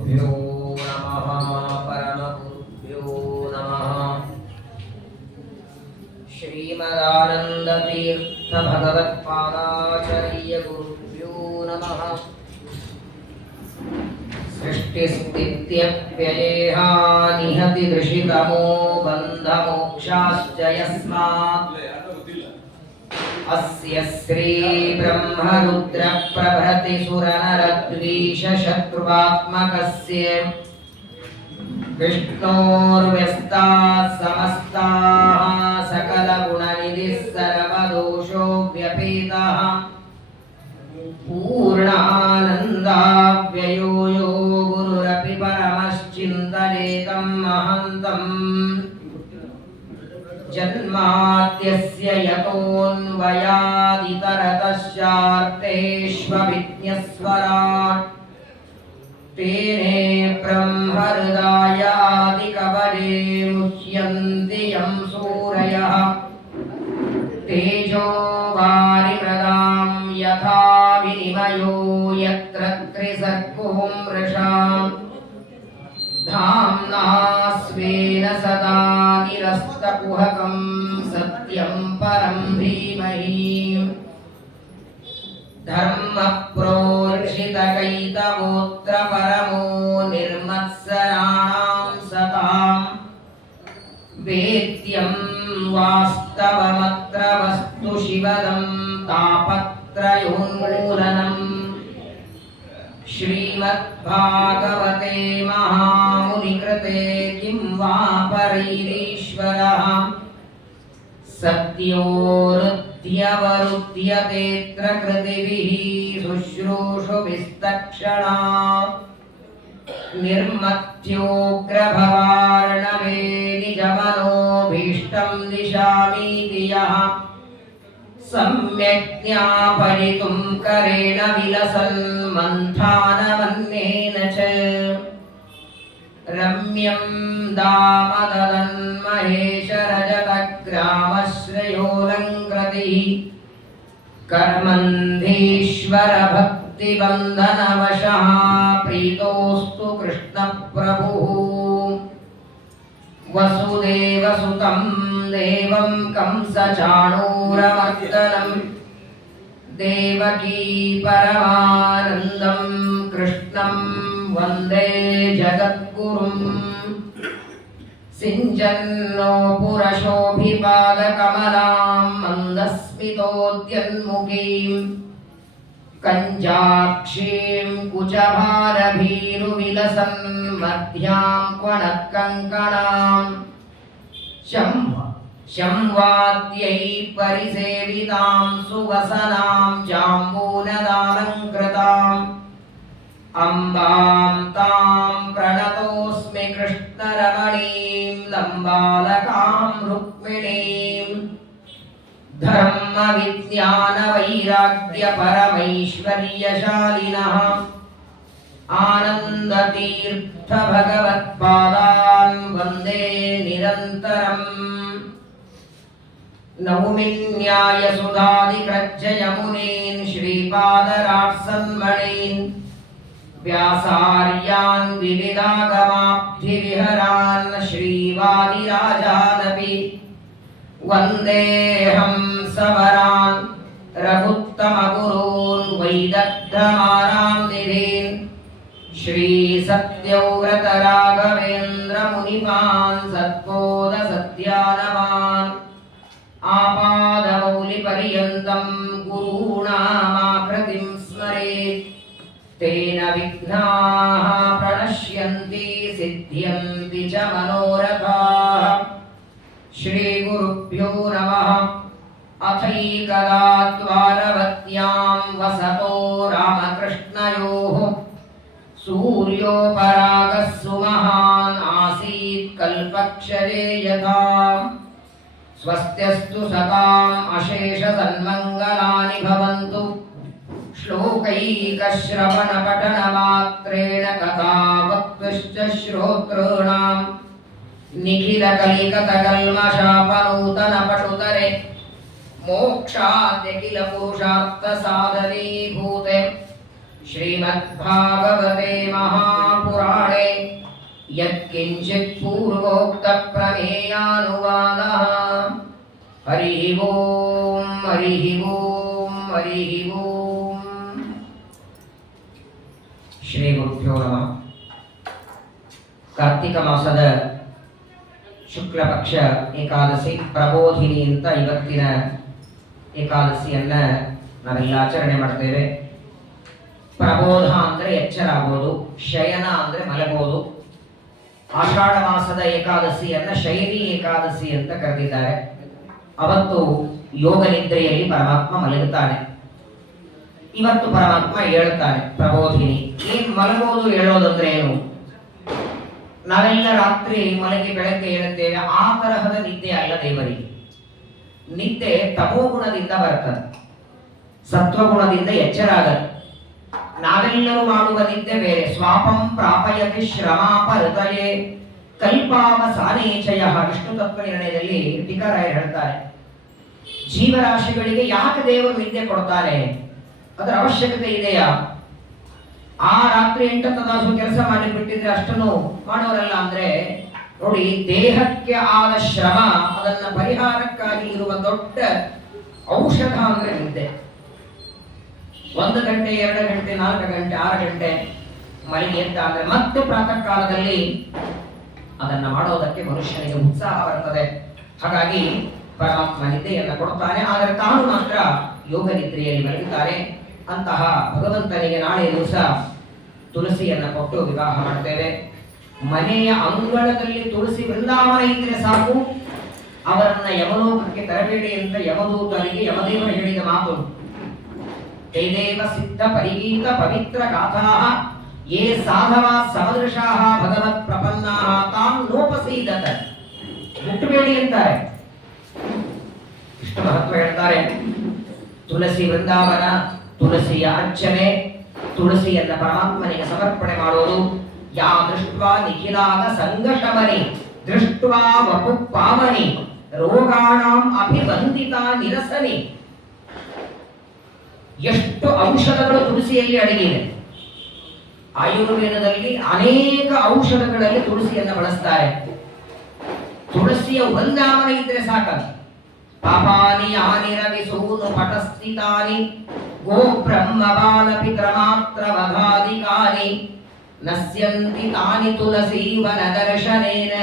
गुरुभ्यो नमः परमगुरुभ्यो नमः। श्रीमदानन्दतीर्थ भगवत्पादाचार्य गुरुभ्यो नमः। सृष्टिस्थित्यप्ययेहा निहति दृशितमो बन्धमोक्षाश्च यस्मात् अस्य श्री ब्रह्मरुद्र प्रभृति सुरनरद्वीष शत्रुवात्मकस्य विष्णोर्व्यस्ताः समस्ताः सकलगुणनिधिः सर्वदोषो व्यपेतः पूर्णानन्दाव्ययो यो गुरुरपि परमश्चिन्तयेतं महन्तम् जन्माद्यस्य यतोऽन्वयादितरतश्चार्थेष्वभिज्ञस्वराट् तेने ब्रह्महृदाय आदिकवये मुह्यन्ति यं सूरयः तेजो वारिमृदां यथा विनिमयो यत्र त्रिसर्गो मृषा धाम्ना स्वेन सदा निरस्तकुहकं सत्यं परं धीमहि धर्मप्रोर्षितकैतवोऽत्र परमो निर्मत्सराणां सतां वेद्यं वास्तवमत्र वस्तु शिवदं तापत्रयोन्मूलनम् श्रीमद्भागवते महामुनिकृते किं वा परैरीश्वरः सत्योरुध्यवरुध्यतेऽत्र कृतिभिः शुश्रूषुभिस्तक्षणात् निर्मत्योग्रभवार्णवे निजमनोभीष्टं दिशामीति यः सम्यक् ज्ञापयितुं करेण विलसन् मन्थानमन्येन च रम्यं दामददन्महेशरजतग्रामश्रयोऽलङ्कृतिः कर्मन्धीश्वरभक्तिबन्धनवशः प्रीतोऽस्तु कृष्णप्रभुः वसुदेवसुतं देवं कंसचाणूरमर्दनं देवकी परमानन्दं कृष्णं वन्दे जगद्गुरुं सिञ्चन्नो पुरशोभिपादकमलां मन्दस्मितोद्यन्मुखीं कञ्जाक्षीं कुचभारभीरुविलसन् मध्यां क्वणकङ्कणाम् शंवाद्यै परिसेवितां सुवसनां जाम्बूनदालङ्कृताम् अम्बां तां प्रणतोऽस्मि कृष्णरमणीं लम्बालकां रुक्मिणीं धर्मविज्ञानवैराग्यपरमैश्वर्यशालिनः आनन्दतीर्थभगवत्पादान् वन्दे निरन्तरम् नौमिन्यायसुधादिकृज्जयमुनीन् श्रीपादराट्सन्मणीन् व्यासार्यान् विविधागमाब्धिविहरान् श्रीवादिराजानपि वन्देऽहं सवरान् रघुत्तमगुरून् वैदग्ध्यमारां निधीन् श्रीसत्यव्रतराघवेन्द्रमुनिमान् सद्बोधसत्यानवान् आपादमौलिपर्यन्तं गुरूणामाकृतिं स्मरेत् तेन विघ्नाः प्रणश्यन्ति सिद्ध्यन्ति च मनोरथाः। श्रीगुरुभ्यो नमः। अथैकदा द्वारवत्यां वसतो रामकृष्णयोः सूर्योपरागः सुमहान् आसीत् कल्पक्षये यथा स्वस्त्यस्तु सताम् अशेषसन्मङ्गलानि भवन्तु श्लोकैकश्रवणपठनमात्रेण कथावक्तुश्च श्रोतॄणाम् निखिलकलिकतकल्मषापनूतनपटुतरे मोक्षाद्यखिलपुरुषार्थसाधनीभूते श्रीमद्भागवते महापुराणे ಯತ್ಕಿಂಚಿತ್ ಪೂರ್ವೋಕ್ತ ಪ್ರಮೇಯಾನುವಾದಃ. ಹರಿ ಓಂ ಹರಿ ಓಂ ಹರಿ ಓಂ. ಶ್ರೀ ಗುರುಭ್ಯೋ ನಮಃ. ಕಾರ್ತಿಕ ಮಾಸದ ಶುಕ್ಲ ಪಕ್ಷ ಏಕಾದಶಿ ಪ್ರಬೋಧಿನಿ ಅಂತ ಇವತ್ತಿನ ಏಕಾದಶಿಯನ್ನ ನಾವೆಲ್ಲ ಆಚರಣೆ ಮಾಡ್ತೇವೆ. ಪ್ರಬೋಧ ಅಂದ್ರೆ ಎಚ್ಚರ ಆಗೋದು, ಶಯನ ಅಂದ್ರೆ ಮಲಗೋದು. ಆಷಾಢ ಮಾಸದ ಏಕಾದಶಿಯನ್ನ ಶಯನಿ ಏಕಾದಶಿ ಅಂತ ಕರೆದಿದ್ದಾರೆ. ಅವತ್ತು ಯೋಗ ನಿದ್ರೆಯಲ್ಲಿ ಪರಮಾತ್ಮ ಮಲಗುತ್ತಾನೆ. ಇವತ್ತು ಪರಮಾತ್ಮ ಹೇಳ್ತಾನೆ ಪ್ರಬೋಧಿನಿ. ಏನ್ ಮಲಗೋದು ಹೇಳೋದಂದ್ರೆ ಏನು? ನಾವೆಲ್ಲ ರಾತ್ರಿ ಮಲಗಿ ಬೆಳಗ್ಗೆ ಹೇಳುತ್ತೇವೆ, ಆ ತರಹದ ನಿದ್ದೆ ಅಲ್ಲ ದೇವರಿಗೆ. ನಿದ್ದೆ ತಮೋಗುಣದಿಂದ ಬರ್ತದೆ, ಸತ್ವಗುಣದಿಂದ ಎಚ್ಚರ ಆಗತ್ತೆ. ನಾವೆಲ್ಲರೂ ಮಾಡುವ ನಿದ್ದೆ ಬೇರೆ. ಸ್ವಾಪಂ ಪ್ರಾಪಯತಿ ಶ್ರಮಾಪ ಹೃದಯೇ ಕಲ್ಪಾವಸಾನೇಚಯ. ವಿಷ್ಣು ತತ್ವ ನಿರ್ಣಯದಲ್ಲಿ ಟೀಕಾರಾಯರು ಹೇಳ್ತಾರೆ, ಜೀವರಾಶಿಗಳಿಗೆ ಯಾಕೆ ದೇವರು ನಿದ್ದೆ ಕೊಡ್ತಾನೆ, ಅದರ ಅವಶ್ಯಕತೆ ಇದೆಯಾ? ಆ ರಾತ್ರಿ 8 ತಾಸು ಕೆಲಸ ಮಾಡಿ ಬಿಟ್ಟಿದ್ರೆ ಅಷ್ಟನ್ನು ಮಾಡೋರಲ್ಲ. ಅಂದ್ರೆ ನೋಡಿ, ದೇಹಕ್ಕೆ ಆದ ಶ್ರಮ ಅದನ್ನ ಪರಿಹಾರಕ್ಕಾಗಿ ಇರುವ ದೊಡ್ಡ ಔಷಧ ಅಂದ್ರೆ ನಿದ್ದೆ. 1 ಗಂಟೆ 2 ಗಂಟೆ 4 ಗಂಟೆ 6 ಗಂಟೆ ಮಲಗಿ ಅಂತ ಅಂದ್ರೆ ಮತ್ತೆ ಪ್ರಾತಃ ಕಾಲದಲ್ಲಿ ಅದನ್ನ ಮಾಡೋದಕ್ಕೆ ಮನುಷ್ಯನಿಗೆ ಉತ್ಸಾಹ ಬರ್ತದೆ. ಹಾಗಾಗಿ ಪರಮಾತ್ಮ ನಿದ್ದೆಯನ್ನ ಕೊಡ್ತಾನೆ. ಆದರೆ ತಾನು ಮಾತ್ರ ಯೋಗ ನಿದ್ರೆಯಲ್ಲಿ ಮಲಗುತ್ತಾರೆ. ಅಂತಹ ಭಗವಂತನಿಗೆ ನಾಳೆ ದಿವಸ ತುಳಸಿಯನ್ನ ಕೊಟ್ಟು ವಿವಾಹ ಮಾಡ್ತೇವೆ. ಮನೆಯ ಅಂಗಳದಲ್ಲಿ ತುಳಸಿ ವೃಂದಾವನ ಇದ್ರೆ ಸಾಕು, ಅವರನ್ನ ಯಮಲೋಕಕ್ಕೆ ತರಬೇಡಿ ಅಂತ ಯಮದೂತರಿಗೆ ಯಮದೇವರು ಹೇಳಿದ ಮಾತು. ತೈದೇವ ಸಿದ್ಧ ಪರಿಗೀತ ಪವಿತ್ರ ಗಾಥಾಃ ಯೇ ಸಾಧವಾ ಸಮದೃಶಾಃ ಭಗವತ್ ಪ್ರಪನ್ನಾಃ ತಾಂ ನೋಪಸೀದತ. ಮುಟ್ಟಬೇಡಿ ಅಂತಾರೆ. ಇಷ್ಟು ಮಹತ್ವ ಹೇಳ್ತಾರೆ. ತುಳಸಿ ವೃಂದಾವನ, ತುಳಸಿಯ ಅರ್ಚನೆ, ತುಳಸಿಯನ್ನ ಪರಮಾತ್ಮನಿಗೆ ಸಮರ್ಪಣೆ ಮಾಡೋದು. ಯಾ ದೃಷ್ಟ್ವಾ ನಿಖಿಲಾಗ ಸಂಘಶಮನಿ ದೃಷ್ಟ್ವಾ ವಪು ಪಾವನಿ ರೋಗಾಣಾಂ ಅಭಿವಂದಿತ ನಿರಸನಿ. ಎಷ್ಟು ಔಷಧಗಳು ತುಳಸಿಯಲ್ಲಿ ಅಡಗಿದೆ. ಆಯುರ್ವೇದದಲ್ಲಿ ಅನೇಕ ಔಷಧಗಳಲ್ಲಿ ತುಳಸಿಯನ್ನು ಬಳಸ್ತಾರೆ. ತುಳಸಿಯ ವೃಂದಾವನ ಇದ್ರೆ ಸಾಕಂತ. ಪಾಪಾನಿ ಯಾನಿರವಿಸೂನು ಪಟಸ್ಥಿತಾನಿ ಗೋ ಬ್ರಹ್ಮ ಬಾಲ ಪಿತೃಮಾತ್ರ ವಧಾಧಿಕಾನಿ ನಶ್ಯಂತಿ ತಾನಿ ತುಳಸೀವನ ದರ್ಶನೇನ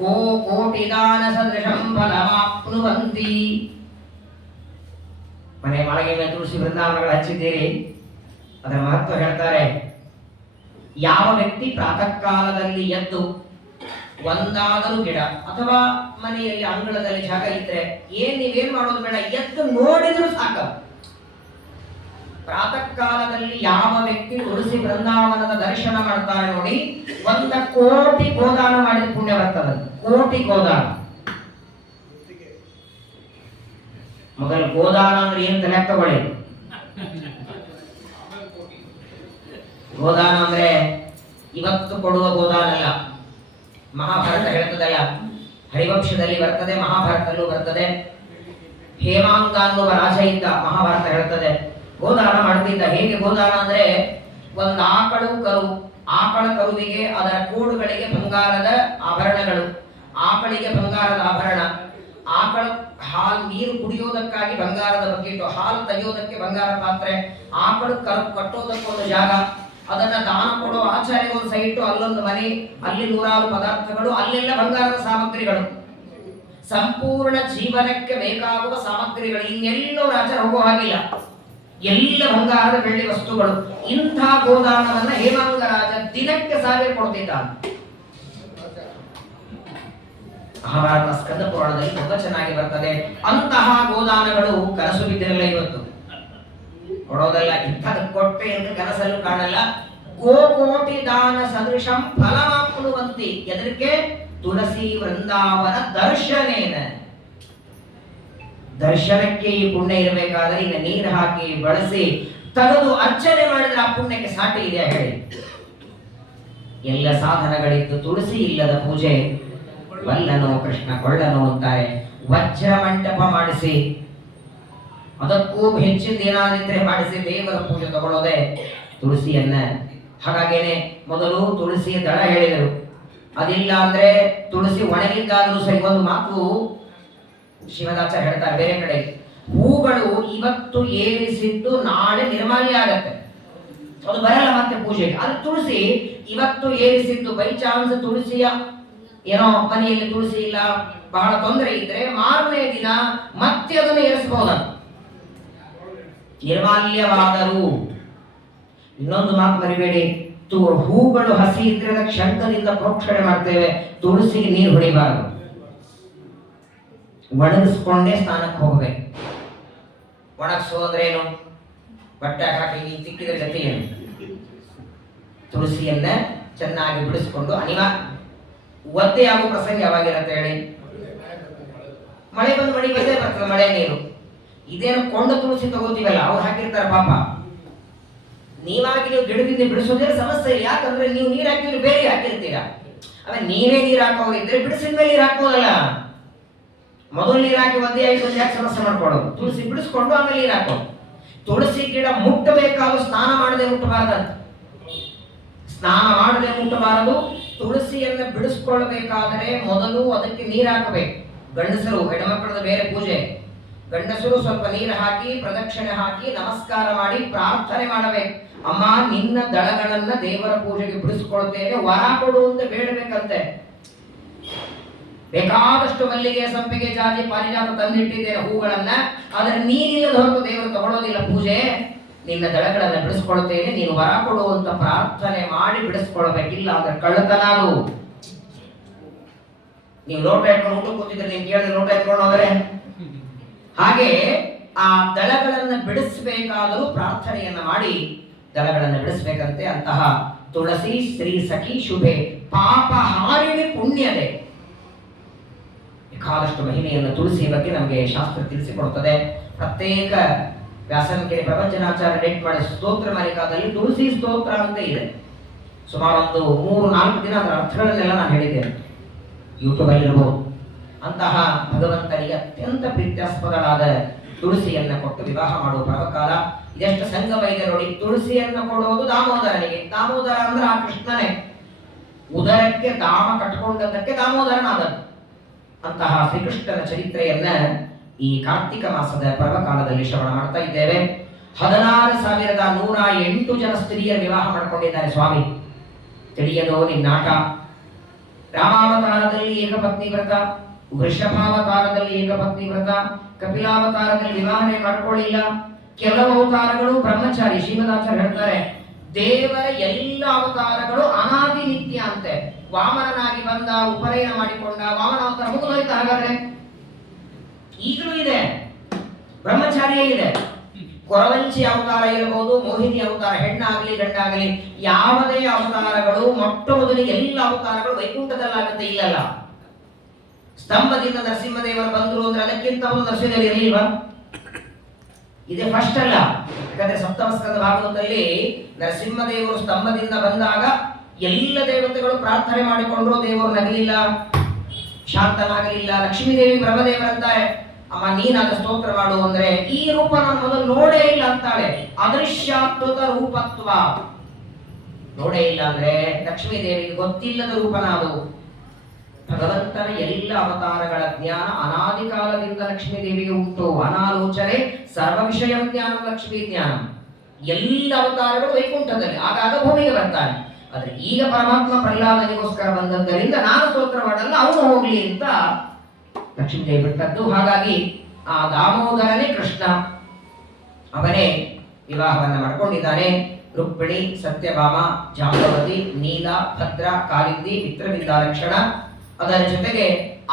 ಗೋ ಕೋಟಿ ದಾನ ಸದೃಶಂ ಫಲಮಾಪ್ನುವಂತಿ. ಮನೆ ಮಾಳಿಗೆ ಮೇಲೆ ತುಳಸಿ ವೃಂದಾವನಗಳು ಹಚ್ಚಿದ್ದೀರಿ, ಅದರ ಮಹತ್ವ ಹೇಳ್ತಾರೆ. ಯಾವ ವ್ಯಕ್ತಿ ಪ್ರಾತಃ ಕಾಲದಲ್ಲಿ ಎದ್ದು ಒಂದಾದರೂ ಗಿಡ ಅಥವಾ ಮನೆಯಲ್ಲಿ ಅಂಗಳದಲ್ಲಿ ಜಾಗ ಇದ್ರೆ ನೀವೇನ್ ಮಾಡೋದು ಬೇಡ, ಎದ್ದು ನೋಡಿದ್ರು ಸಾಕ. ಪ್ರಾತಃ ಕಾಲದಲ್ಲಿ ಯಾವ ವ್ಯಕ್ತಿ ತುಳಸಿ ವೃಂದಾವನದ ದರ್ಶನ ಮಾಡ್ತಾರೆ ನೋಡಿ, 1 ಕೋಟಿ ಗೋದಾನ ಮಾಡಿದ ಪುಣ್ಯ ಬರ್ತದೆ. ಕೋಟಿ ಗೋದಾನ. ಮೊದಲು ಗೋದಾನ ಅಂದ್ರೆ ಏನ್ ತಲೆ ತಗೊಳ್ಳಿ. ಗೋದಾನ ಅಂದ್ರೆ ಇವತ್ತು ಕೊಡುವ ಗೋದಾನ ಅಲ್ಲ. ಮಹಾಭಾರತ ಹೇಳ್ತದಲ್ಲ, ಹರಿವಂಶದಲ್ಲಿ ಬರ್ತದೆ, ಮಹಾಭಾರತದಲ್ಲೂ ಬರ್ತದೆ. ಹೇಮಾಂಗ ಅನ್ನುವ ರಾಜ ಇದ್ದ, ಮಹಾಭಾರತ ಹೇಳ್ತದೆ. ಗೋದಾನ ಮಾಡ್ತಿದ್ದ. ಹೇಗೆ ಗೋದಾನ ಅಂದ್ರೆ, ಒಂದು ಆಕಳ ಕರುವಿಗೆ ಅದರ ಕೂಡುಗಳಿಗೆ ಬಂಗಾರದ ಆಭರಣಗಳು, ಆಕಳಿಗೆ ಬಂಗಾರದ ಆಭರಣ, ಆಕಳ ಹಾಲು ನೀರು ಕುಡಿಯೋದಕ್ಕಾಗಿ ಬಂಗಾರದ ಬಕೆಟ್, ಹಾಲು ತೆಗೆಯೋದಕ್ಕೆ ಬಂಗಾರ ಪಾತ್ರೆ, ಆಕಳ ಕರು ಕಟ್ಟೋದಕ್ಕೊಂದು ಜಾಗ, ಅದನ್ನ ದಾನ ಕೊಡೋ ಆಚಾರ್ಯ ಒಂದು ಸೈಟು, ಅಲ್ಲೊಂದು ಮನೆ, ಅಲ್ಲಿ 100 ಪದಾರ್ಥಗಳು, ಅಲ್ಲೆಲ್ಲ ಬಂಗಾರದ ಸಾಮಗ್ರಿಗಳು. ಸಂಪೂರ್ಣ ಜೀವನಕ್ಕೆ ಬೇಕಾಗುವ ಸಾಮಗ್ರಿಗಳು. ಇನ್ನೆಲ್ಲೋ ರಾಜರು ಹೋಗೋ ಹಾಗಿಲ್ಲ, ಎಲ್ಲ ಬಂಗಾರದ ಬೆಳ್ಳಿ ವಸ್ತುಗಳು. ಇಂಥ ಗೋದಾನವನ್ನ ಹೇಮಾಂಗ ರಾಜ ದಿನಕ್ಕೆ 1000 ಕೊಡ್ತಿದ್ದ. ಮಹಾಭಾರತ ಸ್ಕಂದ ಪುರಾಣದಲ್ಲಿ ತುಂಬಾ ಚೆನ್ನಾಗಿ ಬರ್ತದೆ. ಅಂತಹ ಗೋದಾನಗಳು ಕನಸು ಬಿದ್ದಿರಲ್ಲ. ಇವತ್ತು ಕೊಡೋದಲ್ಲ, ಇಂಥದ ಕೊಟ್ಟೆ ಎಂದು ಕನಸಲ್ಲೂ ಕಾಣಲ್ಲ. ಗೋಕೋಟಿ ದಾನ ಸದೃಶಂ ಫಲಮಾಪ್ನುವಂತಿ. ಎದಕ್ಕೆ? ತುಳಸಿ ವೃಂದಾವನ ದರ್ಶನೇನ. ದರ್ಶನಕ್ಕೆ ಈ ಪುಣ್ಯ ಇರಬೇಕಾದ್ರೆ ಇನ್ನು ನೀರು ಹಾಕಿ ಬಳಸಿ ತೆಗೆದು ಅರ್ಚನೆ ಮಾಡಿದ್ರೆ ಆ ಪುಣ್ಯಕ್ಕೆ ಸಾಟಿ ಇದೆಯಾ ಹೇಳಿ? ಎಲ್ಲ ಸಾಧನಗಳಿದ್ದು ತುಳಸಿ ಇಲ್ಲದ ಪೂಜೆ ವಲ್ಲನೋ ಕೃಷ್ಣ ಕೊಳ್ಳನೋ ಅಂತಾರೆ. ವಜ್ರ ಮಂಟಪ ಮಾಡಿಸಿ, ಅದಕ್ಕೂ ಹೆಚ್ಚಿನ ಏನಾದಿದ್ರೆ ಮಾಡಿಸಿ ದೇವರ ಪೂಜೆ ತಗೊಳ್ಳೋದೆ ತುಳಸಿಯನ್ನ. ಹಾಗಾಗೇನೆ ಮೊದಲು ತುಳಸಿಯ ದಳ ಹೇಳಿದರು. ಅದಿಲ್ಲ ಅಂದ್ರೆ ತುಳಸಿ ಒಣಗಿದ್ದಾದ್ರೂ ಸರಿ. ಒಂದು ಮಾತು ಶ್ರೀಮದಾಚಾರ್ಯ ಹೇಳ್ತಾರೆ ಬೇರೆ ಕಡೆ, ಹೂಗಳು ಇವತ್ತು ಏರಿಸಿದ್ದು ನಾಳೆ ನಿರ್ಮಾಲ್ಯ ಆಗತ್ತೆ, ಅದು ಬರಲ್ಲ ಮತ್ತೆ ಪೂಜೆಗೆ. ಅದು ತುಳಸಿ ಇವತ್ತು ಏರಿಸಿದ್ದು ಬೈ ಚಾನ್ಸ್ ತುಳಸಿಯ ಏನೋ ಮನೆಯಲ್ಲಿ ತುಳಸಿ ಇಲ್ಲ, ಬಹಳ ತೊಂದರೆ ಇದ್ರೆ ಮಾರನೇ ದಿನ ಮತ್ತೆ ಅದನ್ನು ಏರಿಸಬಹುದ, ನಿರ್ಮಾಲ್ಯವಾದರೂ. ಇನ್ನೊಂದು ಮಾತು ಮರಿಬೇಡಿ, ಹೂಗಳು ಹಸಿ ಇದ್ರೆ ಅದಕ್ಕೆ ಶಂಖದಿಂದ ಪ್ರೋಕ್ಷಣೆ ಮಾಡ್ತೇವೆ, ತುಳಸಿಗೆ ನೀರು ಹೊಡಿಬಾರದು, ಒಣಗಿಸ್ಕೊಂಡೇ ಸ್ನಾನಕ್ಕೆ ಹೋಗ್ಬೇಕು. ಒಣಗಿಸು ಅಂದ್ರೆ ಏನು? ಬಟ್ಟೆ ಹಾಕಿ ತಿಕ್ಕಿದ್ರೆ ಗತಿ ಏನು? ತುಳಸಿಯನ್ನ ಚೆನ್ನಾಗಿ ಬಿಡಿಸ್ಕೊಂಡು ಒದ್ದೆ ಆಗೋ ಪ್ರಸಂಗ ಯಾವಾಗಿರತ್ತೆ ಹೇಳಿ? ಮಳೆ ಬಂದು ಮಳೆ ಬಂದೇ ಬರ್ತದೆ, ಮಳೆ ನೀರು. ಇದೇನು ಕೊಂಡ ತುಳಸಿ ತಗೋತೀವಲ್ಲ, ಅವ್ರು ಹಾಕಿರ್ತಾರೆ ಪಾಪ. ನೀವಾಗಿ ನೀವು ಗಿಡದಿಂದ ಬಿಡಿಸೋದೇ ಸಮಸ್ಯೆ ಇಲ್ಲ, ಯಾಕಂದ್ರೆ ನೀವು ನೀರು ಹಾಕಿದ್ರೆ ಬೇರೆ ಹಾಕಿರ್ತೀರಾ. ಆಮೇಲೆ ನೀವೇ ನೀರು ಹಾಕೋರಿದ್ರೆ ಬಿಡಿಸಿದ ಮೇಲೆ ನೀರು ಹಾಕೋದಲ್ಲ, ಮೊದಲು ನೀರು ಹಾಕಿ ಒದ್ದೆ ಆಗಿ ಯಾಕೆ ಸಮಸ್ಯೆ ಮಾಡ್ಕೊಳ್ಳೋದು? ತುಳಸಿ ಬಿಡಿಸ್ಕೊಂಡು ಆಮೇಲೆ ನೀರು ಹಾಕೋದು. ತುಳಸಿ ಗಿಡ ಮುಟ್ಟಬೇಕಾದ್ರೂ ಸ್ನಾನ ಮಾಡದೆ ಮುಟ್ಟಬಾರದಂತ, ಸ್ನಾನ ಮಾಡದೆ ಮುಟ್ಟಬಾರದು. ತುಳಸಿಯನ್ನ ಬಿಡಿಸ್ಕೊಳ್ಬೇಕಾದ್ರೆ ಮೊದಲು ಅದಕ್ಕೆ ನೀರು ಹಾಕಬೇಕು. ಗಂಡಸರು, ಹೆಣ್ಮಕ್ಳದ ಬೇರೆ ಪೂಜೆ. ಗಂಡಸರು ಸ್ವಲ್ಪ ನೀರು ಹಾಕಿ ಪ್ರದಕ್ಷಿಣೆ ಹಾಕಿ ನಮಸ್ಕಾರ ಮಾಡಿ ಪ್ರಾರ್ಥನೆ ಮಾಡಬೇಕು. ಅಮ್ಮ ನಿನ್ನ ದಳಗಳನ್ನ ದೇವರ ಪೂಜೆಗೆ ಬಿಡಿಸ್ಕೊಳ್ತೇನೆ, ವರ ಕೊಡು ಅಂತ ಬೇಡಬೇಕಂತೆ. ಬೇಕಾದಷ್ಟು ಮಲ್ಲಿಗೆ, ಸಂಪಿಗೆ, ಜಾಜಿ, ಪಾರಿಜಾತ ತಂದಿಟ್ಟಿದ್ದೇನೆ ಹೂಗಳನ್ನ, ಆದ್ರೆ ನೀನಿಲ್ಲದ ಹೊರತು ದೇವರು ತಗೊಳ್ಳೋದಿಲ್ಲ ಪೂಜೆ. ನಿನ್ನ ದಳಗಳನ್ನ ಬಿಡಿಸ್ಕೊಳ್ತೇನೆ, ನೀನು ವರ ಕೊಡು ಅಂತ ಪ್ರಾರ್ಥನೆ ಮಾಡಿ ಬಿಡಿಸ್ಕೊಳ್ಬೇಕಿಲ್ಲ ಅಂದ್ರೆ ಕಳ್ಳತನ ಅದು. ನೀವು ಲೋಟ ಇಟ್ಕೊಂಡು ಊಟ ಕೂತಿದ್ರೆ ನೀವು ಕೇಳಿದ್ರೆ ಲೋಟ ಇಟ್ಕೊಂಡು ಹೋದ್ರೆ ಹಾಗೆ ಆ ದಳಗಳನ್ನ ಬಿಡಿಸಬೇಕಾದರೂ ಪ್ರಾರ್ಥನೆಯನ್ನ ಮಾಡಿ ದಳಗಳನ್ನ ಬಿಡಿಸ್ಬೇಕಂತೆ. ಅಂತಹ ತುಳಸಿ ಶ್ರೀ ಸಖಿ ಶುಭೆ ಪಾಪ ಹಾರಿಣಿ ಪುಣ್ಯದೆ. ಬೇಕಾದಷ್ಟು ಮಹಿಮೆಯನ್ನು ತುಳಸಿಯ ಬಗ್ಗೆ ನಮಗೆ ಶಾಸ್ತ್ರ ತಿಳಿಸಿಕೊಡುತ್ತದೆ. ಪ್ರತ್ಯೇಕ ವ್ಯಾಸನಕೆರೆ ಪ್ರಪಂಚನಾಚಾರ್ಯ ಡೇಟ್ ಮಾಡಿ ಸ್ತೋತ್ರ ಮಾಲಿಕಾದಲ್ಲಿ ತುಳಸಿ ಸ್ತೋತ್ರ ಅಂತ ಇದೆ. ಸುಮಾರು ಒಂದು 3-4 ದಿನ ಅದರ ಅರ್ಥಗಳನ್ನೆಲ್ಲ ನಾನು ಹೇಳಿದ್ದೇನೆ, ಯೂಟ್ಯೂಬ್ ಅಲ್ಲಿ ಇರಬಹುದು. ಅಂತಹ ಭಗವಂತನಿಗೆ ಅತ್ಯಂತ ಪ್ರೀತ್ಯಾಸ್ಪದಳಾದ ತುಳಸಿಯನ್ನ ಕೊಟ್ಟು ವಿವಾಹ ಮಾಡುವ ಪರ್ವಕಾಲ. ಇದೆಷ್ಟು ಸಂಗಮ ಇದೆ ನೋಡಿ. ತುಳಸಿಯನ್ನ ಕೊಡೋದು ದಾಮೋದರನಿಗೆ. ದಾಮೋದರ ಅಂದ್ರೆ ಆ ಕೃಷ್ಣನೇ, ಉದರಕ್ಕೆ ದಾಮ ಕಟ್ಕೊಂಡದ್ದಕ್ಕೆ ದಾಮೋದರನಾದದ್ದು. ಅಂತಹ ಶ್ರೀಕೃಷ್ಣನ ಚರಿತ್ರೆಯನ್ನ ಈ ಕಾರ್ತಿಕ ಮಾಸದ ಪರ್ವಕಾಲದಲ್ಲಿ ಶ್ರವಣ ಮಾಡ್ತಾ ಇದ್ದೇವೆ. 16,108 ಜನ ಸ್ತ್ರೀಯರ ವಿವಾಹ ಮಾಡಿಕೊಂಡಿದ್ದಾರೆ ಸ್ವಾಮಿ. ತಿಳಿಯದೋ ನಿನ್ನಾಟ. ರಾಮಾವತಾರದಲ್ಲಿ ಏಕಪತ್ನಿ ವ್ರತ, ವೃಷಭಾವತಾರದಲ್ಲಿ ಏಕಪತ್ನಿ ವ್ರತ, ಕಪಿಲಾವತಾರದಲ್ಲಿ ವಿವಾಹನೆ ಮಾಡ್ಕೊಳ್ಳಿಲ್ಲ. ಕೆಲವು ಅವತಾರಗಳು ಬ್ರಹ್ಮಚಾರಿ. ಶ್ರೀಮದಾಚಾರ್ಯ ಹೇಳ್ತಾರೆ, ದೇವರ ಎಲ್ಲ ಅವತಾರಗಳು ಅನಾದಿ ನಿತ್ಯ ಅಂತೆ. ವಾಮನನಾಗಿ ಬಂದ, ಉಪನಯನ ಮಾಡಿಕೊಂಡ, ವಾಮನ ಅವತಾರ ಮುಗಿದೋಯ್ತು. ಹಾಗಾದ್ರೆ ಈಗಲೂ ಇದೆ, ಬ್ರಹ್ಮಚಾರಿಯೇ ಇದೆ. ಕೊರವಂಚಿ ಅವತಾರ ಇರಬಹುದು, ಮೋಹಿನಿ ಅವತಾರ, ಹೆಣ್ಣಾಗಲಿ ಗಂಡಾಗಲಿ, ಯಾವುದೇ ಅವತಾರಗಳು ಮೊಟ್ಟ ಮೊದಲಿಗೆ ಎಲ್ಲ ಅವತಾರಗಳು ವೈಕುಂಠದಲ್ಲಾಗುತ್ತೆ. ಇಲ್ಲಲ್ಲ, ಸ್ತಂಭದಿಂದ ನರಸಿಂಹದೇವರು ಬಂದ್ರು ಅಂದ್ರೆ ಅದಕ್ಕಿಂತ ಒಂದು ನರಸಿಂಹದೇವರು ಇರಲಿಲ್ವಾ? ಇದೇ ಫಸ್ಟ್ ಅಲ್ಲ. ಯಾಕಂದ್ರೆ ಸಪ್ತಮಸ್ಕಂದ ಭಾಗವತದಲ್ಲಿ ನರಸಿಂಹದೇವರು ಸ್ತಂಭದಿಂದ ಬಂದಾಗ ಎಲ್ಲ ದೇವತೆಗಳು ಪ್ರಾರ್ಥನೆ ಮಾಡಿಕೊಂಡ್ರು, ದೇವರು ನಗಲಿಲ್ಲ, ಶಾಂತನಾಗಲಿಲ್ಲ. ಲಕ್ಷ್ಮೀದೇವಿ ಬ್ರಹ್ಮದೇವರಂತಾರೆ, ಅಮ್ಮ ನೀನಾದ ಸ್ತೋತ್ರ ಮಾಡು ಅಂದ್ರೆ, ಈ ರೂಪ ನಾನು ಮೊದಲು ನೋಡೇ ಇಲ್ಲ ಅಂತಾಳೆ. ಅದೃಶ್ಯಾತ್ವತ ರೂಪತ್ವ. ನೋಡೇ ಇಲ್ಲ ಅಂದ್ರೆ ಲಕ್ಷ್ಮೀದೇವಿಗೆ ಗೊತ್ತಿಲ್ಲದ ರೂಪನಾದು. ಭಗವಂತನ ಎಲ್ಲ ಅವತಾರಗಳ ಜ್ಞಾನ ಅನಾದಿ ಕಾಲದಿಂದ ಲಕ್ಷ್ಮೀದೇವಿಗೆ ಉಂಟು. ಅನಾಲೋಚನೆ ಸರ್ವ ವಿಷಯ ಜ್ಞಾನ, ಲಕ್ಷ್ಮೀ ಜ್ಞಾನ. ಎಲ್ಲ ಅವತಾರಗಳು ವೈಕುಂಠದಲ್ಲಿ, ಆಗಾಗ ಭೂಮಿಗೆ ಬರ್ತಾನೆ. ಆದ್ರೆ ಈಗ ಪರಮಾತ್ಮ ಪ್ರಹ್ಲಾದನಿಗೋಸ್ಕರ ಬಂದದ್ದರಿಂದ ನಾನು ಸ್ತೋತ್ರ ಮಾಡಲ್ಲ, ಅವನು ಹೋಗ್ಲಿ ಅಂತ ಲಕ್ಷ್ಮೀದೇವಿ ಬಿಟ್ಟದ್ದು. ಹಾಗಾಗಿ ಆ ದಾಮೋದರನೇ ಕೃಷ್ಣ, ಅವನೇ ವಿವಾಹವನ್ನ ಮಾಡ್ಕೊಂಡಿದ್ದಾನೆ. ರುಕ್ಮಿಣಿ, ಸತ್ಯಭಾಮ, ಜಾಂಬವತಿ, ನೀಲ, ಭದ್ರ, ಕಾಲಿಂದಿ, ಮಿತ್ರವಿಂದ ಲಕ್ಷಣ. ಅದರ ಜೊತೆಗೆ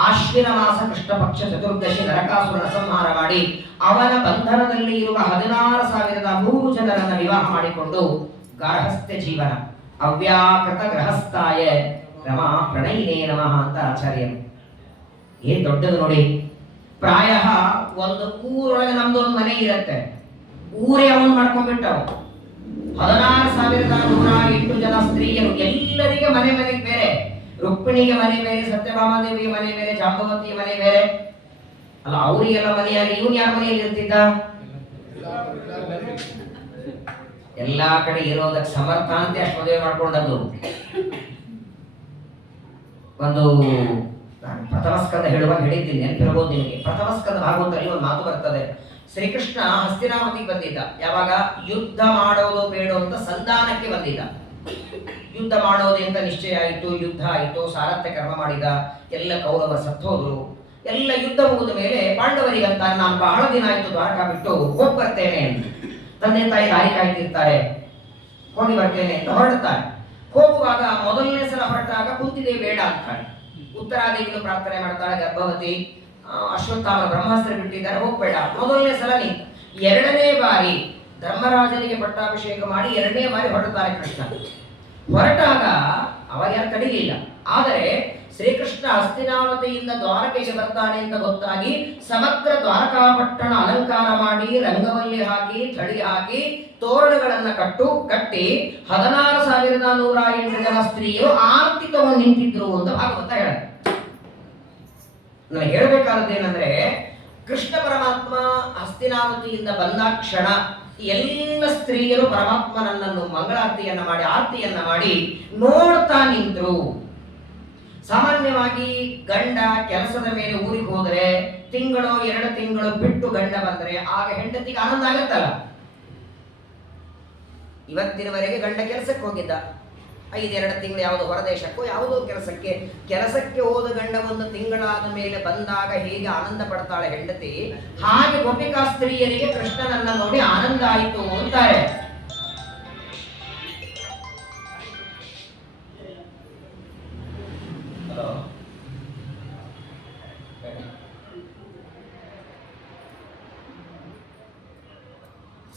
ಆಶ್ವಿನ ಮಾಸ ಕೃಷ್ಣ ಪಕ್ಷ ಚತುರ್ದಶಿ ನರಕಾಸುರನ ಸಂಹಾರ ಮಾಡಿ ಅವನ ಬಂಧನದಲ್ಲಿ ಇರುವ 16,100 ಜನರನ್ನ ವಿವಾಹ ಮಾಡಿಕೊಂಡು ಗಾರ್ಹಸ್ಥ್ಯ ಜೀವನ. ಅವ್ಯಾಕೃತ ಗೃಹಸ್ಥಾಯ ರಮಾ ಪ್ರಣಯಿನೇ ನಮಃ ಅಂತ ಆಚಾರ್ಯರು. ಏನ್ ದೊಡ್ಡದು ನೋಡಿ. ಪ್ರಾಯ ಒಂದು ಊರೊಳಗೆ ನಮ್ದು ಒಂದು ಮನೆ ಇರುತ್ತೆ, ಊರೇ ಅವನು ಮಾಡ್ಕೊಂಡ್ಬಿಟ್ಟವು. 16,108 ಜನ ಸ್ತ್ರೀಯರು, ಎಲ್ಲರಿಗೆ ಮನೆ ಮನೆಗೆ ಬೇರೆ. ರುಕ್ಮಿಣಿಗೆ ಮನೆ ಬೇರೆ, ಸತ್ಯಭಾಮಾದೇವಿಗೆ ಮನೆ ಬೇರೆ, ಜಾಂಬವತಿಗೆ ಮನೆ ಬೇರೆ. ಅಲ್ಲ, ಅವರಿಗೆಲ್ಲ ಮನೆಯಾಗಿ ಇವನು ಯಾರ ಮನೆಯಲ್ಲಿ ಇರ್ತಿದ್ದ? ಎಲ್ಲಾ ಕಡೆ ಇರೋದಕ್ಕೆ ಸಮರ್ಥ ಅಂತ ಅಷ್ಟು ಮದುವೆ ಮಾಡ್ಕೊಂಡದ್ದು. ಒಂದು ನಾನು ಪ್ರಥಮ ಸ್ಕಂದ ಹೇಳುವಾಗ ಹೇಳಿದ್ದೀನಿ, ನೆನಪಿರಬಹುದು ನಿಮಗೆ. ಪ್ರಥಮ ಸ್ಕಂದ ಭಾಗವತದಲ್ಲಿ ಒಂದು ಮಾತು ಬರ್ತದೆ. ಶ್ರೀಕೃಷ್ಣ ಹಸ್ತಿನಾವತಿಗೆ ಬಂದಿದ್ದ. ಯಾವಾಗ? ಯುದ್ಧ ಮಾಡೋದು ಬೇಡ ಅಂತ ಸಂಧಾನಕ್ಕೆ ಬಂದಿದ್ದ. ಯುದ್ಧ ಮಾಡೋದು ಅಂತ ನಿಶ್ಚಯ ಆಯಿತು, ಯುದ್ಧ ಆಯಿತು, ಸಾರಥ್ಯ ಕರ್ಮ ಮಾಡಿದ, ಎಲ್ಲ ಕೌರವ ಸತ್ತೋದ್ರು. ಎಲ್ಲ ಯುದ್ಧ ಮುಗಿದ ಮೇಲೆ ಪಾಂಡವರಿಗಂತ ನಾನು ಬಹಳ ದಿನ ಆಯಿತು ದ್ವಾರಕಾ ಬಿಟ್ಟು ಹೋಗಿ ಬರ್ತೇನೆ ಅಂತ ತಂದೆ ತಾಯಿ ದಾರಿ ಕಾಯ್ತಿರ್ತಾರೆ. ಹೋಗಿ ಬರ್ತೇನೆ ಅಂತ ಹೊರಡ್ತಾರೆ. ಹೋಗುವಾಗ ಮೊದಲನೇ ಸಲ ಹೊರಟಾಗ ಕುಂತಿದೇವಿ ಬೇಡ ಅಂತಾಳೆ. ಉತ್ತರಾದೇವಿಯನ್ನು ಪ್ರಾರ್ಥನೆ ಮಾಡ್ತಾಳೆ, ಗರ್ಭವತಿ, ಅಶ್ವತ್ಥಾಮ ಬ್ರಹ್ಮಾಸ್ತ್ರ ಬಿಟ್ಟಿದ್ದಾರೆ, ಹೋಗ್ಬೇಡ. ಮೊದಲನೇ ಸಲ ನೀ. ಎರಡನೇ ಬಾರಿ ಧರ್ಮರಾಜನಿಗೆ ಪಟ್ಟಾಭಿಷೇಕ ಮಾಡಿ ಎರಡನೇ ಬಾರಿ ಹೊರಡ್ತಾರೆ ಕೃಷ್ಣ. ಹೊರಟಾಗ ಅವಾಗ ಯಾರು ತಡಿಲಿಲ್ಲ. ಆದರೆ ಶ್ರೀಕೃಷ್ಣ ಹಸ್ತಿನಾವತಿಯಿಂದ ದ್ವಾರಕೆಗೆ ಬರ್ತಾನೆ ಅಂತ ಗೊತ್ತಾಗಿ ಸಮಗ್ರ ದ್ವಾರಕಾಪಟ್ಟಣ ಅಲಂಕಾರ ಮಾಡಿ, ರಂಗವಲ್ಲಿ ಹಾಕಿ, ಥಳಿ ಹಾಕಿ, ತೋರಣಗಳನ್ನ ಕಟ್ಟಿ 16,108 ಜನ ಸ್ತ್ರೀಯರು ಆರತಿ ತಗೊಂಡು ನಿಂತಿದ್ರು ಅಂತ ಭಾಗವತ ಹೇಳ. ನಾನು ಹೇಳಬೇಕಾದದ್ದೇನೆಂದ್ರೆ, ಕೃಷ್ಣ ಪರಮಾತ್ಮ ಹಸ್ತಿನಾವತಿಯಿಂದ ಬಂದ ಕ್ಷಣ ಎಲ್ಲ ಸ್ತ್ರೀಯರು ಪರಮಾತ್ಮನನ್ನು ಮಂಗಳಾರತಿಯನ್ನ ಮಾಡಿ, ಆರತಿಯನ್ನ ಮಾಡಿ ನೋಡ್ತಾ ನಿಂತರು. ಸಾಮಾನ್ಯವಾಗಿ ಗಂಡ ಕೆಲಸದ ಮೇಲೆ ಊರಿಗೆ ಹೋದರೆ ತಿಂಗಳು 2 ತಿಂಗಳು ಬಿಟ್ಟು ಗಂಡ ಬಂದ್ರೆ ಆಗ ಹೆಂಡತಿಗೆ ಆನಂದ ಆಗತ್ತಲ್ಲ. ಇವತ್ತಿನವರೆಗೆ ಗಂಡ ಕೆಲಸಕ್ಕೆ ಹೋಗಿದ್ದ, 5-2 ತಿಂಗಳು ಯಾವುದೋ ಹೊರದೇಶಕ್ಕೋ ಯಾವುದೋ ಕೆಲಸಕ್ಕೆ ಹೋದ ಗಂಡ 1 ತಿಂಗಳಾದ ಮೇಲೆ ಬಂದಾಗ ಹೇಗೆ ಆನಂದ ಪಡ್ತಾಳೆ ಹೆಂಡತಿ, ಹಾಗೆ ಗೋಪಿಕಾ ಸ್ತ್ರೀಯರಿಗೆ ಕೃಷ್ಣನನ್ನ ನೋಡಿ ಆನಂದ ಆಯಿತು ಅಂತಾರೆ.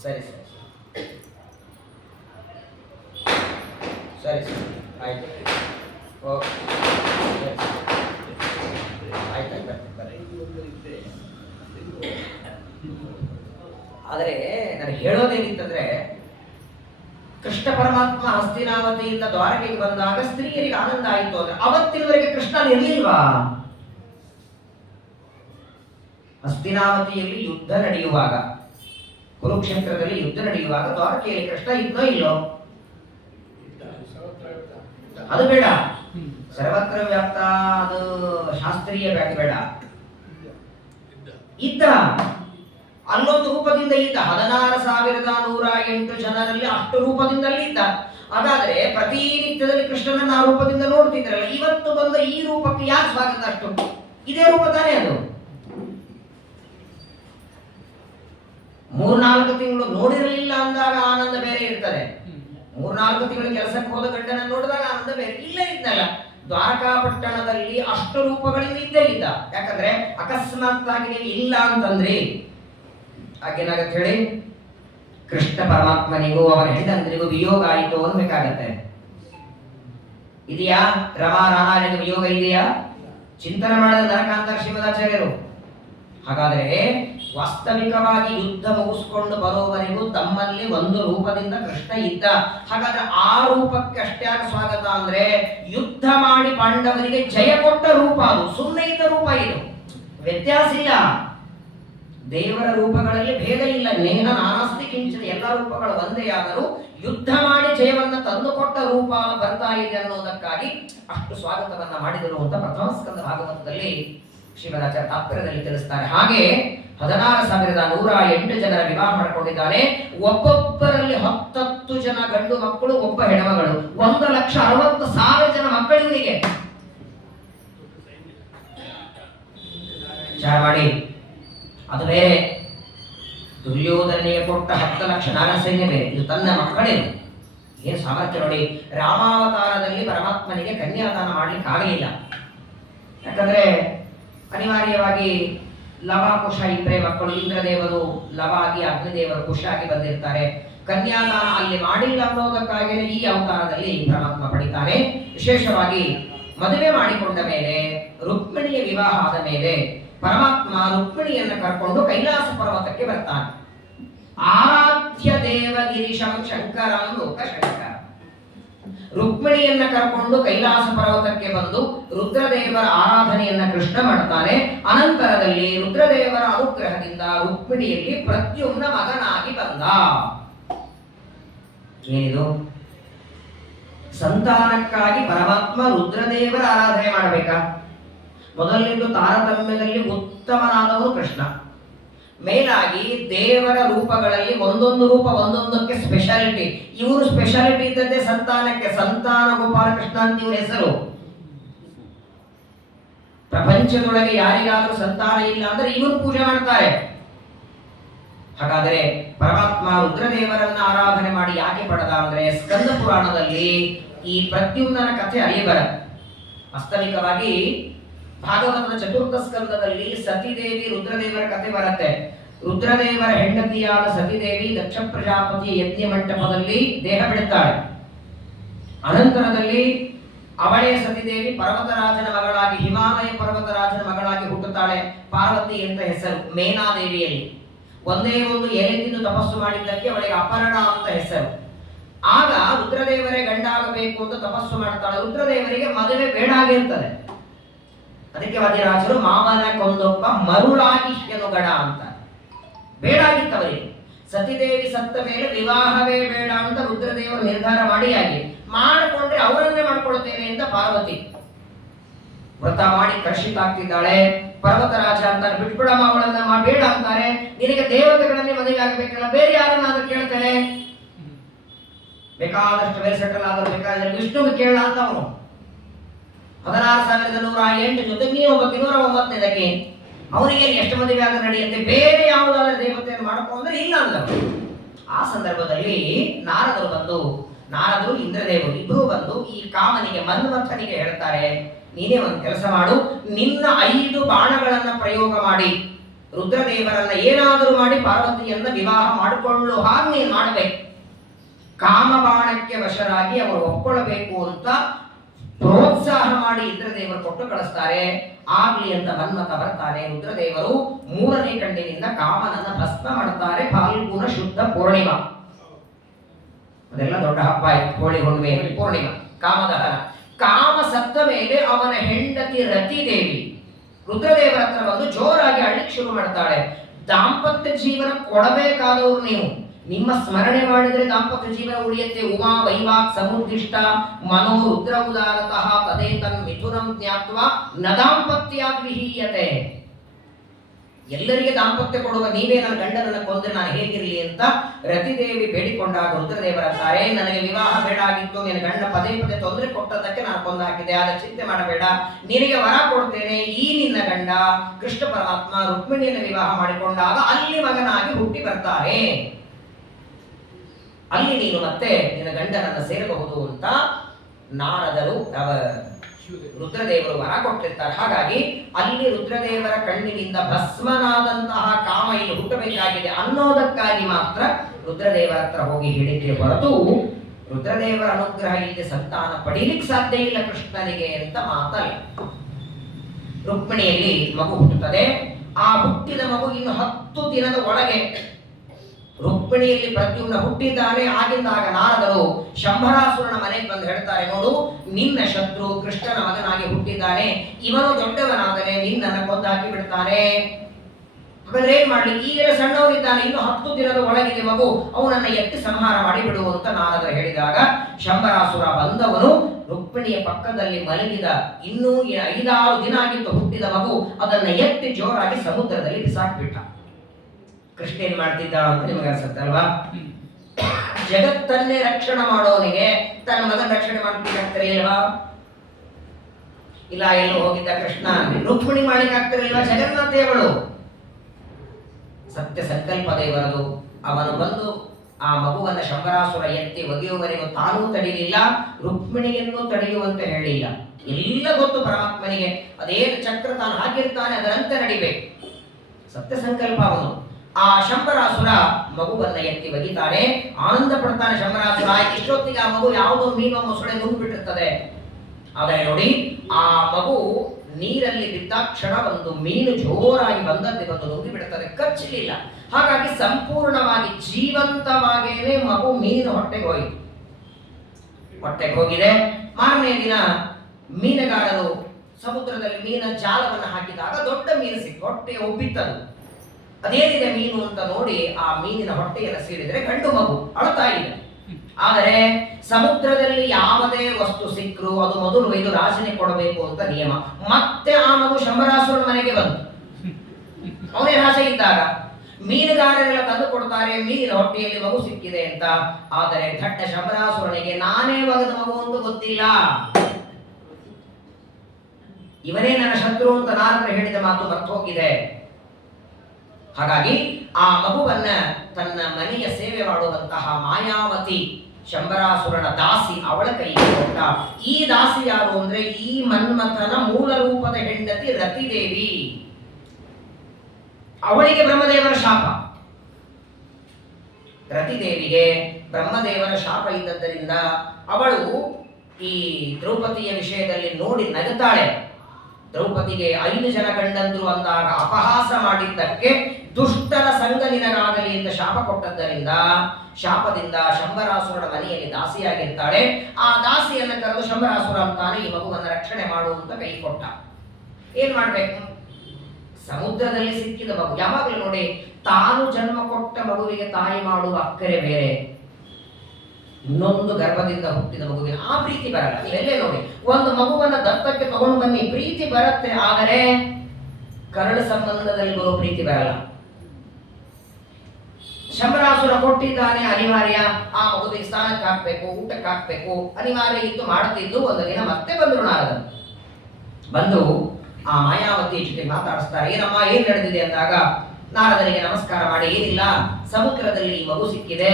ಸರಿ ಆಯ್ತು, ಓಕೆ, ಆದರೆ ನಾನು ಹೇಳೋದೇನಿತ್ತಂದ್ರೆ, ಕೃಷ್ಣ ಪರಮಾತ್ಮ ಹಸ್ತಿನಾವತಿಯಿಂದ ದ್ವಾರಕೆಗೆ ಬಂದಾಗ ಸ್ತ್ರೀಯರಿಗೆ ಆನಂದ ಆಯಿತು ಅಂದ್ರೆ ಅವತ್ತಿನವರೆಗೆ ಕೃಷ್ಣ ಇರಲಿಲ್ವಾ? ಹಸ್ತಿನಾವತಿಯಲ್ಲಿ ಯುದ್ಧ ನಡೆಯುವಾಗ, ಕುರುಕ್ಷೇತ್ರದಲ್ಲಿ ಯುದ್ಧ ನಡೆಯುವಾಗ ದ್ವಾರಕೆಯಲ್ಲಿ ಕೃಷ್ಣ ಇದ್ನೋ ಇಲ್ಲೋ? ಅದು ಬೇಡ, ಸರ್ವತ್ರ ವ್ಯಾಪ್ತ, ಅದು ಶಾಸ್ತ್ರೀಯ ಬೇಡ. ಇದ್ದ ಅಲ್ಲೊಂದು ರೂಪದಿಂದ ಇದ್ದ. 16,108 ಜನರಲ್ಲಿ ಅಷ್ಟು ರೂಪದಿಂದಲೇ ಇದ್ದ. ಹಾಗಾದ್ರೆ ಪ್ರತಿನಿತ್ಯದಲ್ಲಿ ಕೃಷ್ಣನನ್ನ ಆ ರೂಪದಿಂದ ನೋಡ್ತಿದ್ರಲ್ಲ, ಇವತ್ತು ಬಂದ ಈ ರೂಪಕ್ಕೆ ಯಾಕೆ ಸ್ವಾಗತ ಅಷ್ಟು? ಇದೇ ರೂಪ ತಾನೇ ಅದು. 3-4 ತಿಂಗಳು ನೋಡಿರಲಿಲ್ಲ ಅಂದಾಗ ಆನಂದ ಬೇರೆ ಇರ್ತದೆ. 3-4 ತಿಂಗಳು ಕೆಲಸಕ್ಕೆ ಹೋದ ಗಂಡನ ನೋಡಿದಾಗ ಆನಂದ ಬೇರೆ. ಇಲ್ಲೇ ಇದ್ನಲ್ಲ ದ್ವಾರಕಾಪಟ್ಟಣದಲ್ಲಿ ಅಷ್ಟು ರೂಪಗಳಿಂದ ಇದ್ದೇ ಇದ್ದ. ಯಾಕಂದ್ರೆ ಅಕಸ್ಮಾತ್ ಆಗಿ ನೀವು ಇಲ್ಲ ಅಂತಂದ್ರಿ ಹಾಗೇನಾಗತ್ತೆ ಹೇಳಿ, ಕೃಷ್ಣ ಪರಮಾತ್ಮನಿಗೂ ಅವನ ಹೆಂಡಂದ್ರಿಗೂ ವಿಯೋಗ ಆಯಿತು ಅನ್ಬೇಕಾಗತ್ತೆ. ಇದೆಯಾ? ರಮಾರಾಯಣ ವಿಯೋಗ ಇದೆಯಾ? ಚಿಂತನೆ ಮಾಡಿದ ನರಕಾಂತ ಶ್ರೀಮದಾಚಾರ್ಯರು. ಹಾಗಾದ್ರೆ ವಾಸ್ತವಿಕವಾಗಿ ಯುದ್ಧ ಮುಗಿಸ್ಕೊಂಡು ಬರೋವರೆಗೂ ತಮ್ಮಲ್ಲಿ ಒಂದು ರೂಪದಿಂದ ಕೃಷ್ಣ ಇದ್ದ. ಹಾಗಾದ್ರೆ ಆ ರೂಪಕ್ಕೆ ಅಷ್ಟೇ ಸ್ವಾಗತ ಅಂದ್ರೆ ಯುದ್ಧ ಮಾಡಿ ಪಾಂಡವರಿಗೆ ಜಯ ಕೊಟ್ಟ ರೂಪ ಅದು, ಸುಮ್ಮನೆ ಇದ್ದ ರೂಪ. ಇದು ವ್ಯತ್ಯಾಸ ಇಲ್ಲ. ದೇವರ ರೂಪಗಳಲ್ಲಿ ಭೇದ ಇಲ್ಲ. ನೇಹ ನಾನಾಸ್ತಿ ಕಿಂಚಿತ, ಎಲ್ಲ ರೂಪಗಳು ಒಂದೇ. ಆದರೂ ಯುದ್ಧ ಮಾಡಿ ಜಯವನ್ನ ತಂದುಕೊಟ್ಟ ರೂಪ ಬರ್ತಾ ಇದೆ ಅನ್ನೋದಕ್ಕಾಗಿ ಅಷ್ಟು ಸ್ವಾಗತವನ್ನ ಮಾಡಿದರು ಅಂತ ಪ್ರಥಮ ಸ್ಕಂದ ಭಾಗವತದಲ್ಲಿ ಶ್ರೀಮದಾಚಾರ್ಯ ತಾತ್ಪರ್ಯದಲ್ಲಿ ತಿಳಿಸ್ತಾರೆ. ಹಾಗೆ 16,108 ಜನರ ವಿವಾಹ ಮಾಡಿಕೊಂಡಿದ್ದಾನೆ. ಒಬ್ಬೊಬ್ಬರಲ್ಲಿ 10 ಜನ ಗಂಡು ಮಕ್ಕಳು, 1 ಹೆಣ್ಮಗಳು. 1,60,000 ಜನ ಮಕ್ಕಳು ಇವನಿಗೆ. ವಿಚಾರ ಮಾಡಿ. ಅದು ಬೇರೆ, ದುರ್ಯೋಧನಿಗೆ ಕೊಟ್ಟ 10 ಲಕ್ಷ ನಾಗಸೈನ್ಯ ಬೇರೆ, ಇದು ತನ್ನ ಮಕ್ಕಳೇನು. ಏನು ಸಾಮರ್ಥ್ಯ ನೋಡಿ. ರಾಮಾವತಾರದಲ್ಲಿ ಪರಮಾತ್ಮನಿಗೆ ಕನ್ಯಾದಾನ ಮಾಡ್ಲಿಕ್ಕೆ ಆಗಲಿಲ್ಲ. ಯಾಕಂದ್ರೆ ಅನಿವಾರ್ಯವಾಗಿ ಲವ ಕುಶ ಇಬ್ಬರೇ ಮಕ್ಕಳು. ಇಂದ್ರದೇವರು ಲವ ಆಗಿ, ಅಗ್ನಿದೇವರು ಕುಶ ಆಗಿ ಬಂದಿರ್ತಾರೆ. ಕನ್ಯಾದಾನ ಅಲ್ಲಿ ಮಾಡಿಲ್ಲ ಅನ್ನೋದಕ್ಕಾಗಿ ಈ ಅವತಾರದಲ್ಲಿ ಪರಮಾತ್ಮ ಪಡಿತಾನೆ. ವಿಶೇಷವಾಗಿ ಮದುವೆ ಮಾಡಿಕೊಂಡ ಮೇಲೆ, ರುಕ್ಮಿಣಿಯ ವಿವಾಹ ಆದ ಮೇಲೆ ಪರಮಾತ್ಮ ರುಕ್ಮಿಣಿಯನ್ನು ಕರ್ಕೊಂಡು ಕೈಲಾಸ ಪರ್ವತಕ್ಕೆ ಬರ್ತಾನೆ. ಆರಾಧ್ಯ ದೇವಗಿರಿಶಂ ಶಂಕರಂ ಲೋಕಶಂಕರ. ರುಕ್ಮಿಣಿಯನ್ನ ಕರ್ಕೊಂಡು ಕೈಲಾಸ ಪರ್ವತಕ್ಕೆ ಬಂದು ರುದ್ರದೇವರ ಆರಾಧನೆಯನ್ನ ಕೃಷ್ಣ ಮಾಡ್ತಾನೆ. ಅನಂತರದಲ್ಲಿ ರುದ್ರದೇವರ ಅನುಗ್ರಹದಿಂದ ರುಕ್ಮಿಣಿಯಲ್ಲಿ ಪ್ರದ್ಯುಮ್ನ ಮಗನಾಗಿ ಬಂದ. ಏನಿದು? ಸಂತಾನಕ್ಕಾಗಿ ಪರಮಾತ್ಮ ರುದ್ರದೇವರ ಆರಾಧನೆ ಮಾಡಬೇಕಾ? ಮೊದಲನೇದು ತಾರತಮ್ಯದಲ್ಲಿ ಉತ್ತಮನಾದವನು ಕೃಷ್ಣ. ಮೇಲಾಗಿ ದೇವರ ರೂಪಗಳಲ್ಲಿ ಒಂದೊಂದು ರೂಪ ಒಂದೊಂದಕ್ಕೆ ಸ್ಪೆಷಾಲಿಟಿ. ಇವರು ಸ್ಪೆಷಾಲಿಟಿ ಇದ್ದದ್ದೇ ಸಂತಾನಕ್ಕೆ, ಸಂತಾನ ಗೋಪಾಲ ಕೃಷ್ಣ ಅಂತ ಇವರ ಹೆಸರು. ಪ್ರಪಂಚದೊಳಗೆ ಯಾರಿಗಾದ್ರೂ ಸಂತಾನ ಇಲ್ಲ ಅಂದ್ರೆ ಇವರು ಪೂಜೆ ಮಾಡ್ತಾರೆ. ಹಾಗಾದರೆ ಪರಮಾತ್ಮ ರುದ್ರದೇವರನ್ನ ಆರಾಧನೆ ಮಾಡಿ ಯಾಕೆ ಪಡೆದ ಅಂದ್ರೆ, ಸ್ಕಂದ ಪುರಾಣದಲ್ಲಿ ಈ ಪ್ರದ್ಯುಮ್ನನ ಕಥೆ ಅಲ್ಲಿ ಬರುತ್ತೆ. ವಾಸ್ತವಿಕವಾಗಿ ಭಾಗವತದ ಚತುರ್ಥ ಸ್ಕಂದದಲ್ಲಿ ಸತಿದೇವಿ ರುದ್ರದೇವರ ಕಥೆ ಬರುತ್ತೆ. ರುದ್ರದೇವರ ಹೆಂಡತಿಯಾದ ಸತಿದೇವಿ ದಕ್ಷ ಪ್ರಜಾಪತಿಯ ಯಜ್ಞ ಮಂಟಪದಲ್ಲಿ ದೇಹ ಬಿಡುತ್ತಾಳೆ. ಅನಂತರದಲ್ಲಿ ಅವಳೇ ಸತಿದೇವಿ ಪರ್ವತರಾಜನ ಮಗಳಾಗಿ, ಹಿಮಾಲಯ ಪರ್ವತರಾಜನ ಮಗಳಾಗಿ ಹುಟ್ಟುತ್ತಾಳೆ. ಪಾರ್ವತಿ ಅಂತ ಹೆಸರು. ಮೇನಾದೇವಿಯಲ್ಲಿ ಒಂದೇ ಒಂದು ಎಲೆ ತಿಂದು ತಪಸ್ಸು ಮಾಡಿದ್ದಕ್ಕೆ ಅವಳಿಗೆ ಅಪರ್ಣ ಅಂತ ಹೆಸರು. ಆಗ ರುದ್ರದೇವರೇ ಗಂಡ ಆಗಬೇಕು ಅಂತ ತಪಸ್ಸು ಮಾಡ್ತಾಳೆ. ರುದ್ರದೇವರಿಗೆ ಮದುವೆ ಬೇಡ ಆಗಿರ್ತದೆ. ಅದಕ್ಕೆ ವಾದಿರಾಜರು ಮಾವನ ಕೊಂದೊಬ್ಬ ಮರುಳಾಗಿ ಗಡ ಅಂತ ಬೇಡಾಗಿತ್ತವರಿಗೆ. ಸತಿದೇವಿ ಸತ್ತ ಮೇಲೆ ವಿವಾಹವೇ ಬೇಡ ಅಂತ ರುದ್ರದೇವರು ನಿರ್ಧಾರ ಮಾಡಿಕೊಂಡ್ರೆ ಅವರನ್ನೇ ಮಾಡ್ಕೊಳ್ತೇನೆ ಅಂತ ಪಾರ್ವತಿ ವ್ರತ ಮಾಡಿ ಕರ್ಷಿತಾಗ್ತಿದ್ದಾಳೆ. ಪರ್ವತರಾಜ ಅಂತಾರೆ, ಬಿಟ್ಬಿಡಮ್ಮ ಅವಳನ್ನ, ಬೇಡ ಅಂತಾರೆ. ನಿನಗೆ ದೇವತೆಗಳನ್ನೇ ಮದುವೆ ಆಗಬೇಕಲ್ಲ, ಬೇರೆ ಯಾರನ್ನಾದ್ರೂ ಕೇಳ್ತಾನೆ. ಬೇಕಾದಷ್ಟು ವೆಲ್ ಸೆಟಲ್ ಆದರೂ ಬೇಕಾದ್ರೆ ವಿಷ್ಣುಗೆ ಕೇಳ ಅಂತ ಅವನು 16,108 ಜೊತೆ ನೀನು ಒಬ್ಬ 209ನೇದಕ್ಕೆ ಅವನಿಗೆ ಎಷ್ಟು ಮದುವೆ ಆಗ ನಡೆಯುತ್ತೆ, ಬೇರೆ ಯಾವುದಾದ್ರೂ ದೇವತೆಯನ್ನು ಮಾಡ್ಕೊಂಡ್ರೆ ಇಲ್ಲ ಅಂದವರು. ಆ ಸಂದರ್ಭದಲ್ಲಿ ನಾರದರು ಇಂದ್ರದೇವರು ಇಬ್ಬರು ಬಂದು ಈ ಕಾಮನಿಗೆ ಮನ್ಮಥನಿಗೆ ಹೇಳ್ತಾರೆ, ನೀನೇ ಒಂದು ಕೆಲಸ ಮಾಡು, ನಿನ್ನ 5 ಬಾಣಗಳನ್ನ ಪ್ರಯೋಗ ಮಾಡಿ ರುದ್ರದೇವರನ್ನ ಏನಾದರೂ ಮಾಡಿ ಪಾರ್ವತಿಯನ್ನ ವಿವಾಹ ಮಾಡಿಕೊಳ್ಳು ಹಾಗೆ ನೀನು ಮಾಡಬೇಕು. ಕಾಮಬಾಣಕ್ಕೆ ವಶರಾಗಿ ಅವರು ಒಪ್ಕೊಳ್ಳಬೇಕು ಅಂತ ಪ್ರೋತ್ಸಾಹ ಮಾಡಿ ಇಂದ್ರದೇವರು ಕೊಟ್ಟು ಕಳಿಸ್ತಾರೆ. ಆಗ್ಲಿ ಅಂತ ಮನ್ಮಥ ಬರ್ತಾನೆ. ರುದ್ರದೇವರು 3ನೇ ಕಣ್ಣಿನಿಂದ ಕಾಮನನ್ನ ಭಸ್ಮ ಮಾಡ್ತಾರೆ. ಫಾಲ್ಗುಣ ಶುದ್ಧ ಪೂರ್ಣಿಮಾ, ಅದೆಲ್ಲ ದೊಡ್ಡ ಹಬ್ಬ ಆಯ್ತು. ಹೋಳಿ ಹುಣ್ಣಿಮೆ, ಪೂರ್ಣಿಮಾ, ಕಾಮದಹನ. ಕಾಮ ಸತ್ತ ಮೇಲೆ ಅವನ ಹೆಂಡತಿ ರತಿದೇವಿ ರುದ್ರದೇವರ ಹತ್ರ ಬಂದು ಜೋರಾಗಿ ಅಳ್ಳಿಕ್ ಶುರು ಮಾಡ್ತಾಳೆ. ದಾಂಪತ್ಯ ಜೀವನ ಕೊಡಬೇಕಾದವರು ನೀವು, ನಿಮ್ಮ ಸ್ಮರಣೆ ಮಾಡಿದ್ರೆ ದಾಂಪತ್ಯ ಜೀವನ ಉಳಿಯುತ್ತೆ. ಉಮಾ ವೈವಾಕ್ ಸಮುದ್ದಿಷ್ಟ ಮನೋ ರುದ್ರ ಉದಾರತಃ ತದೇತನ್ ಮಿಥುನಂ ಜ್ಞಾತ್ವಾ ನ ದಾಂಪತ್ಯಾದ್ ವಿಹೀಯತೆ. ಎಲ್ಲರಿಗೆ ದಾಂಪತ್ಯ ಕೊಡುವ ನೀವೇ ನನ್ನ ಗಂಡನನ್ನ ಕೊಂದ್ರೆ ನಾನು ಹೇಗಿರಲಿ ಅಂತ ರತಿದೇವಿ ಬೇಡಿಕೊಂಡಾಗ ರುದ್ರದೇವರ ಅಂತಾರೆ, ನನಗೆ ವಿವಾಹ ಬೇಡ ಆಗಿತ್ತು, ನಿನ್ನ ಗಂಡ ಪದೇ ಪದೇ ತೊಂದರೆ ಕೊಟ್ಟದಕ್ಕೆ ನಾನು ಕೊಂದು ಹಾಕಿದೆ, ಆದ ಚಿಂತೆ ಮಾಡಬೇಡ, ನಿನಗೆ ವರ ಕೊಡ್ತೇನೆ. ಈ ನಿನ್ನ ಗಂಡ ಕೃಷ್ಣ ಪರಮಾತ್ಮ ರುಕ್ಮಿಣಿಯನ್ನು ವಿವಾಹ ಮಾಡಿಕೊಂಡಾಗ ಅಲ್ಲಿ ಮಗನಾಗಿ ಹುಟ್ಟಿ ಬರ್ತಾನೆ, ಅಲ್ಲಿ ನೀನು ಮತ್ತೆ ನಿನ್ನ ಗಂಡನನ್ನ ಸೇರಬಹುದು ಅಂತ ನಾರದರು ರುದ್ರದೇವರು ವರ ಕೊಟ್ಟಿರ್ತಾರೆ. ಹಾಗಾಗಿ ಅಲ್ಲಿ ರುದ್ರದೇವರ ಕಣ್ಣಿನಿಂದ ಭಸ್ಮನಾದಂತಹ ಕಾಮ ಇಲ್ಲಿ ಹುಟ್ಟಬೇಕಾಗಿದೆ ಅನ್ನೋದಕ್ಕಾಗಿ ಮಾತ್ರ ರುದ್ರದೇವರ ಹತ್ರ ಹೋಗಿ ಹೇಳಿಕೆ ಹೊರತು ರುದ್ರದೇವರ ಅನುಗ್ರಹ ಇಲ್ಲದೆ ಸಂತಾನ ಪಡೀಲಿಕ್ಕೆ ಸಾಧ್ಯ ಇಲ್ಲ ಕೃಷ್ಣನಿಗೆ ಅಂತ ಮಾತಲ್ಲ. ರುಕ್ಮಿಣಿಯಲ್ಲಿ ಮಗು ಹುಟ್ಟುತ್ತದೆ. ಆ ಹುಟ್ಟಿದ ಮಗು ಇನ್ನು 10 ದಿನದ ಒಳಗೆ ರುಕ್ಮಿಣಿಯಲ್ಲಿ ಪ್ರದ್ಯುಮ್ನ ಹುಟ್ಟಿದ್ದಾನೆ. ಆಗಿಂದಾಗ ನಾರದರು ಶಂಭರಾಸುರನ ಮನೆಗೆ ಬಂದು ಹೇಳ್ತಾರೆ, ನೋಡು ನಿನ್ನ ಶತ್ರು ಕೃಷ್ಣನ ಮಗನಾಗಿ ಹುಟ್ಟಿದ್ದಾನೆ, ಇವನು ದೊಡ್ಡವನಾದರೆ ನಿನ್ನನ್ನು ಕೊಂದಾಕಿ ಬಿಡ್ತಾನೆ. ಹಾಗಾದ್ರೆ ಏನ್ ಮಾಡ್ಲಿ, ಈಗಲೇ ಸಣ್ಣವನಿದ್ದಾನೆ, ಇನ್ನು 10 ದಿನದ ಒಳಗಿದೆ ಮಗು, ಅವನನ್ನ ಎತ್ತಿ ಸಂಹಾರ ಮಾಡಿಬಿಡು ಅಂತ ನಾರದರು ಹೇಳಿದಾಗ ಶಂಭರಾಸುರ ಬಂದವನು ರುಕ್ಮಿಣಿಯ ಪಕ್ಕದಲ್ಲಿ ಮಲಗಿದ ಇನ್ನೂ 5-6 ದಿನ ಆಗಿತ್ತು ಹುಟ್ಟಿದ ಮಗು, ಅದನ್ನ ಎತ್ತಿ ಜೋರಾಗಿ ಸಮುದ್ರದಲ್ಲಿ ಬಿಸಾಕ್ಬಿಟ್ಟ. ಕೃಷ್ಣ ಏನ್ ಮಾಡ್ತಿದ್ದ ಅಂತ ನಿಮಗೆ ಅನ್ಸುತ್ತಲ್ವಾ? ಜಗತ್ತನ್ನೇ ರಕ್ಷಣೆ ಮಾಡೋನಿಗೆ ತನ್ನ ಮಗನ ರಕ್ಷಣೆ ಮಾಡ್ಲಿಕ್ಕಾಗ್ತಿರಲಿಲ್ವಾ? ಇಲ್ಲ, ಎಲ್ಲೋ ಹೋಗಿದ್ದ ಕೃಷ್ಣ ರುಕ್ಮಿಣಿ ಮಾಡ್ಲಿಕ್ಕೆ ಆಗ್ತಿರಲಿಲ್ವಾ? ಜಗನ್ಮಾತೆಯವಳು ಸತ್ಯ ಸಂಕಲ್ಪ ದೇವರದು. ಅವನು ಬಂದು ಆ ಮಗುವನ್ನ ಶಂಭರಾಸುರ ಎತ್ತಿ ಒಗೆಯುವವರೆಗೂ ತಾನೂ ತಡಿಲಿಲ್ಲ, ರುಕ್ಮಿಣಿಯನ್ನು ತಡೆಯುವಂತೆ ಹೇಳಿಲ್ಲ. ಎಲ್ಲ ಗೊತ್ತು ಪರಮಾತ್ಮನಿಗೆ, ಅದೇನು ಚಕ್ರ ತಾನು ಹಾಕಿರ್ತಾನೆ ಅದರಂತೆ ನಡಿಬೇಕು. ಸತ್ಯ ಸಂಕಲ್ಪ ಅವನು. ಆ ಶಂಭರಾಸುರ ಮಗುವನ್ನ ಎತ್ತಿ ಒಗಿತಾನೆ, ಆನಂದ ಪಡ್ತಾನೆ ಶಂಭರಾಸುರ. ಇಷ್ಟೊತ್ತಿಗೆ ಆ ಮಗು ಯಾವುದೋ ಮೀನು ಮೊಸಳೆ ನುಗ್ಗಿಬಿಟ್ಟಿರ್ತದೆ. ಆದರೆ ನೋಡಿ, ಆ ಮಗು ನೀರಲ್ಲಿ ಬಿದ್ದ ಕ್ಷಣ ಒಂದು ಮೀನು ಜೋರಾಗಿ ಬಂದದ್ದು ಬಂದು ನುಗ್ಗಿ ಬಿಡುತ್ತದೆ, ಕಚ್ಚಲಿಲ್ಲ. ಹಾಗಾಗಿ ಸಂಪೂರ್ಣವಾಗಿ ಜೀವಂತವಾಗೇನೆ ಮಗು ಮೀನಿನ ಹೊಟ್ಟೆಗೆ ಹೋಗಿದೆ. ಮಾರನೇ ದಿನ ಮೀನುಗಾರರು ಸಮುದ್ರದಲ್ಲಿ ಮೀನ ಜಾಲವನ್ನು ಹಾಕಿದಾಗ ದೊಡ್ಡ ಮೀನು ಸಿಕ್ಕು, ಹೊಟ್ಟೆ ಉಬ್ಬಿತ್ತದು. ಅದೇನಿದೆ ಮೀನು ಅಂತ ನೋಡಿ ಆ ಮೀನಿನ ಹೊಟ್ಟೆಯನ್ನು ಸೀಳಿದ್ರೆ ಗಂಡು ಮಗು ಅಳುತ್ತಾ ಇದೆ. ಆದರೆ ಸಮುದ್ರದಲ್ಲಿ ಯಾವುದೇ ವಸ್ತು ಸಿಕ್ಕರು ಅದು ಮೊದಲು ಇದು ರಾಜನಿಗೆ ಕೊಡಬೇಕು ಅಂತ ನಿಯಮ. ಮತ್ತೆ ಆ ಮಗು ಶಂಬರಾಸುರನ ಮನೆಗೆ ಬಂತು. ಅವನೇ ರಾಜ ಇದ್ದಾಗ ಮೀನುಗಾರರೆಲ್ಲ ತಂದು ಕೊಡ್ತಾರೆ ಮೀನಿನ ಹೊಟ್ಟೆಯಲ್ಲಿ ಮಗು ಸಿಕ್ಕಿದೆ ಅಂತ. ಆದರೆ ದಟ್ಟ ಶಂಬರಾಸುರನಿಗೆ ನಾನೇ ಒಗೆದ ಮಗು ಅಂತ ಗೊತ್ತಿಲ್ಲ, ಇವನೇ ನನ್ನ ಶತ್ರು ಅಂತ ನಾರದರು ಹೇಳಿದ ಮಾತು ಮರ್ತು ಹೋಗಿದೆ. ಹಾಗಾಗಿ ಆ ಮಗುವನ್ನ ತನ್ನ ಮನೆಯ ಸೇವೆ ಮಾಡುವಂತಹ ಮಾಯಾವತಿ ಶಂಬರಾಸುರನ ದಾಸಿ ಅವಳ ಕೈಗೆ ಕೊಟ್ಟ. ಈ ದಾಸಿ ಯಾರು ಅಂದ್ರೆ ಈ ಮನ್ಮಥನ ಮೂಲ ರೂಪದ ಹೆಂಡತಿ ರತಿದೇವಿ. ಅವಳಿಗೆ ಬ್ರಹ್ಮದೇವರ ಶಾಪ. ರತಿದೇವಿಗೆ ಬ್ರಹ್ಮದೇವರ ಶಾಪ ಇದ್ದದ್ದರಿಂದ ಅವಳು ಈ ದ್ರೌಪದಿಯ ವಿಷಯದಲ್ಲಿ ನೋಡಿ ನಗುತ್ತಾಳೆ. ದ್ರೌಪದಿಗೆ 5 ಜನ ಗಂಡಂದ್ರು ಅಂದಾಗ ಅಪಹಾಸ ಮಾಡಿದ್ದಕ್ಕೆ ದುಷ್ಟರ ಸಂಗ ನಿನಗಾಗಲಿ ಅಂತ ಶಾಪ ಕೊಟ್ಟದ್ದರಿಂದ ಶಾಪದಿಂದ ಶಂಬರಾಸುರನ ಮನೆಯಲ್ಲಿ ದಾಸಿಯಾಗಿರ್ತಾಳೆ. ಆ ದಾಸಿಯನ್ನು ಕರೆದು ಶಂಬರಾಸುರ ಅಂತಾನೆ ಈ ಮಗುವನ್ನು ರಕ್ಷಣೆ ಮಾಡುವಂತ ಕೈ ಕೊಟ್ಟ. ಏನ್ ಮಾಡ್ಬೇಕು? ಸಮುದ್ರದಲ್ಲಿ ಸಿಕ್ಕಿದ ಮಗು. ಯಾವಾಗಲೂ ನೋಡಿ, ತಾನು ಜನ್ಮ ಕೊಟ್ಟ ಮಗುವಿಗೆ ತಾಯಿ ಮಾಡುವ ಅಕ್ಕರೆ ಬೇರೆ, ಇನ್ನೊಂದು ಗರ್ಭದಿಂದ ಹುಟ್ಟಿದ ಮಗುವಿಗೆ ಆ ಪ್ರೀತಿ ಬರಲ್ಲ. ನೀವೆಲ್ಲೇ ನೋಡಿ, ಒಂದು ಮಗುವನ್ನ ದತ್ತಕ್ಕೆ ತಗೊಂಡು ಬನ್ನಿ, ಪ್ರೀತಿ ಬರುತ್ತೆ. ಆದರೆ ಕರಳು ಸಂಬಂಧದಲ್ಲಿ ಬರೋ ಪ್ರೀತಿ ಬರಲ್ಲ. ಶಂಬರಾಸುರ ಕೊಟ್ಟಿದ್ದಾನೆ, ಅನಿವಾರ್ಯ. ಆ ಮಗುವಿಗೆ ಸ್ನಾನಕ್ಕೆ ಹಾಕ್ಬೇಕು, ಊಟಕ್ಕೆ ಹಾಕ್ಬೇಕು, ಅನಿವಾರ್ಯ ಇತ್ತು, ಮಾಡ್ತಿದ್ದು. ಒಂದು ದಿನ ಮತ್ತೆ ಬಂದರು ನಾರದರು. ಬಂದು ಆ ಮಾಯಾವತಿ ಜೊತೆ ಮಾತಾಡಿಸ್ತಾರೆ. ಏನಮ್ಮ, ಏನ್ ನಡೆದಿದೆ ಅಂದಾಗ ನಾರದರಿಗೆ ನಮಸ್ಕಾರ ಮಾಡಿ, ಏನಿಲ್ಲ, ಸಮುದ್ರದಲ್ಲಿ ಈ ಮಗು ಸಿಕ್ಕಿದೆ,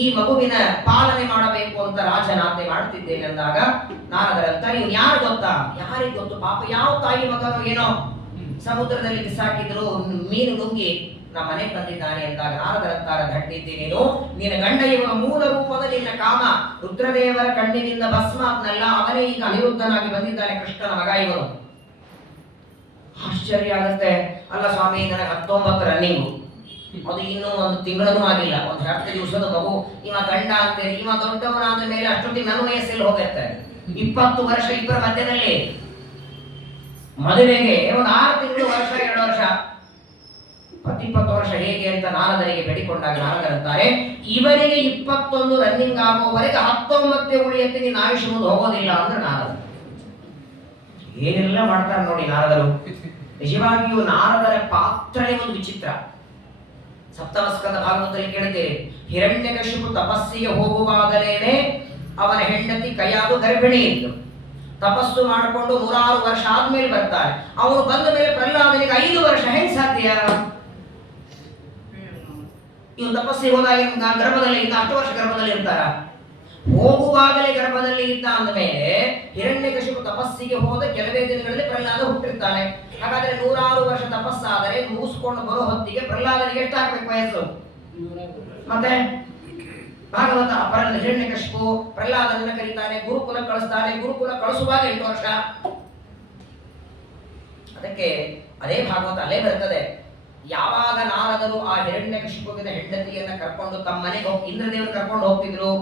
ಈ ಮಗುವಿನ ಪಾಲನೆ ಮಾಡಬೇಕು ಅಂತ ರಾಜನಾಜ್ಞೆ ಮಾಡ್ತಿದ್ದೇನೆ ಅಂದಾಗ ನಾರದರಂತ, ನೀವು ಯಾರು ಗೊತ್ತಾ? ಯಾರಿಗೆ ಗೊತ್ತು ಪಾಪ, ಯಾವ ತಾಯಿ ಮಗನೋ ಏನೋ ಸಮುದ್ರದಲ್ಲಿ ಬಿಸಾಕಿದ್ರು, ಮೀನು ನುಂಗಿ ನಮ್ಮ ಮನೆಗೆ ಬಂದಿದ್ದಾನೆ ಅಂದಾಗ ನಾರದರಂತಾರ, ಧಡ್ಡಿದ್ದಿ ನೀನು, ನಿನ್ನ ಗಂಡ ಇವನ ಮೂಲ ರೂಪದ ನಿನ್ನ ಕಾಮ ರುದ್ರದೇವರ ಕಣ್ಣಿನಿಂದ ಭಸ್ಮ ಆದ್ನಲ್ಲ, ಅವನೇ ಈಗ ಅನಿರುದ್ಧನಾಗಿ ಬಂದಿದ್ದಾನೆ, ಕೃಷ್ಣನ ಮಗ ಇವನು. ಆಶ್ಚರ್ಯ ಆಗುತ್ತೆ. ಅಲ್ಲ ಸ್ವಾಮಿ, ನನಗೆ 19 ರನ್ನಿಂಗು, ಅದು ಇನ್ನೂ 1 ತಿಂಗಳೂ ಆಗಿಲ್ಲ, 10 ದಿವಸದ ಮಗು, ಇವ ಗಂಡ ಅಂತೇಳಿ, ಇವ ದೊಡ್ಡವನಾದ ಮೇಲೆ ಅಷ್ಟೊತ್ತಿಗೆ ನನ್ನ ವಯಸ್ಸಲ್ಲಿ ಹೋಗಿರ್ತಾರೆ. 20 ವರ್ಷ ಇಬ್ಬರ ಮಧ್ಯದಲ್ಲಿ. ಮದುವೆಗೆ 6 ತಿಂಗಳು, ವರ್ಷ 2 ವರ್ಷ, 20 ವರ್ಷ ಹೇಗೆ ಅಂತ ನಾರದರಿಗೆ ಬೇಡಿಕೊಂಡಾಗ ನಾರದರಂತಾರೆ, ಇವರಿಗೆ 21 ರನ್ನಿಂಗ್ ಆಗುವವರೆಗೆ 19 ಉಳಿಯತ್ತೆ, ನೀನು ಆಯುಷ್ಯ ಮುಂದೆ ಹೋಗೋದಿಲ್ಲ ಅಂದ್ರೆ ನಾರದ ಏನೆಲ್ಲ ಮಾಡ್ತಾರೆ ನೋಡಿ ನಾರದರು. ನಿಜವಾಗಿಯೂ ನಾರದರ ಪಾತ್ರನೇ ಒಂದು ವಿಚಿತ್ರ. ಸಪ್ತಮಸ್ಕಂದ ಭಾಗವತದಲ್ಲಿ ಕೇಳ್ತೇವೆ, ಹಿರಣ್ಯಕಶಿಪು ತಪಸ್ಸಿಗೆ ಹೋಗುವಾಗಲೇನೆ ಅವನ ಹೆಂಡತಿ ಕೈಯಾದು ಗರ್ಭಿಣಿ ಇದ್ದು ತಪಸ್ಸು ಮಾಡಿಕೊಂಡು 106 ವರ್ಷ ಆದ್ಮೇಲೆ ಬರ್ತಾರೆ. ಅವನು ಬಂದ ಮೇಲೆ ಪ್ರಹ್ಲಾದನಿಗೆ 5 ವರ್ಷ ಹೆಂಗ್ ಸಾಧ್ಯ? ಇವನು ತಪಸ್ಸಿಗೆ ಹೋದಾಗ ಗರ್ಭದಲ್ಲಿ ಇದ್ದ 10 ವರ್ಷ ಗರ್ಭದಲ್ಲಿ ಇರ್ತಾರ? ಹೋಗುವಾಗಲೇ ಗರ್ಭದಲ್ಲಿ ಇದ್ದ ಅಂದಮೇಲೆ ಹಿರಣ್ಯಕಶಿಪು ತಪಸ್ಸಿಗೆ ಹೋದ ಕೆಲವೇ ದಿನಗಳಲ್ಲಿ ಪ್ರಹ್ಲಾದ ಹುಟ್ಟಿರ್ತಾನೆ. ಹಾಗಾದ್ರೆ 106 ವರ್ಷ ತಪಸ್ಸಾದರೆ ಮುಗಿಸ್ಕೊಂಡು ಬರೋ ಹೊತ್ತಿಗೆ ಪ್ರಹ್ಲಾದನಿಗೆ ಎಷ್ಟಾಗಬೇಕು ವಯಸ್ಸು? ಮತ್ತೆ ಭಾಗವತ ಹಿರಣ್ಯಕಶಿಪು ಪ್ರಹ್ಲಾದನನ್ನ ಕರೀತಾನೆ, ಗುರುಕುಲ ಕಳಿಸ್ತಾನೆ. ಗುರುಕುಲ ಕಳಿಸುವಾಗ 8 ವರ್ಷ. ಅದಕ್ಕೆ ಅದೇ ಭಾಗವತ ಅಲ್ಲೇ ಬರ್ತದೆ. ಯಾವಾಗ ನಾರದರು ಆ ಹಿರಣ್ಯಕಶಿಪುವಿನ ಹೆಂಡತಿಯನ್ನ ಕರ್ಕೊಂಡು ತಮ್ಮ ಮನೆಗೆ ಇಂದ್ರದೇವರು ಕರ್ಕೊಂಡು ಹೋಗ್ತಿದ್ರು,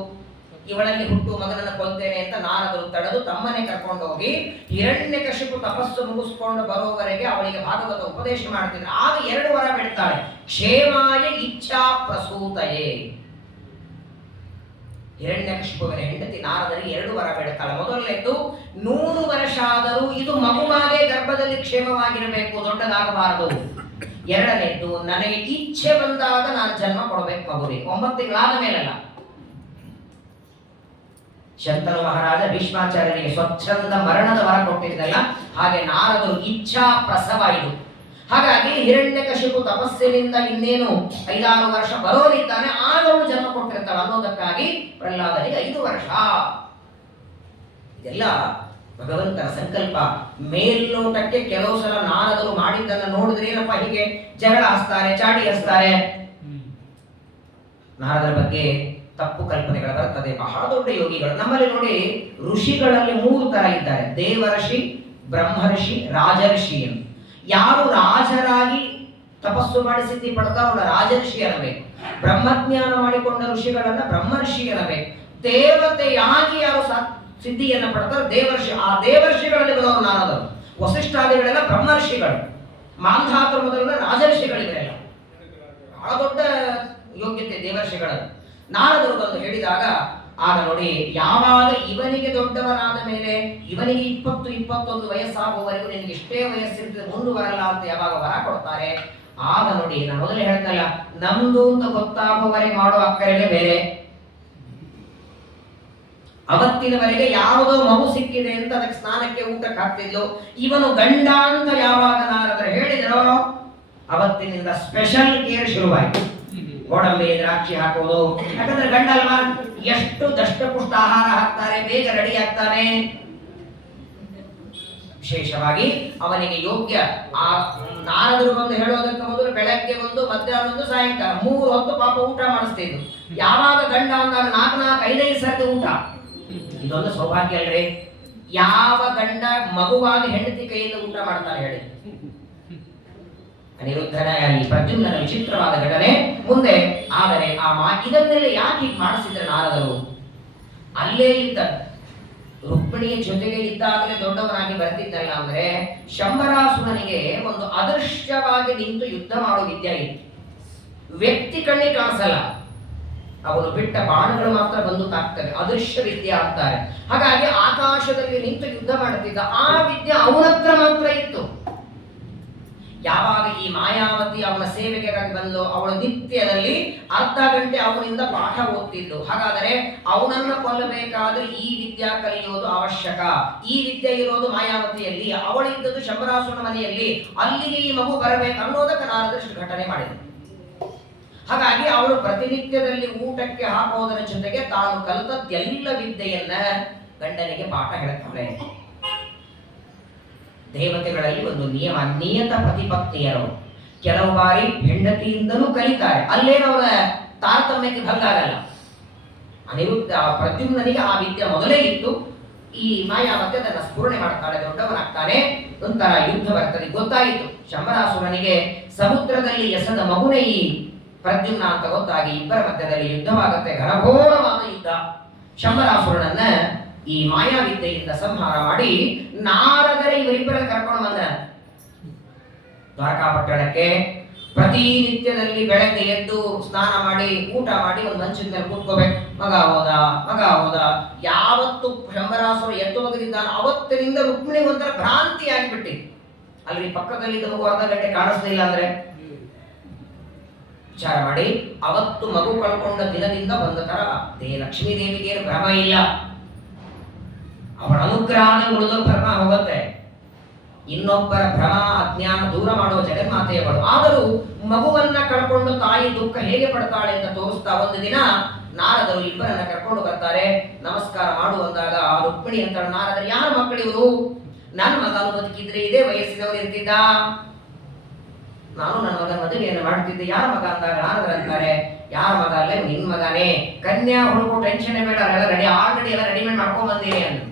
ಇವಳಲ್ಲಿ ಹುಟ್ಟು ಮಗನನ್ನ ಕೊಲ್ತೇನೆ ಅಂತ ನಾರದರು ತಡೆದು ತಮ್ಮನೆ ಕರ್ಕೊಂಡು ಹೋಗಿ ಹಿರಣ್ಯಕಶಿಪು ತಪಸ್ಸು ಮುಗಿಸ್ಕೊಂಡು ಬರೋವರೆಗೆ ಅವಳಿಗೆ ಭಾಗವತ ಉಪದೇಶ ಮಾಡ್ತಿದ್ರು. ಆಗ 2 ವರ ಬಿಡ್ತಾಳೆ, ಕ್ಷೇಮಾಯ ಇಚ್ಛಾ ಪ್ರಸೂತಯೇ. ಹಿರಣ್ಯಕಶಿಪುವಿನ ಹೆಂಡತಿ ನಾರದರಿಗೆ 2 ವರ ಬಿಡ್ತಾಳೆ. ಮೊದಲನೇದು, 100 ವರ್ಷ ಆದರೂ ಇದು ಮಗುವಾಗೆ ಗರ್ಭದಲ್ಲಿ ಕ್ಷೇಮವಾಗಿರಬೇಕು, ದೊಡ್ಡದಾಗಬಾರದು. ಎರಡನೇದು, ನನಗೆ ಇಚ್ಛೆ ಬಂದಾಗ ನಾನು ಜನ್ಮ ಕೊಡಬೇಕು ಮಗುವಿಗೆ, 9 ತಿಂಗಳಾದ ಮೇಲಲ್ಲ. ಶಂತನು ಮಹಾರಾಜ ಭೀಷ್ಮಾಚಾರ್ಯರಿಗೆ ಸ್ವಚ್ಛಂದ ಮರಣದ ವರ ಕೊಟ್ಟಿದ್ದಲ್ಲ, ಹಾಗೆ ನಾರದರು ಇಚ್ಛಾ ಪ್ರಸವ ಇದು. ಹಾಗಾಗಿ ಹಿರಣ್ಯಕಶಿಪು ತಪಸ್ಸಿನಿಂದ ಇನ್ನೇನು 5-6 ವರ್ಷ ಬರೋರಿದ್ದಾನೆ, ಆಗ ಅವಳು ಜನ್ಮ ಕೊಟ್ಟಿರ್ತಾಳೆ ಅನ್ನೋದಕ್ಕಾಗಿ ಪ್ರಹ್ಲಾದನಿಗೆ 5 ವರ್ಷ. ಇದೆಲ್ಲ ಭಗವಂತನ ಸಂಕಲ್ಪ. ಮೇಲ್ನೋಟಕ್ಕೆ ಕೆಲವು ಸಲ ನಾರದರು ಮಾಡಿದ್ದನ್ನು ನೋಡಿದ್ರೆ ಏನಪ್ಪ ಹೀಗೆ ಜಗಳ ಹಸ್ತಾರೆ, ಚಾಡಿ ಹಸ್ತಾರೆ, ನಾರದರ ಬಗ್ಗೆ ತಪ್ಪು ಕಲ್ಪನೆಗಳು ಬರ್ತದೆ. ಬಹಳ ದೊಡ್ಡ ಯೋಗಿಗಳು ನಮ್ಮಲ್ಲಿ ನೋಡಿ, ಋಷಿಗಳಲ್ಲಿ 3 ತರ ಇದ್ದಾರೆ: ದೇವಋಷಿ, ಬ್ರಹ್ಮರ್ಷಿ, ರಾಜರ್ಷಿ ಅಂತ. ಯಾರು ರಾಜರಾಗಿ ತಪಸ್ಸು ಮಾಡಿ ಸಿದ್ಧಿ ಪಡ್ತಾರೋ ಅವರ ರಾಜರ್ಷಿ ಅನ್ನಬೇಕು. ಬ್ರಹ್ಮಜ್ಞಾನ ಮಾಡಿಕೊಂಡ ಋಷಿಗಳನ್ನ ಬ್ರಹ್ಮರ್ಷಿ ಅನ್ನಬೇಕು. ದೇವತೆಯಾಗಿ ಯಾರು ಸಿದ್ಧಿಯನ್ನ ಪಡ್ತಾರೋ ದೇವರ್ಷಿ. ಆ ದೇವರ್ಷಿಗಳಲ್ಲಿ ಬರೋರು ನಾರದರು. ವಸಿಷ್ಠಾದಿಗಳೆಲ್ಲ ಬ್ರಹ್ಮರ್ಷಿಗಳು, ಮಾಂಧಾತರು ಮೊದಲೆಲ್ಲ ರಾಜರ್ಷಿಗಳಿಗಳೆಲ್ಲ. ಬಹಳ ದೊಡ್ಡ ಯೋಗ್ಯತೆ ದೇವರ್ಷಿಗಳಲ್ಲಿ. ನಾರದರು ಬಂದು ಹೇಳಿದಾಗ ಆಗ ನೋಡಿ, ಯಾವಾಗ ಇವನಿಗೆ ದೊಡ್ಡವನಾದ ಮೇಲೆ ಇವನಿಗೆ 20-21 ವಯಸ್ಸಾಗುವವರೆಗೂ ನಿನಗೆ ಇಷ್ಟೇ ವಯಸ್ಸಿರ್ತದೆ, ಮುಂದೆ ಬರಲ್ಲ ಅಂತ ಯಾವಾಗ ವರ ಕೊಡ್ತಾರೆ, ಆಗ ನೋಡಿ ನಾನು ಮೊದಲೇ ಹೇಳ್ತಲ್ಲ, ನಮ್ದು ಅಂತ ಗೊತ್ತಾಗುವವರೆಗೆ ಮಾಡೋ ಅಕ್ಕರೆಲೆ ಬೇರೆ. ಅವತ್ತಿನವರೆಗೆ ಯಾವುದೋ ಮಗು ಸಿಕ್ಕಿದೆ ಅಂತ ಅದಕ್ಕೆ ಸ್ನಾನಕ್ಕೆ ಊಟಕ್ಕೆ ಹಾಕ್ತಿದ್ಲು. ಇವನು ಗಂಡ ಅಂತ ಯಾವಾಗ ನಾರದರು ಹೇಳಿದರೋ ಅವತ್ತಿನಿಂದ ಸ್ಪೆಷಲ್ ಕೇರ್ ಶುರುವಾಯಿತು. ಗೋಡಂಬಿ ದ್ರಾಕ್ಷಿ ಹಾಕೋದು, ಯಾಕಂದ್ರೆ ಗಂಡ ಅಲ್ವಾ, ಎಷ್ಟು ದಷ್ಟಪುಷ್ಟ ಆಹಾರ ಹಾಕ್ತಾರೆ, ಬೇಗ ರೆಡಿ ಆಗ್ತಾನೆ. ವಿಶೇಷವಾಗಿ ಅವನಿಗೆ ಯೋಗ್ಯ ಆ ನಾರದರು ಬಂದು ಹೇಳೋದಕ್ಕೆ ಮೊದಲು ಬೆಳಗ್ಗೆ ಒಂದು, ಮಧ್ಯಾಹ್ನ ಒಂದು, ಸಾಯಂಕಾಲ 3 ಹೊತ್ತು ಪಾಪ ಊಟ ಮಾಡಿಸ್ತಿದ್ರು. ಯಾವಾಗ ಗಂಡ ಅಂದಾಗ 4-5 ಸರ್ತಿ ಊಟ. ಇದೊಂದು ಸೌಭಾಗ್ಯ ಅಲ್ರಿ. ಯಾವ ಗಂಡ ಮಗುವಾಗಿ ಹೆಂಡತಿ ಕೈಯಿಂದ ಊಟ ಮಾಡ್ತಾರೆ ಹೇಳಿ? ಅನಿರುದ್ಧನ ಈ ಪ್ರದ್ಯುಮ್ನ ವಿಚಿತ್ರವಾದ ಘಟನೆ ಮುಂದೆ. ಆದರೆ ಇದನ್ನೆಲ್ಲ ಯಾಕೆ ಮಾಡಿಸಿದ್ರೆ ನಾರದರು? ಅಲ್ಲೇ ಇದ್ದ ರುಕ್ಮಿಣಿಯ ಜೊತೆಗೆ ಇದ್ದಾಗಲೇ ದೊಡ್ಡವನಾಗಿ ಬರ್ತಿದ್ದಲ್ಲ. ಅಂದ್ರೆ ಶಂಬರಾಸುರನಿಗೆ ಒಂದು ಅದೃಶ್ಯವಾಗಿ ನಿಂತು ಯುದ್ಧ ಮಾಡೋ ವಿದ್ಯೆ ಇತ್ತು. ವ್ಯಕ್ತಿ ಕಣ್ಣಿಗೆ ಕಾಣಿಸಲ್ಲ, ಅವನು ಬಿಟ್ಟ ಬಾಣಗಳು ಮಾತ್ರ ಬಂದು ತಾಕ್ತವೆ, ಅದೃಶ್ಯ ವಿದ್ಯೆ ಆಗ್ತಾರೆ. ಹಾಗಾಗಿ ಆಕಾಶದಲ್ಲಿ ನಿಂತು ಯುದ್ಧ ಮಾಡುತ್ತಿದ್ದ ಆ ವಿದ್ಯೆ ಅವನತ್ರ ಮಾತ್ರ ಇತ್ತು. ಯಾವಾಗ ಈ ಮಾಯಾವತಿ ಅವನ ಸೇವೆಗೆ ಬಂದು ಅವಳು ನಿತ್ಯದಲ್ಲಿ ಅರ್ಧ ಗಂಟೆ ಅವನಿಂದ ಪಾಠ ಓದ್ತಿದ್ದು. ಹಾಗಾದರೆ ಅವನನ್ನ ಕೊಲ್ಲಬೇಕಾದ್ರೆ ಈ ವಿದ್ಯಾ ಕಲಿಯೋದು ಅವಶ್ಯಕ. ಈ ವಿದ್ಯೆ ಇರೋದು ಮಾಯಾವತಿಯಲ್ಲಿ, ಅವಳಿದ್ದದ್ದು ಶಂಬರಾಸುರನ ಮನೆಯಲ್ಲಿ. ಅಲ್ಲಿಗೆ ಈ ಮಗು ಬರಬೇಕು ಅನ್ನೋದಕ್ಕೆ ನಾರದಷ್ಟು ಘಟನೆ ಮಾಡಿದರು. ಹಾಗಾಗಿ ಅವಳು ಪ್ರತಿನಿತ್ಯದಲ್ಲಿ ಊಟಕ್ಕೆ ಹಾಕೋದರ ಜೊತೆಗೆ ತಾನು ಕಲಿತದ್ದೆಲ್ಲ ವಿದ್ಯೆಯನ್ನ ಗಂಡನಿಗೆ ಪಾಠ ಹೇಳ್ತಾಳೆ. ದೇವತೆಗಳಲ್ಲಿ ಒಂದು ನಿಯಮ, ನಿಯತ ಪ್ರತಿಪತ್ನಿಯರು. ಕೆಲವು ಬಾರಿ ಹೆಂಡತಿಯಿಂದಲೂ ಕಲಿತಾರೆ, ಅಲ್ಲೇನವರ ತಾರತಮ್ಯಕ್ಕೆ ಭಂಗ ಆಗಲ್ಲ. ಅನಿರುದ್ಧ ಪ್ರದ್ಯುಮ್ನನಿಗೆ ಆ ವಿದ್ಯೆ ಮೊದಲೇ ಇತ್ತು. ಈ ಮಾಯಾವತಿ ಅದನ್ನು ಸ್ಫೂರ್ಣೆ ಮಾಡ್ತಾಳೆ, ದೊಡ್ಡವನಾಗ್ತಾನೆ. ಒಂಥರ ಯುದ್ಧ ಬರ್ತದೆ. ಗೊತ್ತಾಯಿತು ಶಂಬರಾಸುರನಿಗೆ ಸಮುದ್ರದಲ್ಲಿ ಎಸೆದ ಮಗುನೇ ಈ ಪ್ರದ್ಯುಮ್ನ ಅಂತ ಗೊತ್ತಾಗಿ ಇಬ್ಬರ ಮಧ್ಯದಲ್ಲಿ ಯುದ್ಧವಾಗುತ್ತೆ. ಘನಘೋರವಾದ ಯುದ್ಧ. ಶಂಬರಾಸುರನನ್ನ ಈ ಮಾಯಾವಿದ್ಯೆಯಿಂದ ಸಂಹಾರ ಮಾಡಿ ನಾರದರೆ ಇವರಿಬ್ಬರನ್ನು ಕರ್ಕೊಂಡು ಬಂದ ದ್ವಾರಕಾಪಟ್ಟಣಕ್ಕೆ. ಪ್ರತಿನಿತ್ಯದಲ್ಲಿ ಬೆಳಗ್ಗೆ ಎದ್ದು ಸ್ನಾನ ಮಾಡಿ ಊಟ ಮಾಡಿ ಒಂದು ಮಂಚದ ಮೇಲೆ ಕೂತ್ಕೋಬೇಕು. ಮಗ ಹೋದ. ಯಾವತ್ತು ಶಂಬರಾಸುರ ಎದ್ದು ಹೋಗದಿದ್ದಾನ ಅವತ್ತಿನಿಂದ ರುಕ್ಮಿಣಿ ಒಂಥರ ಭ್ರಾಂತಿ ಆಗಿಬಿಟ್ಟಿ. ಅಲ್ಲಿ ಪಕ್ಕದಲ್ಲಿದ್ದ ಮಗು ಅರ್ಧ ಗಂಟೆ ಕಾಣಿಸ್ಲಿಲ್ಲ ಅಂದ್ರೆ ವಿಚಾರ ಮಾಡಿ, ಅವತ್ತು ಮಗು ಕಳ್ಕೊಂಡ ದಿನದಿಂದ ಬಂದ ತರ ಲಕ್ಷ್ಮೀ ದೇವಿಗೆ ಭ್ರಮ ಇಲ್ಲ. ಅವಳ ಅನುಗ್ರಹದ ಉಳಿದ ಭ್ರಮ ಹೋಗುತ್ತೆ. ಇನ್ನೊಬ್ಬರ ಭ್ರಮ ಅಜ್ಞಾನ ದೂರ ಮಾಡುವ ಜಗನ್ಮಾತೆಯವಳು. ಆದರೂ ಮಗುವನ್ನ ಕಳ್ಕೊಂಡು ತಾಯಿ ದುಃಖ ಹೇಗೆ ಪಡ್ತಾಳೆ ಅಂತ ತೋರಿಸ್ತಾ ಒಂದು ದಿನ ನಾರದರು ಇಬ್ಬರನ್ನ ಕರ್ಕೊಂಡು ಬರ್ತಾರೆ. ನಮಸ್ಕಾರ ಮಾಡುವಂದಾಗ ಆ ರುಕ್ಮಿಣಿ ಅಂತ ನಾರದರು, ಯಾರ ಮಕ್ಕಳಿವರು? ನನ್ನ ಮಗನು ಬದುಕಿದ್ರೆ ಇದೇ ವಯಸ್ಸಿನವರು ಇರ್ತಿದ್ದ, ನಾನು ನನ್ನ ಮಗನ ಮದುವೆಯನ್ನು ಮಾಡ್ತಿದ್ದೆ. ಯಾರ ಮಗ ಅಂದಾಗ ನಾರದರು ಅಂತಾರೆ, ಯಾರ ಮಗ ಅಲ್ಲ, ನಿನ್ ಮಗನೇ. ಕನ್ಯಾ ಹುಡುಗು ಟೆನ್ಷನ್ ಬೇಡ, ರೆಡಿ ಆಲ್ರೆಡಿ ಎಲ್ಲ ರೆಡಿಮೇಡ್ ಮಾಡ್ಕೊಂಡ್ ಬಂದೀನಿ ಅಂತ.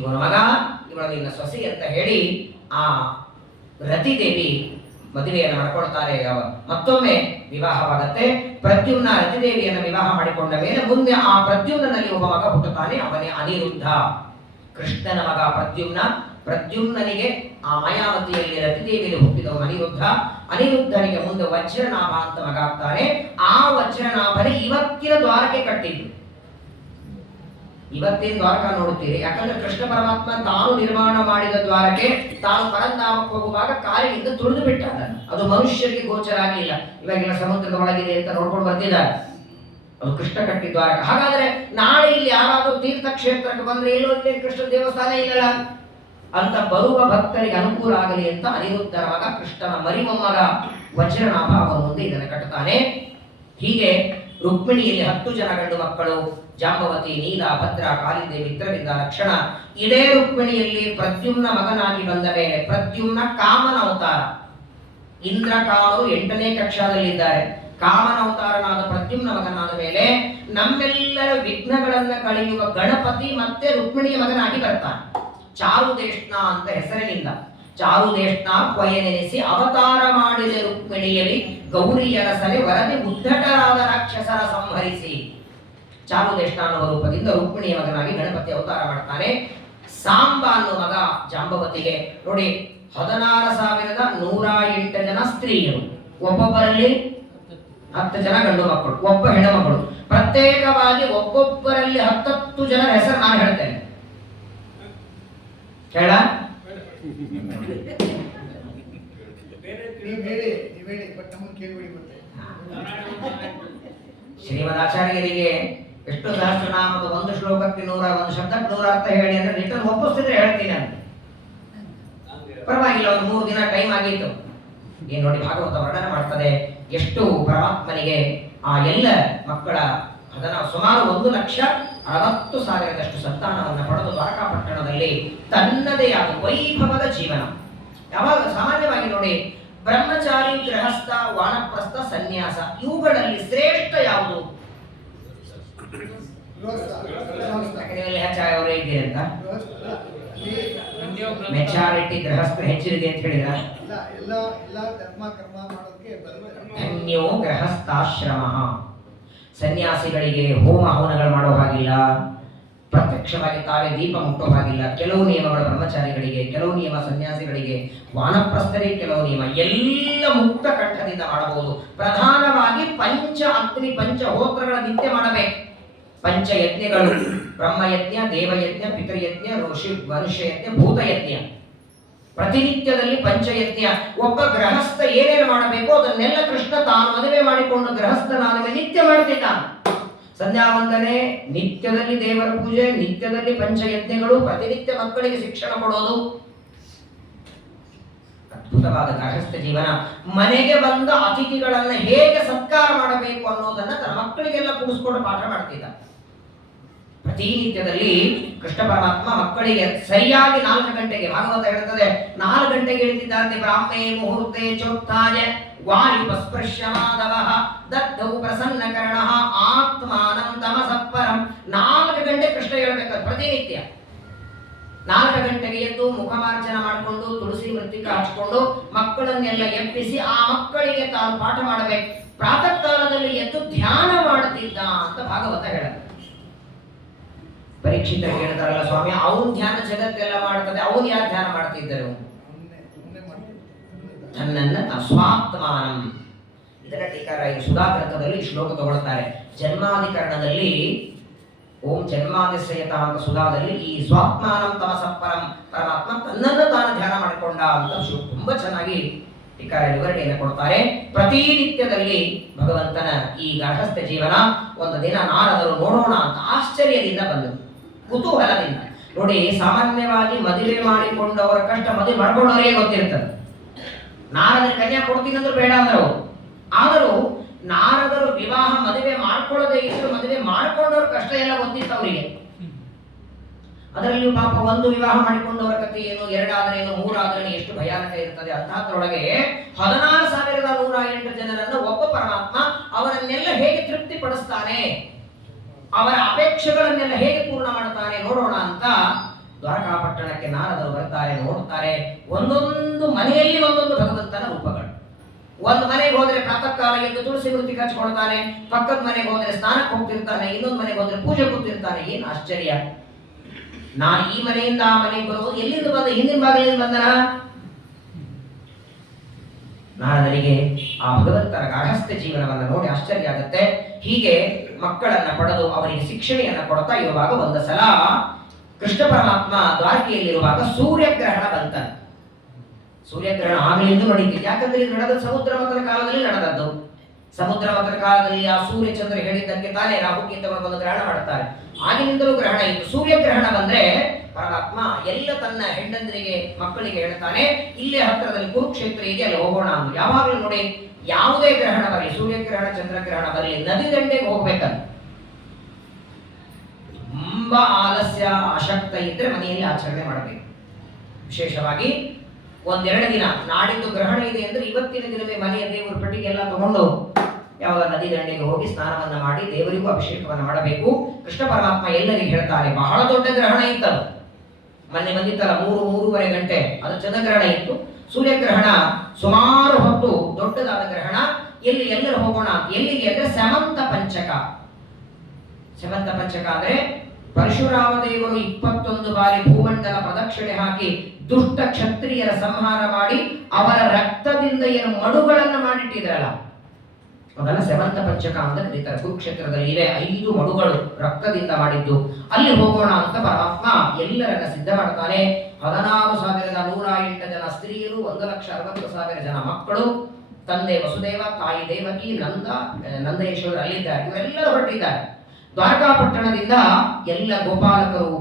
ಇವನ ಮಗ, ಇವನ ನಿನ್ನ ಸೊಸೆ ಅಂತ ಹೇಳಿ ಆ ರತಿದೇವಿ ಮದುವೆಯನ್ನು ಮಾಡ್ಕೊಳ್ತಾರೆ. ಮತ್ತೊಮ್ಮೆ ವಿವಾಹವಾಗತ್ತೆ. ಪ್ರದ್ಯುಮ್ನ ರತಿದೇವಿಯನ್ನು ವಿವಾಹ ಮಾಡಿಕೊಂಡ ಮೇಲೆ ಮುಂದೆ ಆ ಪ್ರದ್ಯುಮ್ನಲ್ಲಿ ಒಬ್ಬ ಮಗ ಹುಟ್ಟುತ್ತಾನೆ. ಅವನೇ ಅನಿರುದ್ಧ, ಕೃಷ್ಣನ ಮಗ ಪ್ರದ್ಯುಮ್ನ. ಪ್ರದ್ಯುಮ್ನನಿಗೆ ಆ ಮಾಯಾವತಿಯಲ್ಲಿ ರತಿದೇವಿಯಲ್ಲಿ ಹುಟ್ಟಿದವನು ಅನಿರುದ್ಧ. ಅನಿರುದ್ಧನಿಗೆ ಮುಂದೆ ವಜ್ರನಾಭ ಅಂತ ಮಗ ಆಗ್ತಾನೆ. ಆ ವಜ್ರನಾಭನೇ ಇವತ್ತಿನ ದ್ವಾರಕೆ ಕಟ್ಟಿದ್ದು. ಇವತ್ತೇನು ದ್ವಾರಕ ನೋಡುತ್ತೀರಿ? ಯಾಕಂದ್ರೆ ಕೃಷ್ಣ ಪರಮಾತ್ಮ ತಾನು ನಿರ್ಮಾಣ ಮಾಡಿದ ದ್ವಾರಕೆ ತಾನು ಪರಂಧಾಮಕ್ಕೆ ಹೋಗುವಾಗ ಕಾಲಿನಿಂದ ತುಳಿದು ಬಿಟ್ಟ. ಅದು ಮನುಷ್ಯರಿಗೆ ಗೋಚರ ಆಗಲಿಲ್ಲ. ಇವಾಗೆಲ್ಲ ಸಮುದ್ರದ ಒಳಗಿದೆ ಅಂತ ನೋಡ್ಕೊಂಡು ಬರ್ತಿದ್ದಾರೆ. ಅದು ಕೃಷ್ಣ ಕಟ್ಟಿದ ದ್ವಾರಕ. ಹಾಗಾದ್ರೆ ನಾಳೆ ಇಲ್ಲಿ ಯಾರಾದರೂ ತೀರ್ಥಕ್ಷೇತ್ರಕ್ಕೆ ಬಂದ್ರೆ ಎಲ್ಲೋ ಇಲ್ಲಿ ಕೃಷ್ಣ ದೇವಸ್ಥಾನ ಇಲ್ಲಲ್ಲ ಅಂತ ಬರುವ ಭಕ್ತರಿಗೆ ಅನುಕೂಲ ಆಗಲಿ ಅಂತ ಅನಿರುದ್ಧನ ಮಗ ಕೃಷ್ಣನ ಮರಿಮೊಮ್ಮಗ ವಜ್ರನಾಭ ಅವನ ಮುಂದೆ ಇದನ್ನು ಕಟ್ಟುತ್ತಾನೆ. ಹೀಗೆ ರುಕ್ಮಿಣಿಯಲ್ಲಿ 10 ಜನ ಗಂಡು ಮಕ್ಕಳು, ಜಾಂಬವತಿ, ನೀಲ, ಭದ್ರ, ಕಾಲಿಂದೆ, ಮಿತ್ರವಿಂದ, ಲಕ್ಷಣ. ಇದೇ ರುಕ್ಮಿಣಿಯಲ್ಲಿ ಪ್ರದ್ಯುಮ್ನ ಮಗನಾಗಿ ಬಂದ ಮೇಲೆ ಪ್ರದ್ಯುಮ್ನ ಕಾಮನ ಅವತಾರ. ಇಂದ್ರ ಕಾಮರು 8ನೇ ಕಕ್ಷಾದಲ್ಲಿದ್ದಾರೆ. ಕಾಮನ ಅವತಾರನಾದ ಪ್ರದ್ಯುಮ್ನ ಮಗನಾದ ಮೇಲೆ ನಮ್ಮೆಲ್ಲರ ವಿಘ್ನಗಳನ್ನ ಕಳೆಯುವ ಗಣಪತಿ ಮತ್ತೆ ರುಕ್ಮಿಣಿಯ ಮಗನಾಗಿ ಬರ್ತಾನೆ. ಚಾರುದೇಷ್ಣ ಅಂತ ಹೆಸರಿನಿಂದ ಚಾರುದೇಷ್ಣ ಕೊಯನೆನಿಸಿ ಅವತಾರ ಮಾಡಿದ ರುಕ್ಮಿಣಿಯಲ್ಲಿ ಗೌರಿಯರ ಸಲೆ ವರದಿ ಉದ್ಧಟರಾದ ರಾಕ್ಷಸರ ಸಂಹರಿಸಿ. ಚಾರುದೇಷ್ಣ ಅನ್ನುವ ರೂಪದಿಂದ ರುಕ್ಮಿಣಿಯ ಮಗನಾಗಿ ಗಣಪತಿ ಅವತಾರ ಮಾಡ್ತಾನೆ. ಸಾಂಬ ಅನ್ನುವ ಮಗ ಜಾಂಬವತಿಗೆ. ನೋಡಿ, 16,108 ಜನ ಸ್ತ್ರೀಯರು, ಒಬ್ಬೊಬ್ಬರಲ್ಲಿ 10 ಜನ ಗಂಡು ಮಕ್ಕಳು, ಒಬ್ಬ ಹೆಣ್ಣು ಮಕ್ಕಳು. ಪ್ರತ್ಯೇಕವಾಗಿ ಒಬ್ಬೊಬ್ಬರಲ್ಲಿ 10 ಜನರ ಹೆಸರು ನಾನು ಹೇಳ್ತೇನೆ. ಹೇಳ ಶ್ರೀಮದ್ ಆಚಾರ್ಯರಿಗೆ ಎಷ್ಟು ಸಹಸ್ರನಾಮದ ಒಂದು ಶ್ಲೋಕಕ್ಕೆ 101 ಶಬ್ದಕ್ಕೆ 100 ಅರ್ಥ ಹೇಳಿ ಅಂದ್ರೆ ರಿಟರ್ನ್ ಒಪ್ಪಿಸ್ತಿದ್ರೆ ಹೇಳ್ತೀನಿ ಅಂತ. ಪರವಾಗಿಲ್ಲ, ಒಂದು 3 ದಿನ ಟೈಮ್ ಆಗಿತ್ತು. ಏನ್ ನೋಡಿ ಭಾಗವತ ವರ್ಣನೆ ಮಾಡ್ತದೆ ಎಷ್ಟು ಪರಮಾತ್ಮನಿಗೆ ಆ ಎಲ್ಲ ಮಕ್ಕಳ ಅದನ್ನ ಸುಮಾರು 1,60,000 ಸಂತಾನವನ್ನು ಪಡೆದು ದ್ವಾರಕಾಪಟ್ಟಣದಲ್ಲಿ ತನ್ನದೇ ಆದ ವೈಭವದ ಜೀವನ. ಯಾವಾಗ ಸಾಮಾನ್ಯವಾಗಿ ನೋಡಿ ಬ್ರಹ್ಮಚಾರಿ, ಗೃಹಸ್ಥ, ವಾನಪ್ರಸ್ಥ, ಸನ್ಯಾಸ ಇವುಗಳಲ್ಲಿ ಶ್ರೇಷ್ಠ ಯಾವುದು? ಹೆಚ್ಚಾಗವರೇ ಇದ್ದೀರಿ ಅಂತ ಮೆಚಾರಿಟಿ ಗೃಹಸ್ಥರು ಹೆಚ್ಚಿದೆ ಅಂತ ಹೇಳಿದ್ರ ಧನ್ಯೋ ಗೃಹಸ್ಥಾಶ್ರಮ. ಸನ್ಯಾಸಿಗಳಿಗೆ ಹೋಮ ಹವನಗಳು ಮಾಡೋ ಹಾಗಿಲ್ಲ, ಪ್ರತ್ಯಕ್ಷವಾಗಿ ತಾವೇ ದೀಪ ಮುಟ್ಟೋ ಹಾಗಿಲ್ಲ. ಕೆಲವು ನಿಯಮಗಳು ಬ್ರಹ್ಮಚಾರಿಗಳಿಗೆ, ಕೆಲವು ನಿಯಮ ಸನ್ಯಾಸಿಗಳಿಗೆ, ವಾನಪ್ರಸ್ಥರಿಗೆ ಕೆಲವು ನಿಯಮ. ಎಲ್ಲ ಮುಕ್ತ ಕಂಠದಿಂದ ಮಾಡಬಹುದು. ಪ್ರಧಾನವಾಗಿ ಪಂಚ ಅಗ್ನಿ ಪಂಚಹೋತ್ರಗಳ ನಿತ್ಯ ಮಾಡಬೇಕು. ಪಂಚಯಜ್ಞಗಳು: ಬ್ರಹ್ಮಯಜ್ಞ, ದೇವಯಜ್ಞ, ಪಿತೃಯಜ್ಞ, ಋಷಿ ಮನುಷ್ಯಯಜ್ಞ, ಭೂತಯಜ್ಞ. ಪ್ರತಿನಿತ್ಯದಲ್ಲಿ ಪಂಚಯಜ್ಞ. ಒಬ್ಬ ಗೃಹಸ್ಥ ಏನೇನು ಮಾಡಬೇಕು ಅದನ್ನೆಲ್ಲ ಕೃಷ್ಣ ತಾನು ಮದುವೆ ಮಾಡಿಕೊಂಡು ಗೃಹಸ್ಥನಾದ ಮೇಲೆ ನಿತ್ಯ ಮಾಡ್ತಿದ್ದಾನೆ. ಸಂಧ್ಯಾ ವಂದನೆ, ನಿತ್ಯದಲ್ಲಿ ದೇವರ ಪೂಜೆ, ನಿತ್ಯದಲ್ಲಿ ಪಂಚಯಜ್ಞಗಳು, ಪ್ರತಿನಿತ್ಯ ಮಕ್ಕಳಿಗೆ ಶಿಕ್ಷಣ ಕೊಡೋದು. ಅದ್ಭುತವಾದ ಗೃಹಸ್ಥ ಜೀವನ. ಮನೆಗೆ ಬಂದ ಅತಿಥಿಗಳನ್ನು ಹೇಗೆ ಸತ್ಕಾರ ಮಾಡಬೇಕು ಅನ್ನೋದನ್ನ ತನ್ನ ಮಕ್ಕಳಿಗೆಲ್ಲ ಕೂಡಿಸ್ಕೊಂಡು ಪಾಠ ಮಾಡ್ತಿದ್ದ. ಪ್ರತಿನಿತ್ಯದಲ್ಲಿ ಕೃಷ್ಣ ಪರಮಾತ್ಮ ಮಕ್ಕಳಿಗೆ ಸರಿಯಾಗಿ 4 ಗಂಟೆಗೆ, ಭಾಗವತ ಹೇಳುತ್ತದೆ 4 ಗಂಟೆಗೆ ಹೇಳ್ತಿದ್ದಾರೆ. ಬ್ರಾಹ್ಮೇ ಮುಹೂರ್ತೆ ಚೋಕ್ತಾಯ ವಾಯುಪಸ್ಪೃಶ್ಯ ಮಾಧವಃ ದಗ್ಧೌ ಪ್ರಸನ್ನಕರ್ಣಃ ಆತ್ಮಾನಂ ತಮಸಃಪರಂ. 4 ಗಂಟೆ ಕೃಷ್ಣ ಹೇಳ್ಬೇಕಾದ್ರೆ ಪ್ರತಿನಿತ್ಯ 4 ಗಂಟೆಗೆ ಎದ್ದು ಮುಖಮಾರ್ಜನ ಮಾಡಿಕೊಂಡು ತುಳಸಿ ಮೃತ್ತಿಕ ಹಚ್ಕೊಂಡು ಮಕ್ಕಳನ್ನೆಲ್ಲ ಎಬ್ಬಿಸಿ ಆ ಮಕ್ಕಳಿಗೆ ತಾನು ಪಾಠ ಮಾಡಬೇಕು. ಪ್ರಾತಃ ಕಾಲದಲ್ಲಿ ಎದ್ದು ಧ್ಯಾನ ಮಾಡುತ್ತಿದ್ದ ಅಂತ ಭಾಗವತ ಹೇಳುತ್ತೆ. ಪರೀಕ್ಷಿತರು ಕೇಳ್ತಾರಲ್ಲ, ಸ್ವಾಮಿ ಅವನು ಧ್ಯಾನ ಜಗತ್ತೆಲ್ಲ ಮಾಡ್ತದೆ, ಅವನು ಯಾರು ಧ್ಯಾನ ಮಾಡ್ತಿದ್ದರು? ತನ್ನನ್ನ ಸ್ವಾತ್ಮಾನಂ. ಇದರ ಟೀಕಾರಾಯ ಸುಧಾ ಗ್ರಂಥದಲ್ಲಿ ಶ್ಲೋಕ ತಗೊಳ್ತಾರೆ. ಜನ್ಮಾಧಿಕರಣದಲ್ಲಿ ಓಂ ಜನ್ಮಾದಿಶ್ರಯತ ಅಂತ ಸುಧಾದಲ್ಲಿ ಈ ಸ್ವಾತ್ಮಾನಂ ತಮಸಃಪರಂ, ಪರಮಾತ್ಮ ತನ್ನನ್ನು ತಾನು ಧ್ಯಾನ ಮಾಡಿಕೊಂಡ ಅಂತ ತುಂಬಾ ಚೆನ್ನಾಗಿ ಟೀಕಾರ ವಿವರಣೆಯನ್ನು ಕೊಡ್ತಾರೆ. ಪ್ರತಿನಿತ್ಯದಲ್ಲಿ ಭಗವಂತನ ಈ ಗೃಹಸ್ಥ ಜೀವನ ಒಂದು ದಿನ ನಾರದರು ನೋಡೋಣ ಅಂತ ಆಶ್ಚರ್ಯದಿಂದ ಬಂದರು, ಕುತೂಹಲದಿಂದ. ನೋಡಿ, ಸಾಮಾನ್ಯವಾಗಿ ಮದುವೆ ಮಾಡಿಕೊಂಡವರ ಕಷ್ಟ ಮದುವೆ ಮಾಡ್ಕೊಂಡವರಿಗೆ ಗೊತ್ತಿರ್ತದೆ. ನಾರದರ ಕನ್ಯಾ ಕೊಡ್ತೀನಿ ಅಂದ್ರೆ ಬೇಡ ಅಂದ್ರು. ಆದರೂ ನಾರದರು ವಿವಾಹ ಮದುವೆ ಮಾಡ್ಕೊಳ್ಳೋದೇ ಇದ್ರು ಮದುವೆ ಮಾಡ್ಕೊಂಡವ್ರ ಕಷ್ಟ ಎಲ್ಲ ಗೊತ್ತಿತ್ತು ಅವರಿಗೆ. ಅದರಲ್ಲಿಯೂ ಪಾಪ ಒಂದು ವಿವಾಹ ಮಾಡಿಕೊಂಡವರ ಕಥೆ ಏನು, 2 ಆದ್ರೆ ಏನು, 3 ಆದ್ರೆ ಎಷ್ಟು ಭಯಾನಕ ಇರ್ತದೆ. ಅಂತಹದ್ರೊಳಗೆ 16,108 ಜನರನ್ನು ಒಬ್ಬ ಪರಮಾತ್ಮ ಅವರನ್ನೆಲ್ಲ ಹೇಗೆ ತೃಪ್ತಿ ಪಡಿಸ್ತಾನೆ, ಅವರ ಅಪೇಕ್ಷೆಗಳನ್ನೆಲ್ಲ ಹೇಗೆ ಪೂರ್ಣ ಮಾಡ್ತಾನೆ ನೋಡೋಣ ಅಂತ ದ್ವಾರಕಾಪಟ್ಟಣಕ್ಕೆ ನಾರದರು ಬರ್ತಾರೆ. ನೋಡ್ತಾರೆ, ಒಂದೊಂದು ಮನೆಯಲ್ಲಿ ಒಂದೊಂದು ಭಗವಂತನ ರೂಪಗಳು. ಒಂದು ಮನೆಗೆ ಹೋದ್ರೆ ಪ್ರಾತಃ ಕಾಲ ಎದ್ದು ತುಳಸಿ ವೃತ್ತಿ ಹಚ್ಕೊಳ್ತಾನೆ, ಪಕ್ಕದ ಮನೆಗೆ ಹೋದ್ರೆ ಸ್ನಾನಕ್ಕೆ ಹೋಗ್ತಿರ್ತಾನೆ, ಇನ್ನೊಂದು ಮನೆಗೆ ಹೋದ್ರೆ ಪೂಜೆ ಕೂತಿರ್ತಾನೆ. ಏನ್ ಆಶ್ಚರ್ಯ! ನಾನು ಈ ಮನೆಯಿಂದ ಆ ಮನೆಗೆ ಬರುವುದು ಎಲ್ಲಿಂದ ಬಂದ? ಹಿಂದಿನ ಬಾಗಿಲಿಂದ ಬಂದನ? ನಾರದರಿಗೆ ಆ ಭಗವಂತನ ಗಾಢಸ್ಥ ಜೀವನವನ್ನು ನೋಡಿ ಆಶ್ಚರ್ಯ ಆಗುತ್ತೆ. ಹೀಗೆ ಮಕ್ಕಳನ್ನ ಪಡೆದು ಅವರಿಗೆ ಶಿಕ್ಷಣೆಯನ್ನ ಕೊಡ್ತಾ ಇರುವಾಗ ಒಂದು ಸಲ ಕೃಷ್ಣ ಪರಮಾತ್ಮ ದ್ವಾರಕೆಯಲ್ಲಿರುವಾಗ ಸೂರ್ಯಗ್ರಹಣ ಬಂತ. ಸೂರ್ಯಗ್ರಹಣ ಆಗಲಿಂದ ನಡೀತಿದೆ. ಯಾಕಂದ್ರೆ ಇದು ನಡೆದ ಸಮುದ್ರ ಮಥನ ಕಾಲದಲ್ಲಿ ನಡೆದದ್ದು. ಸಮುದ್ರ ಮಥನ ಕಾಲದಲ್ಲಿ ಆ ಸೂರ್ಯ ಚಂದ್ರ ಹೇಳಿದ್ದಕ್ಕೆ ತಾನೇ ರಾಹುಕೇತುಗಳನ್ನು ಒಂದು ಗ್ರಹಣ ಮಾಡುತ್ತಾರೆ. ಆಗಿನಿಂದಲೂ ಗ್ರಹಣ ಇತ್ತು. ಸೂರ್ಯಗ್ರಹಣ ಬಂದ್ರೆ ಪರಮಾತ್ಮ ಎಲ್ಲ ತನ್ನ ಹೆಂಡಂದರಿಗೆ ಮಕ್ಕಳಿಗೆ ಹೇಳ್ತಾನೆ, ಇಲ್ಲೇ ಹತ್ತಿರದಲ್ಲಿ ಕುರುಕ್ಷೇತ್ರ ಇದೆ, ಅಲ್ಲಿ ಹೋಗೋಣ ಅಂತ. ಯಾವಾಗಲೂ ನೋಡಿ, ಯಾವುದೇ ಗ್ರಹಣ ಬರಲಿ, ಸೂರ್ಯಗ್ರಹಣ ಚಂದ್ರಗ್ರಹಣ ಬರಲಿ, ನದಿ ದಂಡೆಗೆ ಹೋಗ್ಬೇಕಂತ. ತುಂಬಾ ಆಲಸ್ಯ ಅಶಕ್ತ ಇದ್ರೆ ಮನೆಯಲ್ಲಿ ಆಚರಣೆ ಮಾಡಬೇಕು. ವಿಶೇಷವಾಗಿ 1-2 ದಿನ, ನಾಡಿದ್ದು ಗ್ರಹಣ ಇದೆ ಅಂದ್ರೆ ಇವತ್ತಿನ ದಿನವೇ ಮನೆಯ ದೇವರ ಪೆಟ್ಟಿಗೆ ಎಲ್ಲ ತಗೊಂಡು ಯಾವ ನದಿ ದಂಡೆಗೆ ಹೋಗಿ ಸ್ನಾನವನ್ನ ಮಾಡಿ ದೇವರಿಗೂ ಅಭಿಷೇಕವನ್ನ ಮಾಡಬೇಕು. ಕೃಷ್ಣ ಪರಮಾತ್ಮ ಎಲ್ಲರಿಗೆ ಹೇಳ್ತಾರೆ. ಬಹಳ ದೊಡ್ಡ ಗ್ರಹಣ ಇತ್ತದು, ಮೊನ್ನೆ ಬಂದಿತ್ತಲ್ಲ 3-3.5 ಗಂಟೆ, ಅದು ಚಂದ್ರಗ್ರಹಣ ಇತ್ತು. ಸೂರ್ಯಗ್ರಹಣ ಸುಮಾರು ಹೊತ್ತು ದೊಡ್ಡದಾದ ಗ್ರಹಣ. ಎಲ್ಲಿ ಎಲ್ಲರೂ ಹೋಗೋಣ, ಎಲ್ಲಿಗೆ ಅಂದ್ರೆ ಸಮಂತ ಪಂಚಕ. ಸಮಂತ ಪಂಚಕ ಅಂದ್ರೆ ಪರಶುರಾಮ ದೇವರು 21 ಬಾರಿ ಭೂಮಂಡಲ ಪ್ರದಕ್ಷಿಣೆ ಹಾಕಿ ದುಷ್ಟ ಕ್ಷತ್ರಿಯರ ಸಂಹಾರ ಮಾಡಿ ಅವರ ರಕ್ತದಿಂದ ಏನು ಮಡುಗಳನ್ನು ಮಾಡಿಟ್ಟಿದ್ರಲ್ಲ, ಅದನ್ನ ಸೆವಂತ ಪಂಚಕ ಅಂತ ಕರೀತಾರೆ. ಕುರುಕ್ಷೇತ್ರದಲ್ಲಿ ಇದೆ 5 ಮಡುಗಳು ರಕ್ತದಿಂದ ಮಾಡಿದ್ದು. ಅಲ್ಲಿ ಹೋಗೋಣ ಅಂತ ಪರಮಾತ್ಮ ಎಲ್ಲರನ್ನ ಸಿದ್ಧ ಮಾಡ್ತಾನೆ. 16,108 ಜನ ಸ್ತ್ರೀಯರು, 1,60,000 ಜನ ಮಕ್ಕಳು, ತಂದೆ ವಸುದೇವ, ತಾಯಿ ದೇವಕಿ, ನಂದ ಯಶೋಧರ ಅಲ್ಲಿದ್ದಾರೆ. ಇವರೆಲ್ಲರೂ ಹೊರಟಿದ್ದಾರೆ. ದ್ವಾರಕಾಪಟ್ಟಣದಿಂದ ಎಲ್ಲ ಗೋಪಾಲಕರು,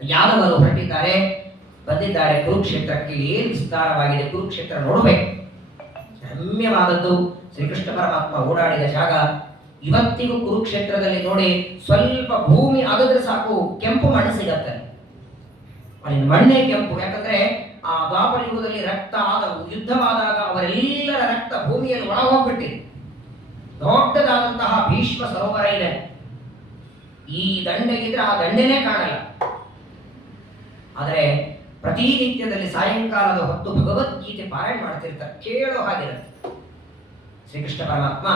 ಯಾದವರು ಹೊರಟಿದ್ದಾರೆ, ಬಂದಿದ್ದಾರೆ ಕುರುಕ್ಷೇತ್ರಕ್ಕೆ. ಏನು ವಿಸ್ತಾರವಾಗಿದೆ ಕುರುಕ್ಷೇತ್ರ, ನೋಡಬೇಕು. ರಮ್ಯವಾದದ್ದು. ಶ್ರೀಕೃಷ್ಣ ಪರಮಾತ್ಮ ಓಡಾಡಿದ ಜಾಗ. ಇವತ್ತಿಗೂ ಕುರುಕ್ಷೇತ್ರದಲ್ಲಿ ನೋಡಿ, ಸ್ವಲ್ಪ ಭೂಮಿ ಅಗದ್ರೆ ಸಾಕು ಕೆಂಪು ಮಣ್ಣು ಸಿಗತ್ತೆ. ಅಲ್ಲಿ ಮಣ್ಣೇ ಕೆಂಪು. ಯಾಕಂದ್ರೆ ಆ ದ್ವಾಪರ ಯುಗದಲ್ಲಿ ರಕ್ತ ಆದವು, ಯುದ್ಧವಾದಾಗ ಅವರೆಲ್ಲರ ರಕ್ತ ಭೂಮಿಯಲ್ಲಿ ಒಳ ಹೋಗ್ಬಿಟ್ಟಿದೆ. ದೊಡ್ಡದಾದಂತಹ ಭೀಷ್ಮ ಸರೋವರ ಇದೆ. ಈ ದಂಡೆಗಿದ್ರೆ ಆ ದಂಡೆನೇ ಕಾಣಲ್ಲ. ಆದರೆ ಪ್ರತಿನಿತ್ಯದಲ್ಲಿ ಸಾಯಂಕಾಲದ ಹೊತ್ತು ಭಗವದ್ಗೀತೆ ಪಾರಾಯಣ ಮಾಡ್ತಿರ್ತಾರೆ, ಕೇಳೋ ಹಾಗಿರುತ್ತೆ. ಶ್ರೀಕೃಷ್ಣ ಪರಮಾತ್ಮ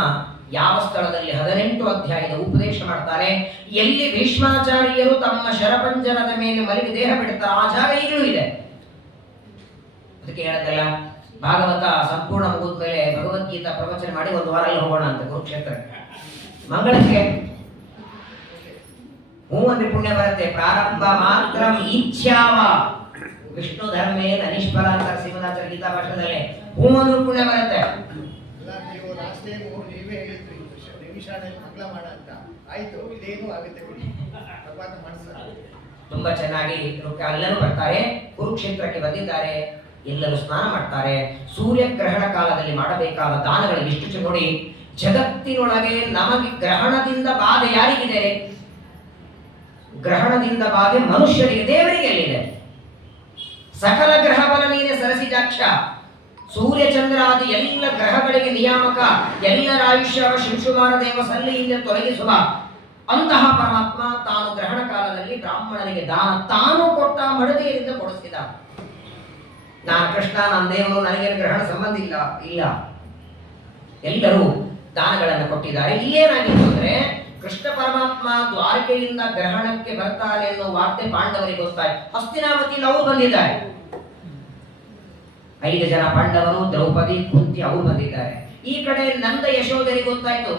ಯಾವ ಸ್ಥಳದಲ್ಲಿ 18 ಅಧ್ಯಾಯದ ಉಪದೇಶ ಮಾಡ್ತಾರೆ, ಎಲ್ಲಿ ಭೀಷ್ಮಾಚಾರ್ಯರು ತಮ್ಮ ಶರಪಂಜರದ ಮೇಲೆ ಮಲಗಿ ದೇಹ ಬಿಡ್ತಾರೆ ಆ ಜಾಗ ಈಗಲೂ ಇದೆ. ಅದಕ್ಕೆ ಹೇಳದಲ್ಲ, ಭಾಗವತ ಸಂಪೂರ್ಣ ಮುಗಿದ ಮೇಲೆ ಭಗವದ್ಗೀತಾ ಪ್ರವಚನ ಮಾಡಿ 1 ವಾರ ಹೋಗೋಣ ಅಂತ ಕುರುಕ್ಷೇತ್ರಕ್ಕೆ, ಮಂಗಳಕ್ಕೆ. ಅಂದ್ರೆ ಪುಣ್ಯ ಬರುತ್ತೆ. ಪ್ರಾರಂಭ ಮಾತ್ರ ಇಚ್ಛಾವ ವಿಷ್ಣು ಧರ್ಮೇ ಅನಿಷ್ಫಲ ಅಂತ ಶ್ರೀಮದಾಚಾರ್ಯ ಗೀತಾ ಭಾಷಣದಲ್ಲಿ ಅಂದ್ರೆ ಪುಣ್ಯ ಬರುತ್ತೆ. ತುಂಬಾ ಚೆನ್ನಾಗಿ ಎಲ್ಲರೂ ಬರ್ತಾರೆ. ಕುರುಕ್ಷೇತ್ರಕ್ಕೆ ಬಂದಿದ್ದಾರೆ. ಎಲ್ಲರೂ ಸ್ನಾನ ಮಾಡ್ತಾರೆ. ಸೂರ್ಯಗ್ರಹಣ ಕಾಲದಲ್ಲಿ ಮಾಡಬೇಕಾದ ದಾನಗಳು ಎಷ್ಟು ನೋಡಿ. ಜಗತ್ತಿನೊಳಗೆ ನಮಗೆ ಗ್ರಹಣದಿಂದ ಬಾಧೆ ಯಾರಿಗಿದೆ? ಗ್ರಹಣದಿಂದ ಬಾಧೆ ಮನುಷ್ಯರಿಗೆ, ದೇವರಿಗೆ ಎಲ್ಲಿದೆ? ಸಕಲ ಗ್ರಹ ಬಲ ನೀನೆ ಸರಸಿಜಾಕ್ಷ. ಸೂರ್ಯ ಚಂದ್ರಾದಿ ಎಲ್ಲ ಗ್ರಹಗಳಿಗೆ ನಿಯಾಮಕ, ಎಲ್ಲರ ಆಯುಷ್ಯ ಶಿಂಶುಮಾರ ದೇವ ಸಲ್ಲಿಯಿಂದ ತೊಲಗಿಸುವ ಅಂತಹ ಪರಮಾತ್ಮ ತಾನು ಗ್ರಹಣ ಕಾಲದಲ್ಲಿ ಬ್ರಾಹ್ಮಣರಿಗೆ ದಾನ ತಾನು ಕೊಟ್ಟ ಮಡದಿಯರಿಂದ ಕೊಡಿಸಿದ. ನಾನು ಕೃಷ್ಣ, ನನ್ನ ದೇವರು, ನನಗೇನು ಗ್ರಹಣ ಸಂಬಂಧ ಇಲ್ಲ. ಎಲ್ಲರೂ ದಾನಗಳನ್ನು ಕೊಟ್ಟಿದ್ದಾರೆ. ಇಲ್ಲೇನಾಗಿತ್ತು ಅಂದ್ರೆ, ಕೃಷ್ಣ ಪರಮಾತ್ಮ ದ್ವಾರಕೆಯಿಂದ ಗ್ರಹಣಕ್ಕೆ ಬರ್ತಾರೆ ಅನ್ನೋ ವಾರ್ತೆ ಪಾಂಡವರಿಗೆ ಗೊತ್ತಾಯ್ತು. ಹಸ್ತಿನಾವತಿಯಲ್ಲಿ ಅವರು ಬಂದಿದ್ದಾರೆ. 5 ಜನ ಪಾಂಡವರು, ದ್ರೌಪದಿ, ಕುಂತಿ ಅವರು ಬಂದಿದ್ದಾರೆ. ಈ ಕಡೆ ನಂದ ಯಶೋಧರಿಗೆ ಗೊತ್ತಾಯ್ತು,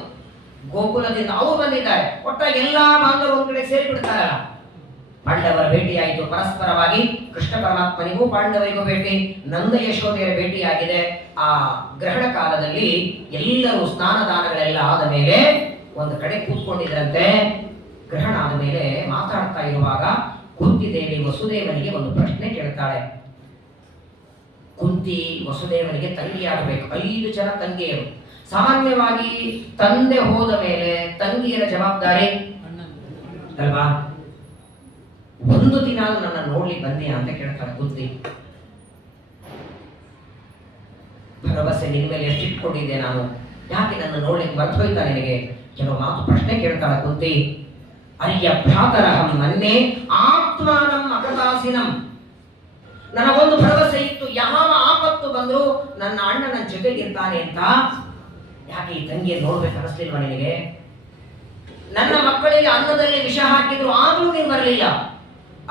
ಗೋಕುಲದಿಂದ ಅವರು ಬಂದಿದ್ದಾರೆ. ಒಟ್ಟಾಗಿ ಎಲ್ಲಾ ಬಾಂಧವರು ಒಂದ್ ಕಡೆ ಸೇರಿ ಬಿಡ್ತಾರಲ್ಲ. ಪಾಂಡವರ ಭೇಟಿಯಾಯಿತು ಪರಸ್ಪರವಾಗಿ. ಕೃಷ್ಣ ಪರಮಾತ್ಮನಿಗೂ ಪಾಂಡವರಿಗೂ ಭೇಟಿ, ನಂದ ಯಶೋಧೆಯರ ಭೇಟಿಯಾಗಿದೆ. ಆ ಗ್ರಹಣ ಕಾಲದಲ್ಲಿ ಎಲ್ಲರೂ ಸ್ನಾನ ದಾನಗಳೆಲ್ಲ ಆದ ಮೇಲೆ ಒಂದು ಕಡೆ ಕೂತ್ಕೊಂಡಿದ್ರಂತೆ. ಗ್ರಹಣ ಆದ ಮೇಲೆ ಮಾತಾಡ್ತಾ ಇರುವಾಗ ಕುಂತಿ ದೇವಿ ವಸುದೇವನಿಗೆ ಒಂದು ಪ್ರಶ್ನೆ ಕೇಳ್ತಾಳೆ. ಕುಂತಿ ವಸುದೇವನಿಗೆ ತಂಗಿಯಾಗಬೇಕು. 5 ಜನ ತಂಗಿಯರು. ಸಾಮಾನ್ಯವಾಗಿ ತಂದೆ ಹೋದ ಮೇಲೆ ತಂಗಿಯರ ಜವಾಬ್ದಾರಿ ಅಲ್ವಾ? ಒಂದು ದಿನ ನನ್ನ ನೋಡ್ಲಿಕ್ಕೆ ಬಂದಿ ಅಂತ ಕೇಳ್ತಾಳೆ ಕುಂತಿ. ಭರವಸೆ ನಿನ್ ಮೇಲೆ ಎಷ್ಟಿಟ್ಕೊಂಡಿದ್ದೆ ನಾನು, ಯಾಕೆ ನನ್ನ ನೋಡ್ಲಿಕ್ಕೆ ಬರ್ತೋಯ್ತಾ ನಿನಗೆ? ಕೆಲವು ಮಾತು ಪ್ರಶ್ನೆ ಕೇಳ್ತಾಳೆ ಕುಂತಿ. ಅಯ್ಯ ಭ್ರಾತರಹಂ ಮನ್ನೆ ಆತ್ಮಾನಂ ಅಕೃತಾಸಿನಂ. ನನಗೊಂದು ಭರವಸೆ ಇತ್ತು, ಯಾವ ಆಪತ್ತು ಬಂದ್ರು ನನ್ನ ಅಣ್ಣ ನನ್ನ ಜೊತೆಗಿರ್ತಾನೆ ಅಂತ. ಯಾಕೆ ಈ ತಂಗಿಯನ್ನು ನೋಡ್ಬೇಕು ಅನಿಸ್ಲಿಲ್ವಾ ನಿನಗೆ? ನನ್ನ ಮಕ್ಕಳಿಗೆ ಅನ್ನದಲ್ಲಿ ವಿಷ ಹಾಕಿದ್ರು ಆದ್ರೂ ನೀನು ಬರಲಿಲ್ಲ.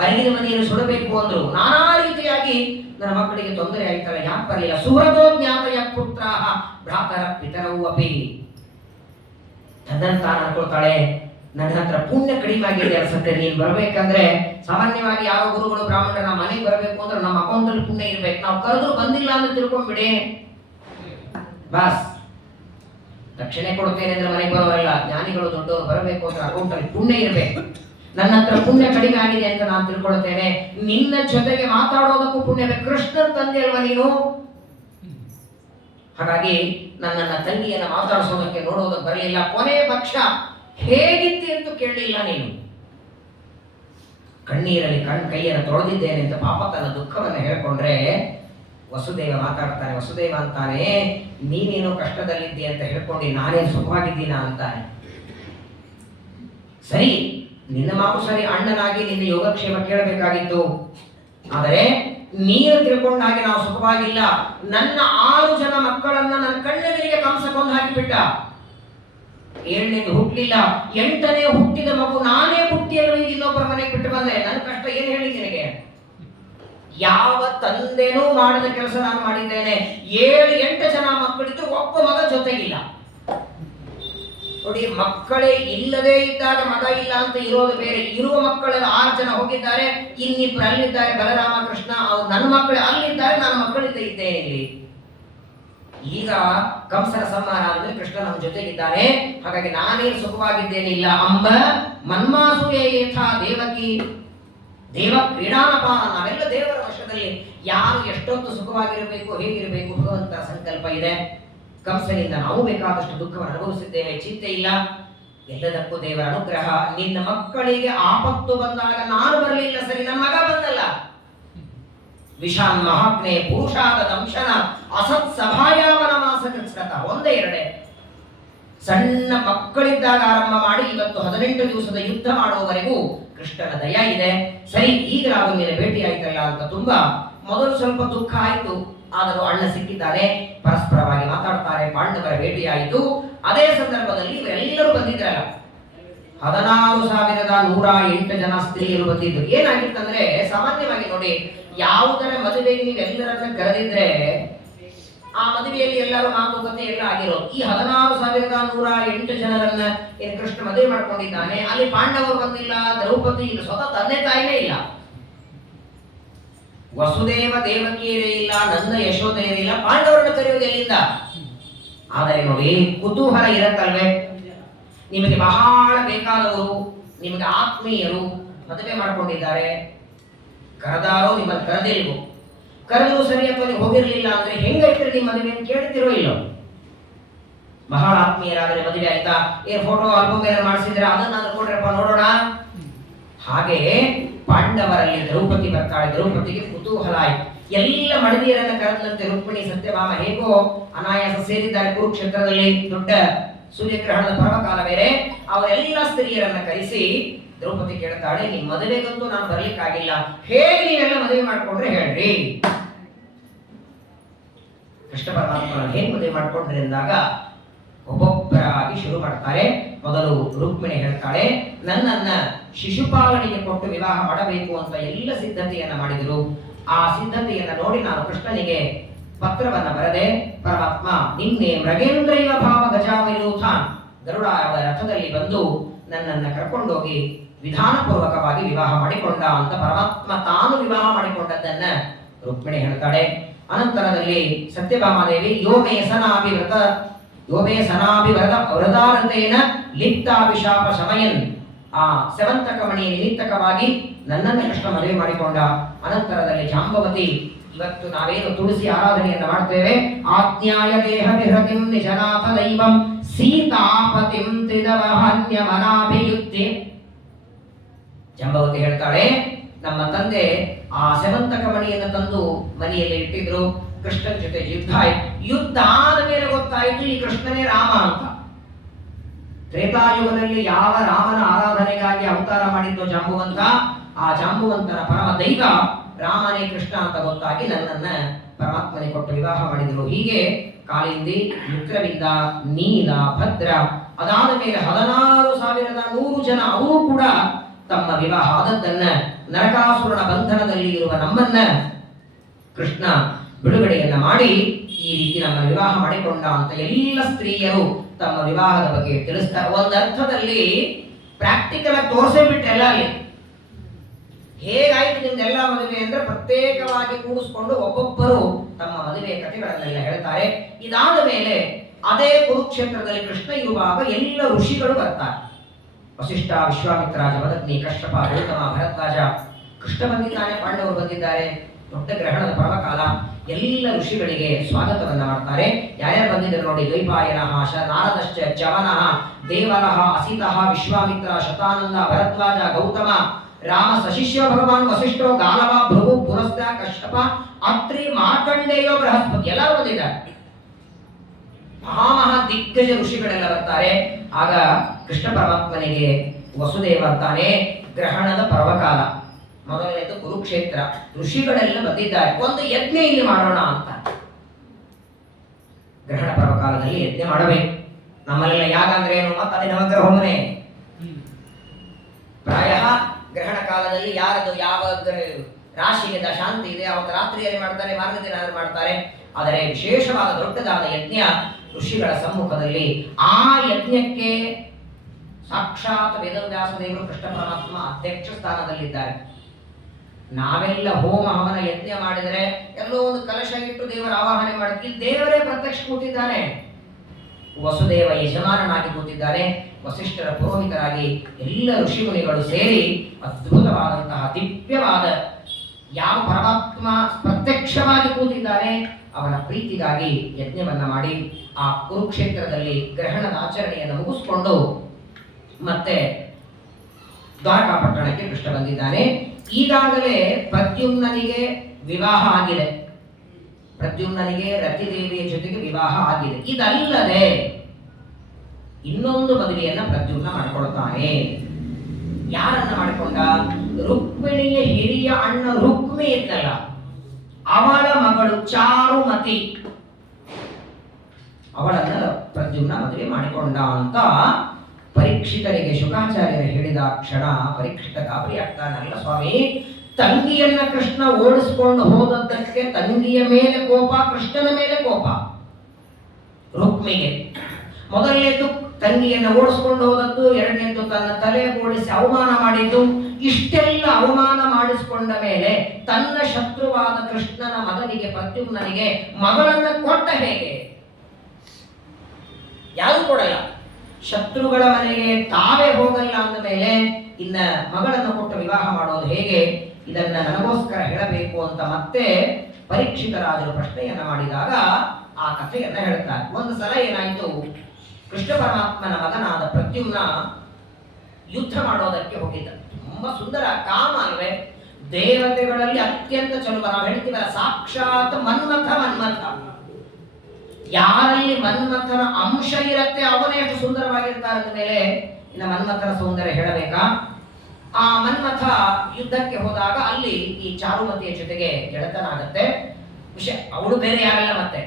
ಅರಿಗಿನ ಮನೆಯನ್ನು ಸುಡಬೇಕು ಅಂದ್ರು, ನಾನಾ ರೀತಿಯಾಗಿ ನನ್ನ ಮಕ್ಕಳಿಗೆ ತೊಂದರೆ ಆಯ್ತಲ್ಲ, ಯಾಕೆ ಬರಲಿಲ್ಲ? ಸುಹೃದೋ ಜ್ಞಾತಯ ಪುತ್ರ ಭ್ರಾತರ ಪಿತರವು ಅಪಿ. ತನ್ನಂತ ಅನ್ಕೊಳ್ತಾಳೆ, ನನ್ನ ಹತ್ರ ಪುಣ್ಯ ಕಡಿಮೆ ಆಗಿದೆ ಅನ್ಸುತ್ತೆ, ನೀನ್ ಬರ್ಬೇಕಂದ್ರೆ. ಸಾಮಾನ್ಯವಾಗಿ ಯಾವ ಗುರುಗಳು ಬ್ರಾಹ್ಮಣರ ಮನೆಗೆ ಬರಬೇಕು ಅಂದ್ರೆ ನಮ್ಮ ಅಕೌಂಟ್ ಅಲ್ಲಿ ಪುಣ್ಯ ಇರ್ಬೇಕು. ನಾವು ಕರೆದ್ರು ಬಂದಿಲ್ಲ ಅಂದ್ರೆ ತಿಳ್ಕೊಂಡ್ಬಿಡಿ ಬಾಸ್, ದಕ್ಷಿಣೆ ಕೊಡ್ತೇನೆ ಅಂದ್ರೆ ಮನೆಗೆ ಬರೋರಲ್ಲ. ಜ್ಞಾನಿಗಳು ದೊಡ್ಡವರು ಬರಬೇಕು ಅಂದ್ರೆ ಅಕೌಂಟ್ ಅಲ್ಲಿ ಪುಣ್ಯ ಇರ್ಬೇಕು. ನನ್ನ ಹತ್ರ ಪುಣ್ಯ ಕಡಿಮೆ ಆಗಿದೆ ಅಂತ ನಾನು ತಿಳ್ಕೊಳ್ತೇನೆ. ನಿನ್ನ ಜೊತೆಗೆ ಮಾತಾಡೋದಕ್ಕೂ ಪುಣ್ಯ ಬೇಕು. ಕೃಷ್ಣನ ತಂದೆ ಅಲ್ವಾ ನೀನು? ಹಾಗಾಗಿ ನನ್ನನ್ನ ತಂಗಿಯನ್ನ ಮಾತಾಡಿಸೋದಕ್ಕೆ ನೋಡೋದಕ್ಕೆ ಬರಲಿಲ್ಲ. ಕೊನೆ ಪಕ್ಷ ಹೇಗಿತ್ತು ಅಂತ ಕೇಳಲಿಲ್ಲ ನೀನು. ಕಣ್ಣೀರಲ್ಲಿ ಕೈಯನ್ನು ತೊಳೆದಿದ್ದೇನೆ ಅಂತ ಪಾಪ ತನ್ನ ದುಃಖವನ್ನು ಹೇಳ್ಕೊಂಡ್ರೆ ವಸುದೇವ ಮಾತಾಡ್ತಾನೆ. ವಸುದೇವ ಅಂತಾನೆ, ನೀನೇನೋ ಕಷ್ಟದಲ್ಲಿದ್ದೆ ಅಂತ ಹೇಳ್ಕೊಂಡು ನಾನೇನು ಸುಖವಾಗಿದ್ದೀನ ಅಂತಾನೆ. ಸರಿ, ನಿನ್ನ ಮಾತು ಸರಿ, ಅಣ್ಣನಾಗಿ ನಿನ್ನ ಯೋಗಕ್ಷೇಮ ಕೇಳಬೇಕಾಗಿತ್ತು. ಆದರೆ ನೀನು ತಿಳ್ಕೊಂಡ ಹಾಗೆ ನಾವು ಸುಖವಾಗಿಲ್ಲ. ನನ್ನ 6 ಜನ ಮಕ್ಕಳನ್ನ ನನ್ನ ಕಣ್ಣೆದುರಿಗೆ ಕಂಸ ಕೊಂದು ಹಾಕಿಬಿಟ್ಟ. 7ನೇದು ಹುಟ್ಟಲಿಲ್ಲ, 8ನೇ ಹುಟ್ಟಿದ ಮಗು ನಾನೇ ಹುಟ್ಟಿಯಲು ಇನ್ನೊಬ್ಬರ ಮನೆಗೆ ಬಿಟ್ಟು ಬಂದೆ. ನನ್ನ ಕಷ್ಟ ಏನು ಹೇಳಿ ನಿನಗೆ? ಯಾವ ತಂದೆನೂ ಮಾಡದ ಕೆಲಸ ನಾನು ಮಾಡಿದ್ದೇನೆ. 7-8 ಜನ ಮಕ್ಕಳಿದ್ದು ಒಬ್ಬ ಮಗ ಜೊತೆಗಿಲ್ಲ. ನೋಡಿ, ಮಕ್ಕಳೇ ಇಲ್ಲದೇ ಇದ್ದಾಗ ಮಗ ಇಲ್ಲ ಅಂತ ಇರೋದು ಬೇರೆ. ಇರುವ ಮಕ್ಕಳೆಲ್ಲ 6 ಜನ ಹೋಗಿದ್ದಾರೆ, ಇನ್ನಿಬ್ರು ಅಲ್ಲಿದ್ದಾರೆ, ಬಲರಾಮ ಕೃಷ್ಣ. ಅವ್ರು ನನ್ನ ಮಕ್ಕಳು ಅಲ್ಲಿದ್ದಾರೆ, ನನ್ನ ಮಕ್ಕಳಿಂದ ಇದ್ದೇನೆ ಇಲ್ಲಿ. ಈಗ ಕಂಸನ ಸಂಹಾರ ಆದ್ಮೇಲೆ ಕೃಷ್ಣ ನಮ್ಮ ಜೊತೆಗಿದ್ದಾನೆ, ಹಾಗಾಗಿ ನಾನೇನು ಸುಖವಾಗಿದ್ದೇನೆ ಇಲ್ಲ. ಅಂಬ ಮನ್ಮಾಸುಯೇ ಯಥಾ ದೇವಕಿ ದೇವ ಕ್ರೀಡಾನಪಾನ. ನಾವೆಲ್ಲ ದೇವರ ವಶದಲ್ಲಿ. ಯಾರು ಎಷ್ಟೊತ್ತು ಸುಖವಾಗಿರಬೇಕು, ಹೇಗಿರಬೇಕು, ಭಗವಂತನ ಸಂಕಲ್ಪ ಇದೆ. ಕಂಸನಿಂದ ನಾವು ಬೇಕಾದಷ್ಟು ದುಃಖವನ್ನು ಅನುಭವಿಸಿದ್ದೇವೆ, ಚಿಂತೆ ಇಲ್ಲ. ಎಲ್ಲದಕ್ಕೂ ದೇವರ ಅನುಗ್ರಹ. ನಿನ್ನ ಮಕ್ಕಳಿಗೆ ಆಪತ್ತು ಬಂದಾಗ ನಾನು ಬರಲಿಲ್ಲ ಸರಿ, ನನ್ನ ಮಗ ಬಂದಲ್ಲ. ವಿಷಾನ್ ಮಹಾಗ್ನೆ ಪುರುಷಾದ ದಂಶನ ಅಸತ್ ಸಭಾಯಾವನ ಮಾಸಕೃತ. ಒಂದೇ ಎರಡೇ ಸಣ್ಣ ಮಕ್ಕಳಿದ್ದಾಗ ಆರಂಭ ಮಾಡಿ ಇವತ್ತು 18 ದಿವಸದ ಯುದ್ಧ ಮಾಡುವವರೆಗೂ ಕೃಷ್ಣನ ದಯ ಇದೆ. ಸರಿ, ಈಗ ನಾವು ನಿನ್ನೆ ಭೇಟಿ ಆಯ್ತಲ್ಲ ಅಂತ ತುಂಬಾ ಮೊದಲು ಸ್ವಲ್ಪ ದುಃಖ ಆಯ್ತು. ಆದರೂ ಅಣ್ಣ ಸಿಕ್ಕಿದ್ದಾನೆ, ಪರಸ್ಪರವಾಗಿ ಮಾತಾಡ್ತಾರೆ. ಪಾಂಡವರ ಭೇಟಿಯಾಯಿತು. ಅದೇ ಸಂದರ್ಭದಲ್ಲಿ ಇವರೆಲ್ಲರೂ ಬಂದಿದ್ರಲ್ಲ, 16,108 ಜನ ಸ್ತ್ರೀಯರು ಬಂದಿದ್ರು. ಏನಾಗಿತ್ತಂದ್ರೆ, ಸಾಮಾನ್ಯವಾಗಿ ನೋಡಿ, ಯಾವುದರ ಮದುವೆಗೆ ನೀವೆಲ್ಲರನ್ನ ಕರೆದಿದ್ರೆ ಆ ಮದುವೆಯಲ್ಲಿ ಎಲ್ಲರೂ ಮಾತುಕತೆ ಎಲ್ಲ ಆಗಿರೋದು. ಈ 16,108 ಜನರನ್ನ ಏನು ಕೃಷ್ಣ ಮದುವೆ ಮಾಡ್ಕೊಂಡಿದ್ದಾನೆ, ಅಲ್ಲಿ ಪಾಂಡವರು ಬಂದಿಲ್ಲ, ದ್ರೌಪದಿ ಇಲ್ಲ, ಸ್ವತಃ ತಂದೆ ತಾಯಿನೇ ಇಲ್ಲ, ವಸುದೇವ ದೇವಕಿಯರೇ ಇಲ್ಲ, ನನ್ನ ಯಶೋಧೆಯರೇ ಇಲ್ಲ. ಪಾಂಡವರನ್ನ ಕರೆಯೋದು ಎಲ್ಲಿಂದ? ಆದರೆ ನೋಡಿ, ಕುತೂಹಲ ಇರತ್ತಲ್ವೇ. ನಿಮಗೆ ಬಹಳ ಬೇಕಾದವರು, ನಿಮಗೆ ಆತ್ಮೀಯರು ಮದುವೆ ಮಾಡ್ಕೊಂಡಿದ್ದಾರೆ, ಕರೆದಾರೋ ನಿಮ್ಮನ್ನು ಕರೆದಿಲ್ವೋ, ಕರೆದು ಸರಿ ಅಥವಾ ನೀವು ಹೋಗಿರ್ಲಿಲ್ಲ ಅಂದ್ರೆ ಹೆಂಗೈತ್ರಿ ನಿಮ್ಮ ಮದುವೆ ಅಂತ ಕೇಳ್ತಿರೋ ಇಲ್ಲೋ. ಬಹಳ ಆತ್ಮೀಯರಾದರೆ ಮದುವೆ ಆಯ್ತಾ, ಫೋಟೋ ಆಲ್ಬಮ್ ಎಲ್ಲ ಮಾಡಿಸಿದ್ರೆ ಅದನ್ನ ಕೊಡ್ರಪ್ಪ ನೋಡೋಣ. ಹಾಗೆ ಪಾಂಡವರಲ್ಲಿ ದ್ರೌಪದಿ ಬರ್ತಾಳೆ. ದ್ರೌಪದಿಗೆ ಕುತೂಹಲ ಆಯ್ತು. ಎಲ್ಲ ಮಡದಿಯರನ್ನ ಕರೆದಂತೆ ರುಕ್ಮಿಣಿ ಸತ್ಯಭಾಮ ಹೇಗೋ ಅನಾಯಾಸ ಸೇರಿದ್ದಾರೆ ಕುರುಕ್ಷೇತ್ರದಲ್ಲಿ. ದೊಡ್ಡ ಸೂರ್ಯಗ್ರಹಣದ ಪರ್ವಕಾಲ ಬೇರೆ. ಅವರೆಲ್ಲ ಸ್ತ್ರೀಯರನ್ನ ಕರೆಸಿ ದ್ರೌಪದಿ ಕೇಳ್ತಾಳೆ, ನಿಮ್ ಮದುವೆಗಂತೂ ನಾನು ಬರ್ಲಿಕ್ಕಾಗಿಲ್ಲ, ಹೇಗೆ ನೀವೆಲ್ಲ ಮದುವೆ ಮಾಡ್ಕೊಂಡ್ರೆ ಹೇಳ್ರಿ. ಕೃಷ್ಣ ಪರಮಾತ್ಮನ ಹೇಗೆ ಮದುವೆ ಮಾಡ್ಕೊಂಡ್ರಿ ಅಂದಾಗ ಒಬ್ಬೊಬ್ಬರಾಗಿ ಶುರು ಮಾಡ್ತಾರೆ. ಮೊದಲು ರುಕ್ಮಿಣಿ ಹೇಳ್ತಾಳೆ, ನನ್ನನ್ನ ಶಿಶುಪಾಲನೆಗೆ ಕೊಟ್ಟು ವಿವಾಹ ಮಾಡಬೇಕು ಅಂತ ಎಲ್ಲ ಸಿದ್ಧತೆಯನ್ನ ಮಾಡಿದ್ರು. ಆ ಸಿದ್ಧತೆಯನ್ನ ನೋಡಿ ನಾನು ಕೃಷ್ಣನಿಗೆ ಪತ್ರವನ್ನ ಬರೆದೆ. ಪರಮಾತ್ಮ ನಿನ್ನೆ ಮೃಗೇಂದ್ರೈವ ಭಾವ ಗಜಾವಯೂಥಾನ್ ಗರುಡ ರಥದಲ್ಲಿ ಬಂದು ನನ್ನನ್ನ ಕರ್ಕೊಂಡೋಗಿ ವಿಧಾನಪೂರ್ವಕವಾಗಿ ವಿವಾಹ ಮಾಡಿಕೊಂಡ ಅಂತ ಪರಮಾತ್ಮ ತಾನು ವಿವಾಹ ಮಾಡಿಕೊಂಡದ್ದನ್ನ ರುಕ್ಮಿಣಿ ಹೇಳ್ತಾಳೆ. ಅನಂತರದಲ್ಲಿ ಸತ್ಯಭಾಮಾದೇವಿ ಯೋಮೇ ಸನಾಭಿವ್ರತ ವೃದಾರತೇನ ಲಿಪ್ತಾಭಿಶಾಪ ಶಮಯನ್, ಆ ಸೆವಂತಕ ಮಣಿಯ ನಿಮಿತ್ತಕವಾಗಿ ನನ್ನನ್ನು ಕೃಷ್ಣ ಮದುವೆ ಮಾಡಿಕೊಂಡ. ಅನಂತರದಲ್ಲಿ ಜಾಂಬವತಿ, ಇವತ್ತು ನಾವೇನು ತುಳಸಿ ಆರಾಧನೆಯನ್ನು ಮಾಡ್ತೇವೆ, ಆಜ್ಞಾಯ ದೇಹ ವಿಹೃತಿಂ ನಿಜನಾಥ ದೈವಂ ಸೀತಾಪತಿಂ ತ್ರಿದವಹನ್ಯ ಮನಾಭಿಯುಕ್ತಿ. ಜಾಂಬವತಿ ಹೇಳ್ತಾಳೆ, ನಮ್ಮ ತಂದೆ ಆ ಸೆವಂತಕ ಮಣಿಯನ್ನು ತಂದು ಮನೆಯಲ್ಲಿ ಇಟ್ಟಿದ್ರು. ಕೃಷ್ಣನ ಜೊತೆ ಯುದ್ಧ ಆಯ್ತು. ಯುದ್ಧ ಆದ ಮೇಲೆ ಗೊತ್ತಾಯಿತು ಈ ಕೃಷ್ಣನೇ ರಾಮ ಅಂತ. ತ್ರೇತಾಯುಗದಲ್ಲಿ ಯಾವ ರಾಮನ ಆರಾಧನೆಗಾಗಿ ಅವತಾರ ಮಾಡಿದ್ದು ಜಾಂಬುವಂತ, ಆ ಜಾಂಬುವಂತನ ಪರಮ ದೈವ ರಾಮನೇ ಕೃಷ್ಣ ಅಂತ ಗೊತ್ತಾಗಿ ನನ್ನನ್ನ ಪರಮಾತ್ಮನೆ ಕೊಟ್ಟು ವಿವಾಹ ಮಾಡಿದ್ರು. ಹೀಗೆ ಕಾಳಿಂದಿ, ಮಿತ್ರವಿಂದ, ನೀಲ, ಭದ್ರ, ಅದಾದ ಮೇಲೆ 16,100 ಜನ ಅವರು ಕೂಡ ತಮ್ಮ ವಿವಾಹ ಆದದ್ದನ್ನ, ನರಕಾಸುರನ ಬಂಧನದಲ್ಲಿ ಇರುವ ನಮ್ಮನ್ನ ಕೃಷ್ಣ ಬಿಡುಗಡೆಯನ್ನ ಮಾಡಿ ಈ ರೀತಿ ನಮ್ಮ ವಿವಾಹ ಮಾಡಿಕೊಂಡ ಅಂತ ಎಲ್ಲ ಸ್ತ್ರೀಯರು ತಮ್ಮ ವಿವಾಹದ ಬಗ್ಗೆ ತಿಳಿಸ್ತಾರೆ. ಒಂದು ಅರ್ಥದಲ್ಲಿ ಪ್ರಾಕ್ಟಿಕಲ್ ಆಗಿ ತೋರಿಸೇ ಬಿಟ್ಟೆಲ್ಲ ಅಲ್ಲಿ ಹೇಗಾಯ್ತು ನಿಮ್ದೆಲ್ಲ ಮದುವೆ ಅಂದ್ರೆ ಪ್ರತ್ಯೇಕವಾಗಿ ಕೂಡಿಸ್ಕೊಂಡು ಒಬ್ಬೊಬ್ಬರು ತಮ್ಮ ಮದುವೆಯ ಕಥೆಗಳನ್ನೆಲ್ಲ ಹೇಳ್ತಾರೆ. ಇದಾದ ಮೇಲೆ ಅದೇ ಕುರುಕ್ಷೇತ್ರದಲ್ಲಿ ಕೃಷ್ಣ ಇರುವಾಗ ಎಲ್ಲ ಋಷಿಗಳು ಬರ್ತಾರೆ. ವಸಿಷ್ಠ, ವಿಶ್ವಾಮಿತ್ರ, ಜಮದಗ್ನಿ, ಕಶ್ಯಪ, ಗೌತಮ, ಭರದ್ವಾಜ. ಕೃಷ್ಣ ಬಂದಿದ್ದಾನೆ, ಪಾಂಡವರು ಬಂದಿದ್ದಾರೆ. ದೊಡ್ಡ ಗ್ರಹಣದ ಪರ್ವಕಾಲ. ಎಲ್ಲ ಋಷಿಗಳಿಗೆ ಸ್ವಾಗತವನ್ನ ಮಾಡ್ತಾರೆ. ಯಾರ್ಯಾರು ಬಂದಿದ್ದಾರೆ ನೋಡಿ, ದ್ವೈಪಾಯನಃ, ನಾರದಶ್ಚ, ಚವನಃ, ದೇವಲಃ, ಅಸಿತಃ, ವಿಶ್ವಾಮಿತ್ರ, ಶತಾನಂದ, ಭರದ್ವಾಜ, ಗೌತಮ, ರಾಮ ಸಶಿಷ್ಯ ಭಗವಾನ್, ವಸಿಷ್ಠೋ, ಗಾಲವ, ಭೃಗು, ಪುರಸ್ತ, ಕಶ್ಯಪ, ಅತ್ರಿ, ಮಾರ್ಕಂಡೇಯ, ಬೃಹಸ್ಪತಿ ಎಲ್ಲರೂ ಬಂದಿದ್ದಾರೆ. ಮಹಾಮಹಾ ದಿಗ್ಗಜ ಋಷಿಗಳೆಲ್ಲ ಬರ್ತಾರೆ. ಆಗ ಕೃಷ್ಣ ಪರಮಾತ್ಮನಿಗೆ ವಸುದೇವ ಅಂತಾನೆ, ಗ್ರಹಣದ ಪರ್ವಕಾಲ, ಮೊದಲನೇದು ಕುರುಕ್ಷೇತ್ರ, ಋಷಿಗಳೆಲ್ಲ ಬಂದಿದ್ದಾರೆ, ಒಂದು ಯಜ್ಞ ಇಲ್ಲಿ ಮಾಡೋಣ ಅಂತ. ಗ್ರಹಣ ಪರ್ವಕಾಲದಲ್ಲಿ ಯಜ್ಞ ಮಾಡಬೇಕು. ನಮ್ಮಲ್ಲೆಲ್ಲ ಯಾಗ ಅಂದ್ರೆ ಏನು, ಮತ್ತೆ ನವಗ್ರಹ ಹೋಮನೆ. ಪ್ರಾಯ ಗ್ರಹಣ ಕಾಲದಲ್ಲಿ ಯಾರದು ಯಾವ ರಾಶಿಗೆ ಶಾಂತಿ ಇದೆ ಅವತ್ತು ರಾತ್ರಿಯಲ್ಲಿ ಮಾಡ್ತಾರೆ, ಮಾರ್ಗ ದಿನ ಮಾಡ್ತಾರೆ. ಆದರೆ ವಿಶೇಷವಾದ ದೊಡ್ಡದಾದ ಯಜ್ಞ ಋಷಿಗಳ ಸಮ್ಮುಖದಲ್ಲಿ ಆ ಯಜ್ಞಕ್ಕೆ ಸಾಕ್ಷಾತ್ ವೇದವ್ಯಾಸ ದೇವರು ಕೃಷ್ಣ ಪರಮಾತ್ಮ ಅಧ್ಯಕ್ಷ ಸ್ಥಾನದಲ್ಲಿದ್ದಾರೆ. ನಾವೆಲ್ಲ ಹೋಮ ಹವನ ಯಜ್ಞ ಮಾಡಿದರೆ ಎಲ್ಲೋ ಒಂದು ಕಲಶ ಇಟ್ಟು ದೇವರ ಆವಾಹನೆ ಮಾಡಿದ್ವಿ, ದೇವರೇ ಪ್ರತ್ಯಕ್ಷ ಕೂತಿದ್ದಾನೆ. ವಸುದೇವ ಯಜಮಾನನಾಗಿ ಕೂತಿದ್ದಾನೆ, ವಸಿಷ್ಠರ ಪುರೋಹಿತರಾಗಿ ಎಲ್ಲ ಋಷಿಮುನಿಗಳು ಸೇರಿ ಅದ್ಭುತವಾದಂತಹ ದಿವ್ಯವಾದ ಯಾವ ಪರಮಾತ್ಮ ಪ್ರತ್ಯಕ್ಷವಾಗಿ ಕೂತಿದ್ದಾನೆ ಅವನ ಪ್ರೀತಿಗಾಗಿ ಯಜ್ಞವನ್ನ ಮಾಡಿ ಆ ಕುರುಕ್ಷೇತ್ರದಲ್ಲಿ ಗ್ರಹಣದ ಆಚರಣೆಯನ್ನು ಮುಗಿಸ್ಕೊಂಡು ಮತ್ತೆ ದ್ವಾರಕಾ ಪಟ್ಟಣಕ್ಕೆ ಕೃಷ್ಣ ಬಂದಿದ್ದಾನೆ. ಈಗಾಗಲೇ ಪ್ರದ್ಯುಮ್ನನಿಗೆ ವಿವಾಹ ಆಗಿದೆ, ಪ್ರದ್ಯುಮ್ನನಿಗೆ ರತಿದೇವಿಯ ಜೊತೆಗೆ ವಿವಾಹ ಆಗಿದೆ. ಇದಲ್ಲದೆ ಇನ್ನೊಂದು ಮದುವೆಯನ್ನ ಪ್ರದ್ಯುಮ್ನ ಮಾಡಿಕೊಳ್ತಾನೆ. ಯಾರನ್ನ ಮಾಡಿಕೊಂಡ? ರುಕ್ಮಿಣಿಯ ಹಿರಿಯ ಅಣ್ಣ ರುಕ್ಮಿ ಇದ್ದಲ್ಲ, ಅವಳ ಮಗಳು ಚಾರುಮತಿ, ಅವಳನ್ನ ಪ್ರದ್ಯುಮ್ನ ಮದುವೆ ಮಾಡಿಕೊಂಡ ಅಂತ ಪರೀಕ್ಷಿತರಿಗೆ ಶುಕಾಚಾರ್ಯರು ಹೇಳಿದ ಕ್ಷಣ ಪರೀಕ್ಷಿತ ಗಾಬರಿ ಆಗ್ತಾನಲ್ಲ, ಸ್ವಾಮಿ ತಂಗಿಯನ್ನ ಕೃಷ್ಣ ಓಡಿಸ್ಕೊಂಡು ಹೋದದ್ದಕ್ಕೆ ತಂಗಿಯ ಮೇಲೆ ಕೋಪ, ಕೃಷ್ಣನ ಮೇಲೆ ಕೋಪ. ರುಕ್ಮಿಗೆ ಮೊದಲನೇದು ತಂಗಿಯನ್ನ ಓಡಿಸ್ಕೊಂಡು ಹೋದದ್ದು, ಎರಡನೇದು ತನ್ನ ತಲೆ ಓಡಿಸಿ ಅವಮಾನ ಮಾಡಿದ್ದು. ಇಷ್ಟೆಲ್ಲ ಅವಮಾನ ಮಾಡಿಸಿಕೊಂಡ ಮೇಲೆ ತನ್ನ ಶತ್ರುವಾದ ಕೃಷ್ಣನ ಮಗನಿಗೆ ಪ್ರದ್ಯುಮ್ನನಿಗೆ ಮಗಳನ್ನ ಕೊಟ್ಟ ಹೇಗೆ? ಯಾರು ಕೊಡಲ್ಲ. ಶತ್ರುಗಳ ಮನೆಗೆ ತಾವೇ ಹೋಗಲ್ಲ ಅಂದ ಮೇಲೆ ಇನ್ನ ಮಗಳನ್ನು ಕೊಟ್ಟು ವಿವಾಹ ಮಾಡೋದು ಹೇಗೆ? ಇದನ್ನ ನನಗೋಸ್ಕರ ಹೇಳಬೇಕು ಅಂತ ಮತ್ತೆ ಪರೀಕ್ಷಿತ ರಾಜರು ಪ್ರಶ್ನೆಯನ್ನ ಮಾಡಿದಾಗ ಆ ಕಥೆಯನ್ನ ಹೇಳ್ತಾರೆ. ಒಂದು ಸಲ ಏನಾಯ್ತು, ಕೃಷ್ಣ ಪರಮಾತ್ಮನ ಮಗನಾದ ಪ್ರದ್ಯುಮ್ನ ಯುದ್ಧ ಮಾಡೋದಕ್ಕೆ ಹೋಗಿದ್ದ. ತುಂಬಾ ಸುಂದರ ಕಾಮ ಅಲ್ವೇ, ದೇವತೆಗಳಲ್ಲಿ ಅತ್ಯಂತ ಚಲುವ. ನಾವು ಹೇಳ್ತೀವಲ್ಲ, ಸಾಕ್ಷಾತ್ ಮನ್ಮಥ. ಯಾರಲ್ಲಿ ಮನ್ಮಥನ ಅಂಶ ಇರತ್ತೆ ಅವನೇ ಎಷ್ಟು ಸುಂದರವಾಗಿರ್ತಾರೆ ಅಂದ ಮೇಲೆ ಇನ್ನು ಮನ್ಮಥನ ಸೌಂದರ್ಯ ಹೇಳಬೇಕಾ? ಆ ಮನ್ಮಥ ಯುದ್ಧಕ್ಕೆ ಹೋದಾಗ ಅಲ್ಲಿ ಈ ಚಾರುಮತಿಯ ಜೊತೆಗೆ ಗೆಳತನ ಆಗತ್ತೆ. ವಿಷಯ ಅವಳು ಬೇರೆ ಯಾರಲ್ಲ, ಮತ್ತೆ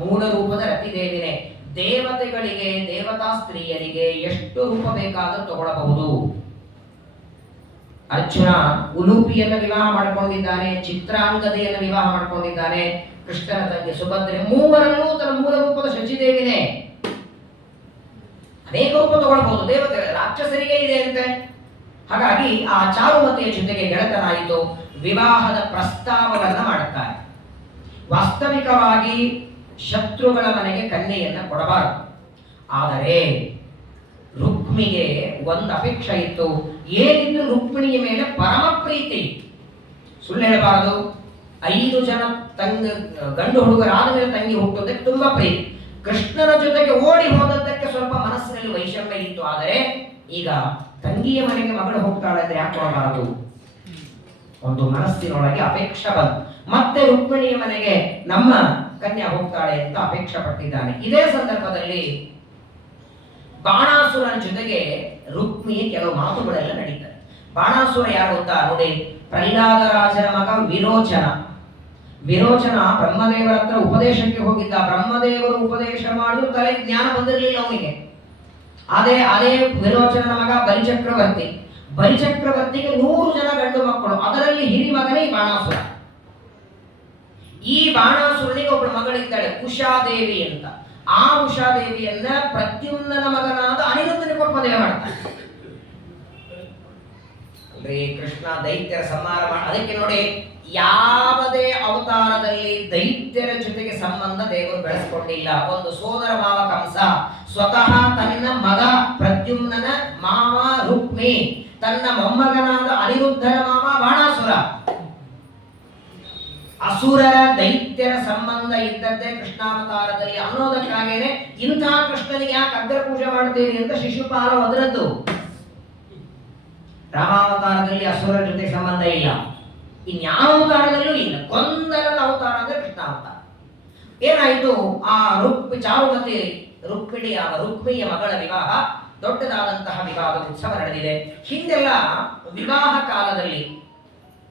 ಮೂಲ ರೂಪದ ರತಿದೇವಿನೇ. ದೇವತೆಗಳಿಗೆ, ದೇವತಾ ಸ್ತ್ರೀಯರಿಗೆ ಎಷ್ಟು ರೂಪ ಬೇಕಾದರೂ ತಗೊಳ್ಳಬಹುದು. ಅರ್ಜುನ ಉಲೂಪಿಯನ್ನು ವಿವಾಹ ಮಾಡಿಕೊಂಡಿದ್ದಾನೆ, ಚಿತ್ರಾಂಗದೆಯನ್ನು ವಿವಾಹ ಮಾಡಿಕೊಂಡಿದ್ದಾನೆ, ಕೃಷ್ಣನ ತಂಗಿ ಸುಭದ್ರೆ, ಮೂವರಲ್ಲೂ ತನ್ನ ಮೂಲ ರೂಪದ ಶಚಿದೇವಿನೇ. ಅನೇಕ ರೂಪ ತಗೊಳ್ಬಹುದು. ದೇವತೆ ರಾಕ್ಷಸರಿಗೆ ಇದೆ ಅಂತೆ. ಹಾಗಾಗಿ ಆ ಚಾರುಮತಿಯ ಜೊತೆಗೆ ಗೆಳತನಾಯಿತು. ವಿವಾಹದ ಪ್ರಸ್ತಾವವನ್ನ ಮಾಡುತ್ತಾರೆ. ವಾಸ್ತವಿಕವಾಗಿ ಶತ್ರುಗಳ ಮನೆಗೆ ಕನ್ಯೆಯನ್ನ ಕೊಡಬಾರದು. ಆದರೆ ರುಕ್ಮಿಗೆ ಒಂದು ಅಪೇಕ್ಷೆ ಇತ್ತು. ಏನಿದ್ದು ರುಕ್ಮಿಣಿಯ ಮೇಲೆ ಪರಮ ಪ್ರೀತಿ. ಸುಳ್ಳು ಹೇಳಬಾರದು. 5 ಜನ ಗಂಡು ಹುಡುಗರಾದ ಮೇಲೆ ತಂಗಿ ಹುಟ್ಟುವುದಕ್ಕೆ ತುಂಬಾ ಪ್ರೀತಿ. ಕೃಷ್ಣನ ಜೊತೆಗೆ ಓಡಿ ಹೋದದ್ದಕ್ಕೆ ಸ್ವಲ್ಪ ಮನಸ್ಸಿನಲ್ಲಿ ವೈಷಮ್ಯ ಇತ್ತು. ಆದರೆ ಈಗ ತಂಗಿಯ ಮನೆಗೆ ಮಗಳು ಹೋಗ್ತಾಳೆ ಅಂದ್ರೆ ಯಾಕೆ ಹೋಗಬಾರದು? ಒಂದು ಮನಸ್ಸಿನೊಳಗೆ ಅಪೇಕ್ಷೆ ಬಂತು. ಮತ್ತೆ ರುಕ್ಮಿಣಿಯ ಮನೆಗೆ ನಮ್ಮ ಕನ್ಯಾ ಹೋಗ್ತಾಳೆ ಅಂತ ಅಪೇಕ್ಷೆ ಪಟ್ಟಿದ್ದಾನೆ. ಇದೇ ಸಂದರ್ಭದಲ್ಲಿ ಬಾಣಾಸುರನ ಜೊತೆಗೆ ರುಕ್ಮಿಯ ಕೆಲವು ಮಾತುಗಳೆಲ್ಲ ನಡೀತಾರೆ. ಬಾಣಾಸುರ ಯಾರು ಗೊತ್ತಾ ನೋಡಿ? ಪ್ರಹ್ಲಾದರಾಜನ ಮಗ ವಿರೋಚನ. ವಿರೋಚನ ಬ್ರಹ್ಮದೇವರ ಹತ್ರ ಉಪದೇಶಕ್ಕೆ ಹೋಗಿದ್ದ. ಬ್ರಹ್ಮದೇವರು ಉಪದೇಶ ಮಾಡಿದ್ರು ತಲೆ ಜ್ಞಾನ ಬಂದಿರಲಿಲ್ಲ ಅವನಿಗೆ. ಅದೇ ವಿರೋಚನ ಮಗ ಬಲಿಚಕ್ರವರ್ತಿ. ಬಲಿಚಕ್ರವರ್ತಿಗೆ 100 ಜನ ಗಂಡು ಮಕ್ಕಳು, ಅದರಲ್ಲಿ ಹಿರಿ ಮಗನೇ ಈ ಬಾಣಾಸುರ. ಈ ಬಾಣಾಸುರನಿಗೆ ಒಬ್ಬಳು ಮಗಳಿದ್ದಾಳೆ, ಉಷಾದೇವಿ ಅಂತ. ಆ ಉಷಾದೇವಿಯನ್ನ ಪ್ರದ್ಯುಮ್ನನ ಮಗನಾದ ಅನಿರುದ್ಧನಿಗೆ ಕೊಟ್ಟು ಮದುವೆ ಮಾಡ್ತಾನೆ. ಅಂದ್ರೆ ಕೃಷ್ಣ ದೈತ್ಯರ ಸಂಹಾರ ಅದಕ್ಕೆ ನೋಡಿ, ಯಾವುದೇ ಅವತಾರದಲ್ಲಿ ದೈತ್ಯರ ಜೊತೆಗೆ ಸಂಬಂಧ ದೇವರು ಬೆಳೆಸಿಕೊಂಡಿಲ್ಲ. ಒಂದು ಸೋದರ ಮಾವ ಕಂಸ ಸ್ವತಃ ತನ್ನ ಮಗ ಪ್ರದ್ಯುಮ್ನನ ಮಾವ ರುಕ್ಮಿ, ತನ್ನ ಮೊಮ್ಮಗನಾದ ಅನಿರುದ್ಧನ ಮಾವ ಬಾಣಾಸುರ. ಅಸುರರ ದೈತ್ಯರ ಸಂಬಂಧ ಇದ್ದದ್ದೇ ಕೃಷ್ಣಾವತಾರದಲ್ಲಿ ಅನ್ನೋದಕ್ಕಾಗೇನೆ ಇಂಥ ಕೃಷ್ಣನಿಗೆ ಯಾಕೆ ಅಗ್ರ ಪೂಜೆ ಮಾಡ್ತೀರಿ ಅಂತ ಶಿಶುಪಾಲ ಒದರದ್ದು. ರಾಮಾವತಾರದಲ್ಲಿ ಅಸುರರ ಜೊತೆ ಸಂಬಂಧ ಇಲ್ಲ, ಇನ್ಯಾವ ಅವತಾರದಲ್ಲೂ ಇಲ್ಲ. ಗೊಂದಲದ ಅವತಾರ ಅಂದ್ರೆ ಕೃಷ್ಣಾವತಾರ. ಏನಾಯ್ತು? ಆ ಚಾರುಮತಿ ರುಕ್ಮಿಣಿಯ ಮಗಳ ವಿವಾಹ, ದೊಡ್ಡದಾದಂತಹ ವಿವಾಹದ ಉತ್ಸವ ನಡೆದಿದೆ. ಹಿಂದೆಲ್ಲ ವಿವಾಹ ಕಾಲದಲ್ಲಿ,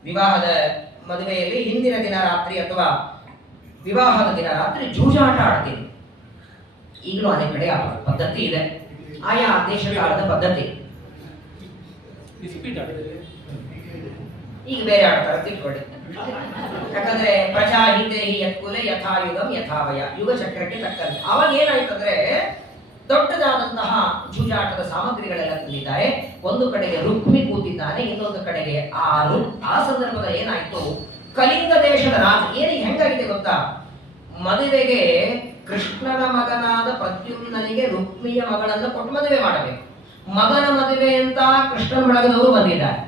ವಿವಾಹದ ಮದುವೆಯಲ್ಲಿ ಹಿಂದಿನ ದಿನ ರಾತ್ರಿ ಅಥವಾ ವಿವಾಹದ ದಿನ ರಾತ್ರಿ ಜೂಜಾಟ ಆಡ್ತೀವಿ. ಈಗಲೂ ಅನೇಕ ಕಡೆ ಆ ಪದ್ಧತಿ ಇದೆ, ಆಯಾ ದೇಶಕಾಲದ ಪದ್ಧತಿ. ಈಗ ಬೇರೆ ಆಡ್ತಾರೆ ತಿಳ್ಕೊಳ್ಳಿ. ಯಾಕಂದ್ರೆ ಪ್ರಜಾಹಿತೆ ಹಿ ಯತ್ಕುಲೆ ಯಥಾಯುಗಂ ಯಥಾವಯ, ಯುಗ ಚಕ್ರಕ್ಕೆ ತಕ್ಕಂತೆ. ಅವಾಗ ಏನಾಯ್ತಂದ್ರೆ ದೊಡ್ಡದಾದಂತಹ ಜೂಜಾಟದ ಸಾಮಗ್ರಿಗಳೆಲ್ಲ ತಂದಿದ್ದಾರೆ. ಒಂದು ಕಡೆಗೆ ರುಕ್ಮಿ ಕೂತಿದ್ದಾನೆ, ಇನ್ನೊಂದು ಕಡೆಗೆ ಆ ಸಂದರ್ಭದ ಏನಾಯ್ತು, ಕಲಿಂಗ ದೇಶದ ರಾಜ ಏನಿಗೆ ಹೆಂಗಾಗಿದೆ ಗೊತ್ತಾ, ಮದುವೆಗೆ ಕೃಷ್ಣನ ಮಗನಾದ ಪ್ರದ್ಯುಮ್ನನಿಗೆ ರುಕ್ಮಿಯ ಮಗಳನ್ನು ಕೊಟ್ಟು ಮದುವೆ ಮಾಡಬೇಕು. ಮಗನ ಮದುವೆ ಅಂತ ಕೃಷ್ಣನ ಬಳಗದವರು ಬಂದಿದ್ದಾರೆ,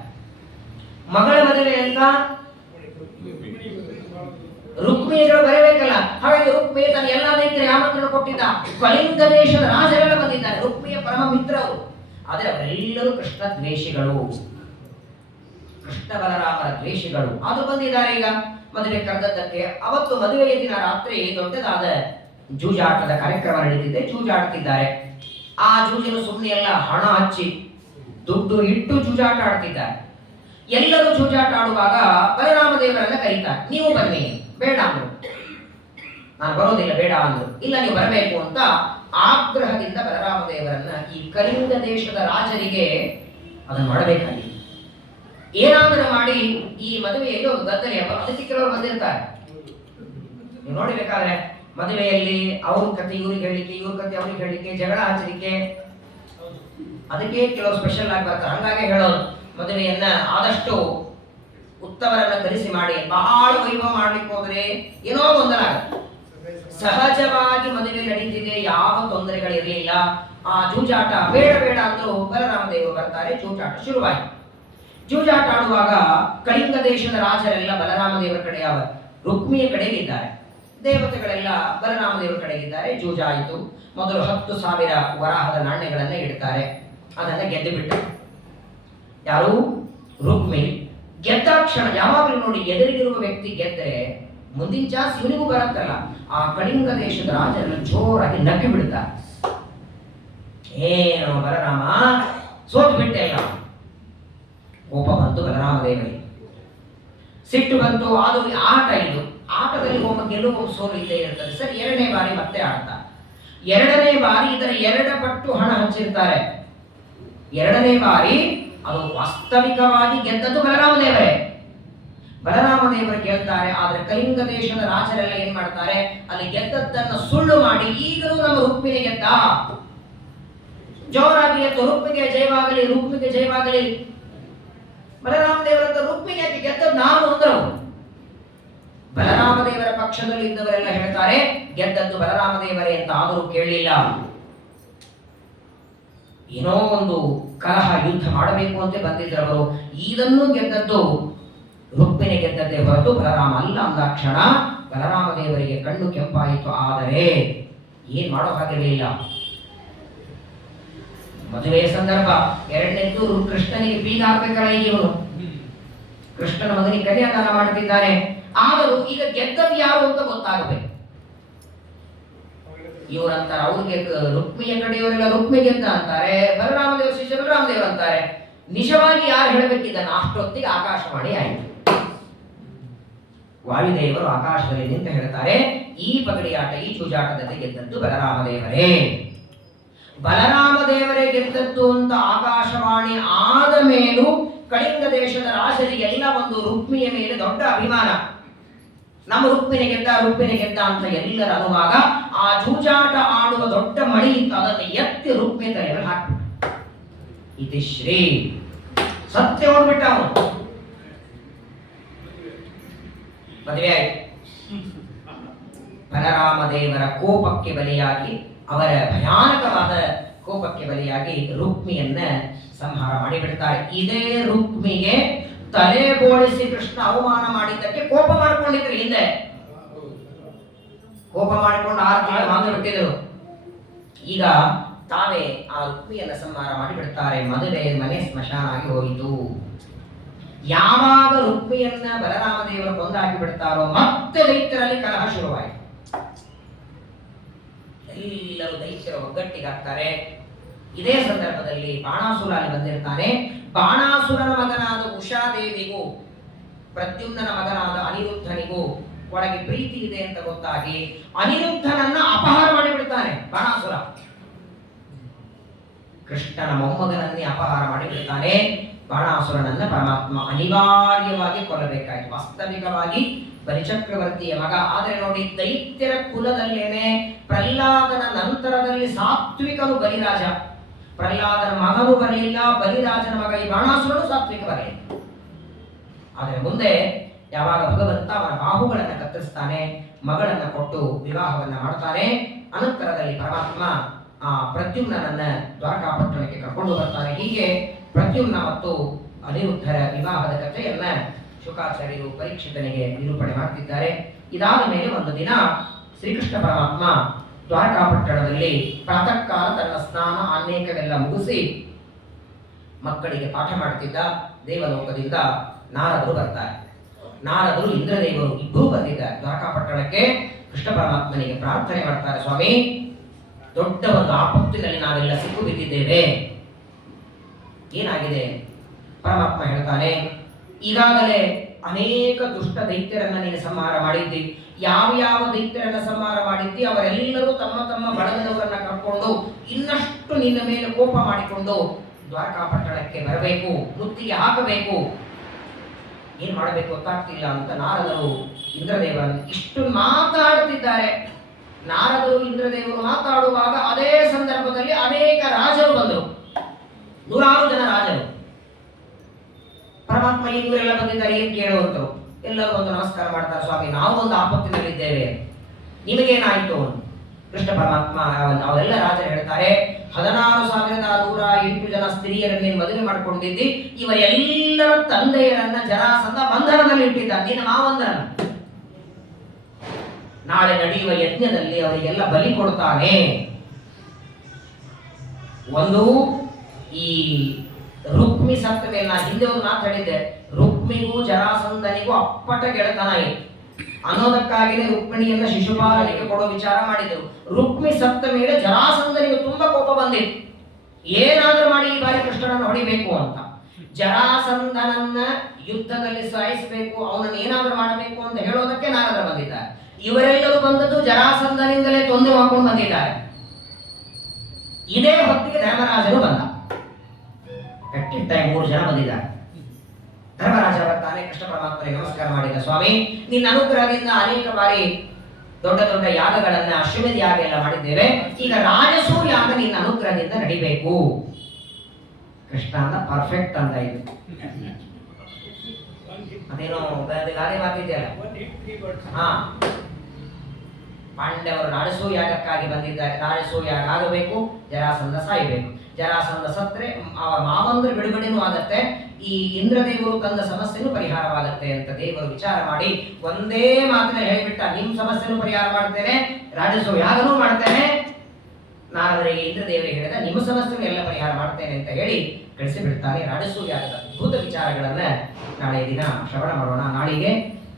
ಮಗಳ ಮದುವೆ ಅಂತ ರುಕ್ಮಿಯರು ಬರಬೇಕಲ್ಲ. ಹಾಗಾಗಿ ರುಕ್ಮಿಯ ತನ್ನ ಎಲ್ಲಾ ರೈತರಿಗೆ ಆಮಂತ್ರಣ ಕೊಟ್ಟಿದ್ದ. ಕಲಿಂಗ ದೇಶದ ರಾಜರೆಲ್ಲ ಬಂದಿದ್ದಾರೆ, ರುಕ್ಮಿಯ ಪರಮ ಮಿತ್ರರು. ಆದರೆ ಅವರೆಲ್ಲರೂ ಕೃಷ್ಣ ದ್ವೇಷಿಗಳು, ಕೃಷ್ಣ ಬಲರಾಮರ ದ್ವೇಷಿಗಳು. ಅದು ಬಂದಿದ್ದಾರೆ ಈಗ ಮದುವೆ ಕರೆದದ್ದಕ್ಕೆ. ಅವತ್ತು ಮದುವೆಯ ದಿನ ರಾತ್ರಿ ದೊಡ್ಡದಾದ ಜೂಜಾಟದ ಕಾರ್ಯಕ್ರಮ ನಡೀತಿದೆ, ಜೂಜಾಡ್ತಿದ್ದಾರೆ. ಆ ಜೂಜಿನ ಸುಮ್ಮನೆ ಎಲ್ಲ ಹಣ ಹಚ್ಚಿ ದುಡ್ಡು ಇಟ್ಟು ಜೂಜಾಟ ಆಡ್ತಿದ್ದಾರೆ. ಎಲ್ಲರೂ ಜೂಜಾಟ ಆಡುವಾಗ ಬಲರಾಮ ದೇವರನ್ನ ಕರೀತಾರೆ, ನೀವು ಬನ್ನಿ. ಬೇಡ ಅಂದ್ರು, ನಾನು ಬರೋದಿಲ್ಲ ಬೇಡ ಅಂದ್ರು. ಇಲ್ಲ ನೀವು ಬರಬೇಕು ಅಂತ ಆಗ್ರಹದಿಂದ ಬಲರಾಮ ದೇವರನ್ನ ಈ ಕಲಿಂಗ ದೇಶದ ರಾಜರಿಗೆ ಅದನ್ನು ಮಾಡಬೇಕಾಗಿ ಏನಾದರೂ ಮಾಡಿ ಈ ಮದುವೆಯಲ್ಲಿ ಒಂದು ಗದ್ದಲೆ. ಅದಕ್ಕೆ ಕೆಲವರು ಬಂದಿರ್ತಾರೆ, ನೀವು ನೋಡಿಬೇಕಾದ್ರೆ ಮದುವೆಯಲ್ಲಿ ಅವ್ರ ಕತೆ ಇವ್ರಿಗೆ ಹೇಳಲಿಕ್ಕೆ, ಇವ್ರ ಕತೆ ಅವ್ರಿಗೆ ಹೇಳಲಿಕ್ಕೆ, ಜಗಳ ಹಚ್ಚಲಿಕ್ಕೆ, ಅದಕ್ಕೆ ಕೆಲವರು ಸ್ಪೆಷಲ್ ಆಗಿ ಬರ್ತಾರೆ. ಹಂಗಾಗಿ ಹೇಳೋದು, ಮದುವೆಯನ್ನ ಆದಷ್ಟು ಉತ್ತಮರನ್ನ ಕರೆಸಿ ಮಾಡಿ. ಬಹಳ ವೈಭವ ಮಾಡ್ಲಿಕ್ಕೆ ಹೋದ್ರೆ ಏನೋ ಗೊಂದಲ ಆಗುತ್ತೆ. ಸಹಜವಾಗಿ ಮದುವೆ ನಡೀತಿದೆ, ಯಾವ ತೊಂದರೆಗಳಿರಲಿಲ್ಲ. ಆ ಜೂಜಾಟ ಬೇಡ ಬೇಡ ಅಂದ್ರು ಬಲರಾಮ ದೇವರು ಬರ್ತಾರೆ, ಜೂಜಾಟ ಶುರುವಾಯಿತು. ಜೂಜಾಟ ಆಡುವಾಗ ಕಳಿಂಗ ದೇಶದ ರಾಜರೆಲ್ಲ ಬಲರಾಮ ದೇವರ ಕಡೆ, ರುಕ್ಮಿಯ ಕಡೆಗೆ ಇದ್ದಾರೆ, ದೇವತೆಗಳೆಲ್ಲ ಬಲರಾಮ ದೇವರ ಕಡೆಗಿದ್ದಾರೆ. ಜೂಜಾಯಿತು. ಮೊದಲು 10,000 ವರಾಹದ ನಾಣ್ಯಗಳನ್ನ ಇಡ್ತಾರೆ, ಅದನ್ನ ಗೆದ್ದು ಬಿಟ್ಟರು. ಯಾರು? ರುಕ್ಮಿ. ಗೆದ್ದಾಕ್ಷಣ ಯಾವಾಗಲೂ ನೋಡಿ, ಎದುರಿಗಿರುವ ವ್ಯಕ್ತಿ ಗೆದ್ರೆ ಮುಂದಿನ ಚಾನ್ಸ್ ಇವನಿಗೂ ಬರುತ್ತಲ್ಲ. ಆ ಕಳಿಂಗ ದೇಶದ ರಾಜರನ್ನು ಜೋರಾಗಿ ನಕ್ಕಿ ಬಿಡುತ್ತಾರೆ. ಏನು ಬಲರಾಮ ಸೋತು ಬಿಟ್ಟೆ ಇಲ್ಲ. ಕೋಪ ಬಂತು ಬಲರಾಮ ದೇವರಿಗೆ, ಸಿಟ್ಟು ಬಂತು. ಆದರೂ ಆಟ ಇದು, ಆಟದಲ್ಲಿ ಒಬ್ಬ ಗೆಲುವು ಸೋಲು ಇದ್ದೇ ಇರ್ತದೆ. ಸರಿ, 2ನೇ ಬಾರಿ ಮತ್ತೆ ಆಡ್ತಾರೆ. 2ನೇ ಬಾರಿ ಇದರ 2 ಪಟ್ಟು ಹಣ ಹಂಚಿರ್ತಾರೆ. 2ನೇ ಬಾರಿ ಅದು ವಾಸ್ತವಿಕವಾಗಿ ಗೆದ್ದದ್ದು ಬಲರಾಮ ದೇವರೇ. ಬಲರಾಮ ದೇವರು ಗೆಲ್ತಾರೆ. ಆದ್ರೆ ಕಲಿಂಗ ದೇಶದ ರಾಜರೆಲ್ಲ ಏನ್ ಮಾಡ್ತಾರೆ, ಅಲ್ಲಿ ಗೆದ್ದದ್ದನ್ನು ಸುಳ್ಳು ಮಾಡಿ ಈಗಲೂ ನಮ್ಮ ರುಕ್ಮಿಣಿ ಗೆದ್ದ, ಜೋರಾಗಿ ಎದ್ದು ರುಕ್ಮಿಗೆ ಜಯವಾಗಲಿ, ರುಕ್ಮಿಗೆ ಜಯವಾಗಲಿ. ಬಲರಾಮ ದೇವರಂತ ರುಕ್ಮಿಣಿಯಾಗಿ ಗೆದ್ದದ್ದು ನಾನು ಅಂದರು. ಬಲರಾಮ ದೇವರ ಪಕ್ಷದಲ್ಲಿ ಇದ್ದವರೆಲ್ಲ ಹೇಳ್ತಾರೆ ಗೆದ್ದದ್ದು ಬಲರಾಮ ದೇವರೇ ಅಂತ. ಆದರೂ ಕೇಳಲಿಲ್ಲ. ಏನೋ ಒಂದು ಕಲಹ, ಯುದ್ಧ ಮಾಡಬೇಕು ಅಂತ ಬಂದಿದ್ದವರು. ಇದನ್ನು ಗೆದ್ದದ್ದು ರುಕ್ಮಿಣಿ ಗೆದ್ದದ್ದೇ ಹೊರತು ಬಲರಾಮ ಅಲ್ಲ ಅಂದಾಕ್ಷಣ ಬಲರಾಮ ದೇವರಿಗೆ ಕಣ್ಣು ಕೆಂಪಾಯಿತು. ಆದರೆ ಏನ್ ಮಾಡೋ ಹಾಗಿರಲಿಲ್ಲ. ಮದುವೆಯ ಸಂದರ್ಭ. 2ನೇದ್ದು ಕೃಷ್ಣನಿಗೆ ಬೀಗ ಹಾಕ್ಬೇಕಲ್ಲ ಇವನು, ಕೃಷ್ಣನ ಮಗನಿಗೆ ಕನ್ಯಾದಾನ ಮಾಡುತ್ತಿದ್ದಾನೆ. ಆದರೂ ಈಗ ಗೆದ್ದದ್ದು ಯಾರು ಅಂತ ಗೊತ್ತಾಗಬೇಕು. ಇವರಂತಾರೆ, ಅವ್ರಿಗೆ ರುಕ್ಮಿಯ ಕಡೆಯವರೆಲ್ಲ ರುಕ್ಮಿ ಗೆದ್ದ ಅಂತಾರೆ, ಬಲರಾಮ ದೇವರ ಶಿಷ್ಯ ಬಲರಾಮ ದೇವರು ಅಂತಾರೆ. ನಿಜವಾಗಿ ಯಾರು ಹೇಳಬೇಕಿದ್ದಾನೆ? ಅಷ್ಟೊತ್ತಿಗೆ ಆಕಾಶವಾಣಿ ಆಯಿತು. ವಾಯುದೇವರು ಆಕಾಶದಲ್ಲಿ ನಿಂತು ಹೇಳ್ತಾರೆ, ಈ ಪಗಡಿಯಾಟ, ಈ ಜೂಜಾಟದಲ್ಲಿ ಗೆದ್ದದ್ದು ಬಲರಾಮ ದೇವರೇ. ಬಲರಾಮ ದೇವರೇ ಗೆದ್ದದ್ದು ಅಂತ ಆಕಾಶವಾಣಿ ಆದ ಮೇಲೂ ಕಳಿಂಗ ದೇಶದ ರಾಜರಿಗೆಲ್ಲ ಒಂದು ರುಕ್ಮಿಯ ಮೇಲೆ ದೊಡ್ಡ ಅಭಿಮಾನ. ನಮ್ಮ ರುಕ್ಮಿಣಿ ಗೆದ್ದ, ರುಕ್ಮಿಣಿ ಗೆದ್ದ ಅಂತ ಎಲ್ಲರ ಅನ್ನುವಾಗ ಆ ಜೂಜಾಟ ಆಡುವ ದೊಡ್ಡ ಮಣಿ ಇತ್ತು, ಅದನ್ನು ಎತ್ತಿ ರುಕ್ಮಿ ತಲೆಯಲ್ಲಿ ಹಾಕ್ಬಿಟ್ಟ. ಇತಿಶ್ರೀ ಸತ್ಯ ಹೋಗ್ಬಿಟ್ಟ ಅವನು. ಮದುವೆ ಆಯ್ತು. ಬಲರಾಮ ದೇವರ ಕೋಪಕ್ಕೆ ಬಲಿಯಾಗಿ, ಅವರ ಭಯಾನಕವಾದ ಕೋಪಕ್ಕೆ ಬಲಿಯಾಗಿ ರುಕ್ಮಿಯನ್ನ ಸಂಹಾರ ಮಾಡಿಬಿಡ್ತಾರೆ. ಇದೇ ರುಕ್ಮಿಗೆ ತಲೆ ಬೋಳಿಸಿ ಕೃಷ್ಣ ಅವಮಾನ ಮಾಡಿದ್ದಕ್ಕೆ ಕೋಪ ಮಾಡಿಕೊಂಡಿದ್ರು. ಹಿಂದೆ ಕೋಪ ಮಾಡಿಕೊಂಡು 6 ತಿಂಗಳು ಮಾತು ಬಿಟ್ಟಿದ್ರು. ಈಗ ತಾವೇ ಆ ರುಕ್ಮಿಯನ್ನ ಸಂಹಾರ ಮಾಡಿಬಿಡ್ತಾರೆ. ಮದುವೆ ಮನೆ ಸ್ಮಶಾನ ಆಗಿ ಹೋಯಿತು. ಯಾವಾಗ ರುಕ್ಮಿಯನ್ನ ಬಲರಾಮ ದೇವರು ಕೊಂದಾಕಿ ಬಿಡ್ತಾರೋ ಮತ್ತೆ ದೈತ್ಯರಲ್ಲಿ ಕಲಹ ಶುರುವಾಯಿತು. ಎಲ್ಲರೂ ದೈತ್ಯರ ಒಗ್ಗಟ್ಟಿಗಾಗ್ತಾರೆ. ಇದೇ ಸಂದರ್ಭದಲ್ಲಿ ಬಾಣಾಸುರ ಅಲ್ಲಿ ಬಂದಿರ್ತಾನೆ. ಬಾಣಾಸುರನ ಮಗನಾದ ಉಷಾದೇವಿಗೂ ಪ್ರದ್ಯುಮ್ನನ ಮಗನಾದ ಅನಿರುದ್ಧನಿಗೂ ಒಳಗೆ ಪ್ರೀತಿ ಇದೆ ಅಂತ ಗೊತ್ತಾಗಿ ಅನಿರುದ್ಧನನ್ನ ಅಪಹಾರ ಮಾಡಿಬಿಡ್ತಾನೆ ಬಾಣಾಸುರ. ಕೃಷ್ಣನ ಮೊಮ್ಮಗನನ್ನೇ ಅಪಹಾರ ಮಾಡಿಬಿಡ್ತಾನೆ. ಬಾಣಾಸುರನನ್ನ ಪರಮಾತ್ಮ ಅನಿವಾರ್ಯವಾಗಿ ಕೊಲ್ಲಬೇಕಾಯಿತು. ವಾಸ್ತವಿಕವಾಗಿ ಬಲಿಚಕ್ರವರ್ತಿಯ ಮಗ. ಆದರೆ ನೋಡಿ, ದೈತ್ಯರ ಕುಲದಲ್ಲೇನೆ ಪ್ರಹ್ಲಾದನ ನಂತರದಲ್ಲಿ ಸಾತ್ವಿಕನು ಬಲಿರಾಜ. ಪ್ರಹ್ಲಾದನ ಮಗನು ಬರಲಿಲ್ಲ, ಬಲಿರಾಜನ ಮಗ ಈ ಬಾಣಾಸುರನು ಸಾತ್ವಿಕ ಬರಲಿಲ್ಲ. ಆದರೆ ಮುಂದೆ ಯಾವಾಗ ಭಗವಂತ ಅವನ ಬಾಹುಗಳನ್ನು ಕತ್ತರಿಸ್ತಾನೆ, ಮಗಳನ್ನ ಕೊಟ್ಟು ವಿವಾಹವನ್ನ ಮಾಡ್ತಾನೆ, ಅನಂತರದಲ್ಲಿ ಪರಮಾತ್ಮ ಆ ಪ್ರದ್ಯುಮ್ನನ್ನ ದ್ವಾರಕಾಪಟ್ಟಣಕ್ಕೆ ಕರ್ಕೊಂಡು ಬರ್ತಾನೆ. ಹೀಗೆ ಪ್ರದ್ಯುಮ್ನ ಮತ್ತು ಅನಿರುದ್ಧರ ವಿವಾಹದ ಕಥೆಯನ್ನ ಶುಕಾಚಾರ್ಯರು ಪರೀಕ್ಷಿತನಿಗೆ ನಿರೂಪಣೆ ಮಾಡ್ತಿದ್ದಾರೆ. ಇದಾದ ಮೇಲೆ ಒಂದು ದಿನ ಶ್ರೀಕೃಷ್ಣ ಪರಮಾತ್ಮ ದ್ವಾರಕಾಪಟ್ಟಣದಲ್ಲಿ ಪ್ರಾತಃ ಕಾಲ ತನ್ನ ಸ್ನಾನ ಅನೇಕವೆಲ್ಲ ಮುಗಿಸಿ ಮಕ್ಕಳಿಗೆ ಪಾಠ ಮಾಡುತ್ತಿದ್ದ. ದೇವಲೋಕದಿಂದ ನಾರದರು ಬರ್ತಾರೆ. ನಾರದರು ಇಂದ್ರದೇವರು ಇಬ್ಬರೂ ಬಂದಿದ್ದಾರೆ ದ್ವಾರಕಾಪಟ್ಟಣಕ್ಕೆ. ಕೃಷ್ಣ ಪರಮಾತ್ಮನಿಗೆ ಪ್ರಾರ್ಥನೆ ಮಾಡ್ತಾರೆ, ಸ್ವಾಮಿ, ದೊಡ್ಡ ಒಂದು ಆಪತ್ತಿನಲ್ಲಿ ನಾವೆಲ್ಲ ಸಿಕ್ಕು ಬಿದ್ದಿದ್ದೇವೆ, ಏನಾಗಿದೆ? ಪರಮಾತ್ಮ ಹೇಳ್ತಾನೆ, ಈಗಾಗಲೇ ಅನೇಕ ದುಷ್ಟ ದೈತ್ಯರನ್ನ ನೀನು ಸಂಹಾರ ಮಾಡಿದ್ದಿ. ಯಾವ ದೈತ್ಯರನ್ನ ಸಂಹಾರ ಮಾಡಿದ್ದಿ ಅವರೆಲ್ಲರೂ ತಮ್ಮ ತಮ್ಮ ಬಳಗದವರನ್ನ ಕರ್ಕೊಂಡು ಇನ್ನಷ್ಟು ನಿನ್ನ ಮೇಲೆ ಕೋಪ ಮಾಡಿಕೊಂಡು ದ್ವಾರಕಾಪಟ್ಟಣಕ್ಕೆ ಬರಬೇಕು, ವೃತ್ತಿಗೆ ಹಾಕಬೇಕು. ಏನ್ ಮಾಡಬೇಕು ಗೊತ್ತಾಗ್ತಿಲ್ಲ ಅಂತ ನಾರದರು ಇಂದ್ರದೇವರನ್ನು ಇಷ್ಟು ಮಾತಾಡುತ್ತಿದ್ದಾರೆ. ನಾರದರು ಇಂದ್ರದೇವರು ಮಾತಾಡುವಾಗ ಅದೇ ಸಂದರ್ಭದಲ್ಲಿ ಅನೇಕ ರಾಜರು ಬಂದರು, ನೂರಾರು ಜನ ರಾಜರು. ಪರಮಾತ್ಮ ಇವರೆಲ್ಲ ಬಂದಿದ್ದಾರೆ, ಏನ್ ಕೇಳುವಂತರು? ಎಲ್ಲರೂ ಒಂದು ನಮಸ್ಕಾರ ಮಾಡ್ತಾರೆ, ಸ್ವಾಮಿ, ನಾವು ಒಂದು ಆಪತ್ತಿನಲ್ಲಿದ್ದೇವೆ, ನಿಮಗೇನಾಯಿತು? ಕೃಷ್ಣ ಪರಮಾತ್ಮ ಅವರೆಲ್ಲ ರಾಜರು ಹೇಳ್ತಾರೆ, 16,108 ಜನ ಸ್ತ್ರೀಯರನ್ನ ಮದುವೆ ಮಾಡಿಕೊಂಡಿದ್ದಿ, ಇವರೆಲ್ಲರ ತಂದೆಯರನ್ನ ಜರಾಸಂಧ ಬಂಧನದಲ್ಲಿ ಇಟ್ಟಿದ್ದ, ನಿನ್ನ ಮಾವಂದರನ್ನ ನಾಳೆ ನಡೆಯುವ ಯಜ್ಞದಲ್ಲಿ ಅವರಿಗೆಲ್ಲ ಬಲಿ ಕೊಡ್ತಾನೆ. ಒಂದು ಈ ರುಕ್ಮಿ ಸತ್ತ ಮೇಲೆ ನಾನು ಹಿಂದೆ ಒಂದು ಮಾತಾಡಿದ್ದೆ, ರುಕ್ಮಿಗೂ ಜರಾಸಂಧನಿಗೂ ಅಪ್ಪಟ ಗೆಳೆತನ ಇತ್ತು ಅನ್ನೋದಕ್ಕಾಗಿಯೇ ರುಕ್ಮಿಣಿಯನ್ನ ಶಿಶುಪಾಲನಿಗೆ ಕೊಡೋ ವಿಚಾರ ಮಾಡಿದ್ರು. ರುಕ್ಮಿ ಸತ್ತ ಮೇಲೆ ಜರಾಸಂಧನಿಗೆ ತುಂಬಾ ಕೋಪ ಬಂದಿತ್ತು, ಏನಾದ್ರೂ ಮಾಡಿ ಈ ಬಾರಿ ಕೃಷ್ಣನನ್ನು ಹೊಡಿಬೇಕು ಅಂತ. ಜರಾಸಂಧನನ್ನ ಯುದ್ಧದಲ್ಲಿ ಸಾಯಿಸಬೇಕು, ಅವನನ್ನು ಏನಾದ್ರೂ ಮಾಡಬೇಕು ಅಂತ ಹೇಳೋದಕ್ಕೆ ನಾರದ ಬಂದಿದ್ದಾರೆ. ಇವರೆಲ್ಲರೂ ಬಂದದ್ದು ಜರಾಸಂಧನಿಂದಲೇ ತೊಂದರೆ ಹಾಕೊಂಡು ಬಂದಿದ್ದಾರೆ. ಇದೇ ಹೊತ್ತಿಗೆ ಧರ್ಮರಾಜನು ಬಂದ. ಕಟ್ಟಿಟ್ಟಾಗಿ 3 ಜನ ಬಂದಿದ್ದಾರೆ. ಧರ್ಮರಾಜ ಬರ್ತಾನೆ, ಕೃಷ್ಣ ಪರಮಾತ್ಮನಿಗೆ ನಮಸ್ಕಾರ ಮಾಡಿದ, ಸ್ವಾಮಿ, ನಿನ್ನ ಅನುಗ್ರಹದಿಂದ ಅನೇಕ ಬಾರಿ ದೊಡ್ಡ ದೊಡ್ಡ ಯಾಗಗಳನ್ನ ಅಶ್ವಮೇಧ ಯಾಗ ಎಲ್ಲ ಮಾಡಿದ್ದೇವೆ, ಈಗ ರಾಜಸೂಯ ಯಾಗ ನಿನ್ನ ಅನುಗ್ರಹದಿಂದ ನಡಿಬೇಕು. ಕೃಷ್ಣ ಅಂತ ಪರ್ಫೆಕ್ಟ್ ಅಂತ ಇದು ಅದೇನೋ ಗಾದೆ ಮಾತಿದೆಯಲ್ಲ, ಹಾ, ಪಾಂಡವರು ರಾಜಸೂಯ ಯಾಗಕ್ಕಾಗಿ ಬಂದಿದ್ದಾರೆ. ರಾಜಸೂಯ ಯಾಗ ಆಗಬೇಕು, ಜರಾಸಂಧ ಸಾಯಬೇಕು. ಜರಾಸಂಧ ಸತ್ರೆ ಅವರ ಮಾವಂದ್ರ ಬಿಡುಗಡೆನೂ ಆಗತ್ತೆ, ಈ ಇಂದ್ರದೇವರು ತಂದ ಸಮಸ್ಯೆನೂ ಪರಿಹಾರವಾಗತ್ತೆ ಅಂತ ದೇವರು ವಿಚಾರ ಮಾಡಿ ಒಂದೇ ಮಾತಿನ ಹೇಳಿಬಿಟ್ಟ, ನಿಮ್ ಸಮಸ್ಯೆನೂ ಪರಿಹಾರ ಮಾಡ್ತೇನೆ, ರಾಜಸೂಯ ಯಾಗನೂ ಮಾಡ್ತೇನೆ. ನಾರದರಿಗೆ ಇಂದ್ರದೇವರಿಗೆ ಹೇಳಿದ, ನಿಮ್ಮ ಸಮಸ್ಯೆನೂ ಎಲ್ಲ ಪರಿಹಾರ ಮಾಡ್ತೇನೆ ಅಂತ ಹೇಳಿ ಕಳಿಸಿ ಬಿಡ್ತಾನೆ. ರಾಜಸೂಯ ಯಾಗದ ಅದ್ಭುತ ವಿಚಾರಗಳನ್ನ ನಾಳೆ ದಿನ ಶ್ರವಣ ಮಾಡೋಣ. ನಾಳೆಗೆ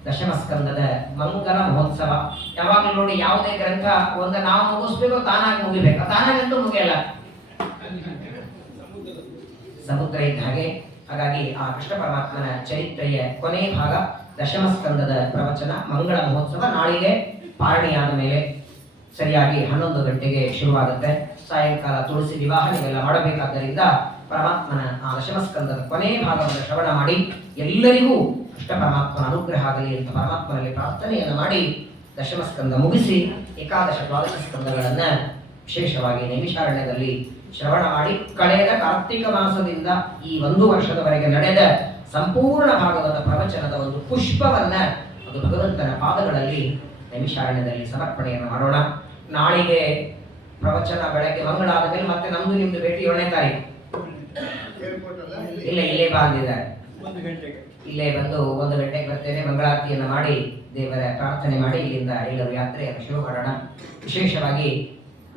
ದಶಮ ಸ್ಕಂದದ ಮಂಗಲ ಮಹೋತ್ಸವ. ಯಾವಾಗಲೂ ನೋಡಿ, ಯಾವುದೇ ಗ್ರಂಥ ಒಂದು ನಾವು ಮುಗಿಸ್ಬೇಕು, ತಾನಾಗಿ ಮುಗಿಬೇಕು, ತಾನಾಗಂತೂ ಮುಗಿಯಲ್ಲ, ಸಮುದ್ರ ಇದ್ದ ಹಾಗೆ. ಹಾಗಾಗಿ ಆ ಕೃಷ್ಣ ಪರಮಾತ್ಮನ ಚರಿತ್ರೆಯ ಕೊನೆ ಭಾಗ ದಶಮ ಸ್ಕಂದದ ಪ್ರವಚನ ಮಂಗಳ ಮಹೋತ್ಸವ ನಾಳೆಗೆ ಪಾರಣಿಯಾದ ಮೇಲೆ ಸರಿಯಾಗಿ 11 ಗಂಟೆಗೆ ಶುರುವಾಗುತ್ತೆ. ಸಾಯಂಕಾಲ ತುಳಸಿ ವಿವಾಹ ನೀವೆಲ್ಲ ಮಾಡಬೇಕಾದ್ದರಿಂದ ಪರಮಾತ್ಮನ ಆ ದಶಮ ಸ್ಕಂದದ ಕೊನೆ ಭಾಗವನ್ನು ಶ್ರವಣ ಮಾಡಿ ಎಲ್ಲರಿಗೂ ಕೃಷ್ಣ ಪರಮಾತ್ಮನ ಅನುಗ್ರಹ ಆಗಲಿ ಅಂತ ಪರಮಾತ್ಮನಲ್ಲಿ ಪ್ರಾರ್ಥನೆಯನ್ನು ಮಾಡಿ ದಶಮ ಸ್ಕಂದ ಮುಗಿಸಿ ಏಕಾದಶ ದ್ವಾದಶ ಸ್ಕಂದಗಳನ್ನ ವಿಶೇಷವಾಗಿ ನೈಮಿಷಾರಣ್ಯದಲ್ಲಿ ಶ್ರವಣ ಮಾಡಿ ಕಳೆದ ಕಾರ್ತಿಕ ಮಾಸದಿಂದ ಈ 1 ವರ್ಷದವರೆಗೆ ನಡೆದ ಸಂಪೂರ್ಣ ಭಾಗವತ ಪ್ರವಚನದ ಒಂದು ಪುಷ್ಪವನ್ನ ಅದು ಭಗವಂತನ ಪಾದಗಳಲ್ಲಿ ನೈಮಿಷಾರಣ್ಯದಲ್ಲಿ ಸಮರ್ಪಣೆಯನ್ನು ಮಾಡೋಣ. ನಾಳೆಗೆ ಪ್ರವಚನ ಬೆಳಗ್ಗೆ ಮಂಗಳ ಆದ ಮೇಲೆ ಮತ್ತೆ ನಮ್ದು ನಿಮ್ದು ಭೇಟಿ 7ನೇ ತಾರೀಕು. ಇಲ್ಲೇ ಬಂದಿದ್ದಾರೆ, ಇಲ್ಲೇ ಬಂದು 1 ಗಂಟೆಗೆ ಬರ್ತೇನೆ. ಮಂಗಳಾರತಿಯನ್ನು ಮಾಡಿ ದೇವರ ಪ್ರಾರ್ಥನೆ ಮಾಡಿ ಇಲ್ಲಿಂದ ಎಲ್ಲರೂ ಯಾತ್ರೆಯನ್ನು ಶುರು ಮಾಡೋಣ. ವಿಶೇಷವಾಗಿ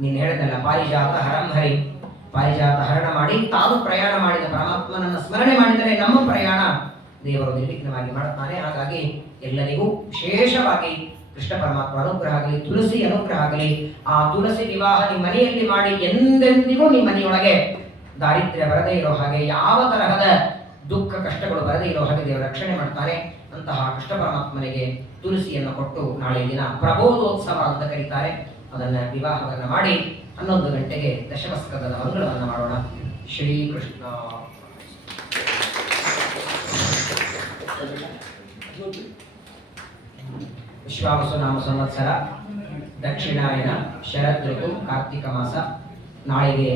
ನೀನು ಹೇಳಿದಲ್ಲ, ಪಾರಿಜಾತ ಹರಂ ಹರಿ, ಪಾರಿಜಾತ ಹರಣ ಮಾಡಿ ತಾನು ಪ್ರಯಾಣ ಮಾಡಿದ ಪರಮಾತ್ಮನನ್ನ ಸ್ಮರಣೆ ಮಾಡಿದರೆ ನಮ್ಮ ಪ್ರಯಾಣ ದೇವರು ನಿರ್ವಿಘ್ನವಾಗಿ ಮಾಡುತ್ತಾನೆ. ಹಾಗಾಗಿ ಎಲ್ಲರಿಗೂ ವಿಶೇಷವಾಗಿ ಕೃಷ್ಣ ಪರಮಾತ್ಮ ಅನುಗ್ರಹ ಆಗಲಿ, ತುಳಸಿ ಅನುಗ್ರಹ ಆಗಲಿ. ಆ ತುಳಸಿ ವಿವಾಹ ನಿಮ್ಮ ಮನೆಯಲ್ಲಿ ಮಾಡಿ ಎಂದೆಂದಿಗೂ ನಿಮ್ಮ ಮನೆಯೊಳಗೆ ದಾರಿದ್ರ್ಯ ಬರದೇ ಇರೋ ಹಾಗೆ, ಯಾವ ತರಹದ ದುಃಖ ಕಷ್ಟಗಳು ಬರದೇ ಇರೋ ಹಾಗೆ ದೇವರು ರಕ್ಷಣೆ ಮಾಡ್ತಾರೆ. ಅಂತಹ ಕೃಷ್ಣ ಪರಮಾತ್ಮನಿಗೆ ತುಳಸಿಯನ್ನು ಕೊಟ್ಟು ನಾಳೆ ದಿನ ಪ್ರಬೋಧೋತ್ಸವ ಅಂತ ಕರೀತಾರೆ, ಅದನ್ನ ವಿವಾಹವನ್ನು ಮಾಡಿ 11 ಗಂಟೆಗೆ ದಶಮಸ್ಕಂದದ ಮಂಗಳವನ್ನು ಮಾಡೋಣ. ಶ್ರೀಕೃಷ್ಣ. ವಿಶ್ವಾವಸು ನಾಮ ಸಂವತ್ಸರ ದಕ್ಷಿಣಾಯನ ಶರದ್ ಋತು ಕಾರ್ತಿಕ ಮಾಸ ನಾಳೆಗೆ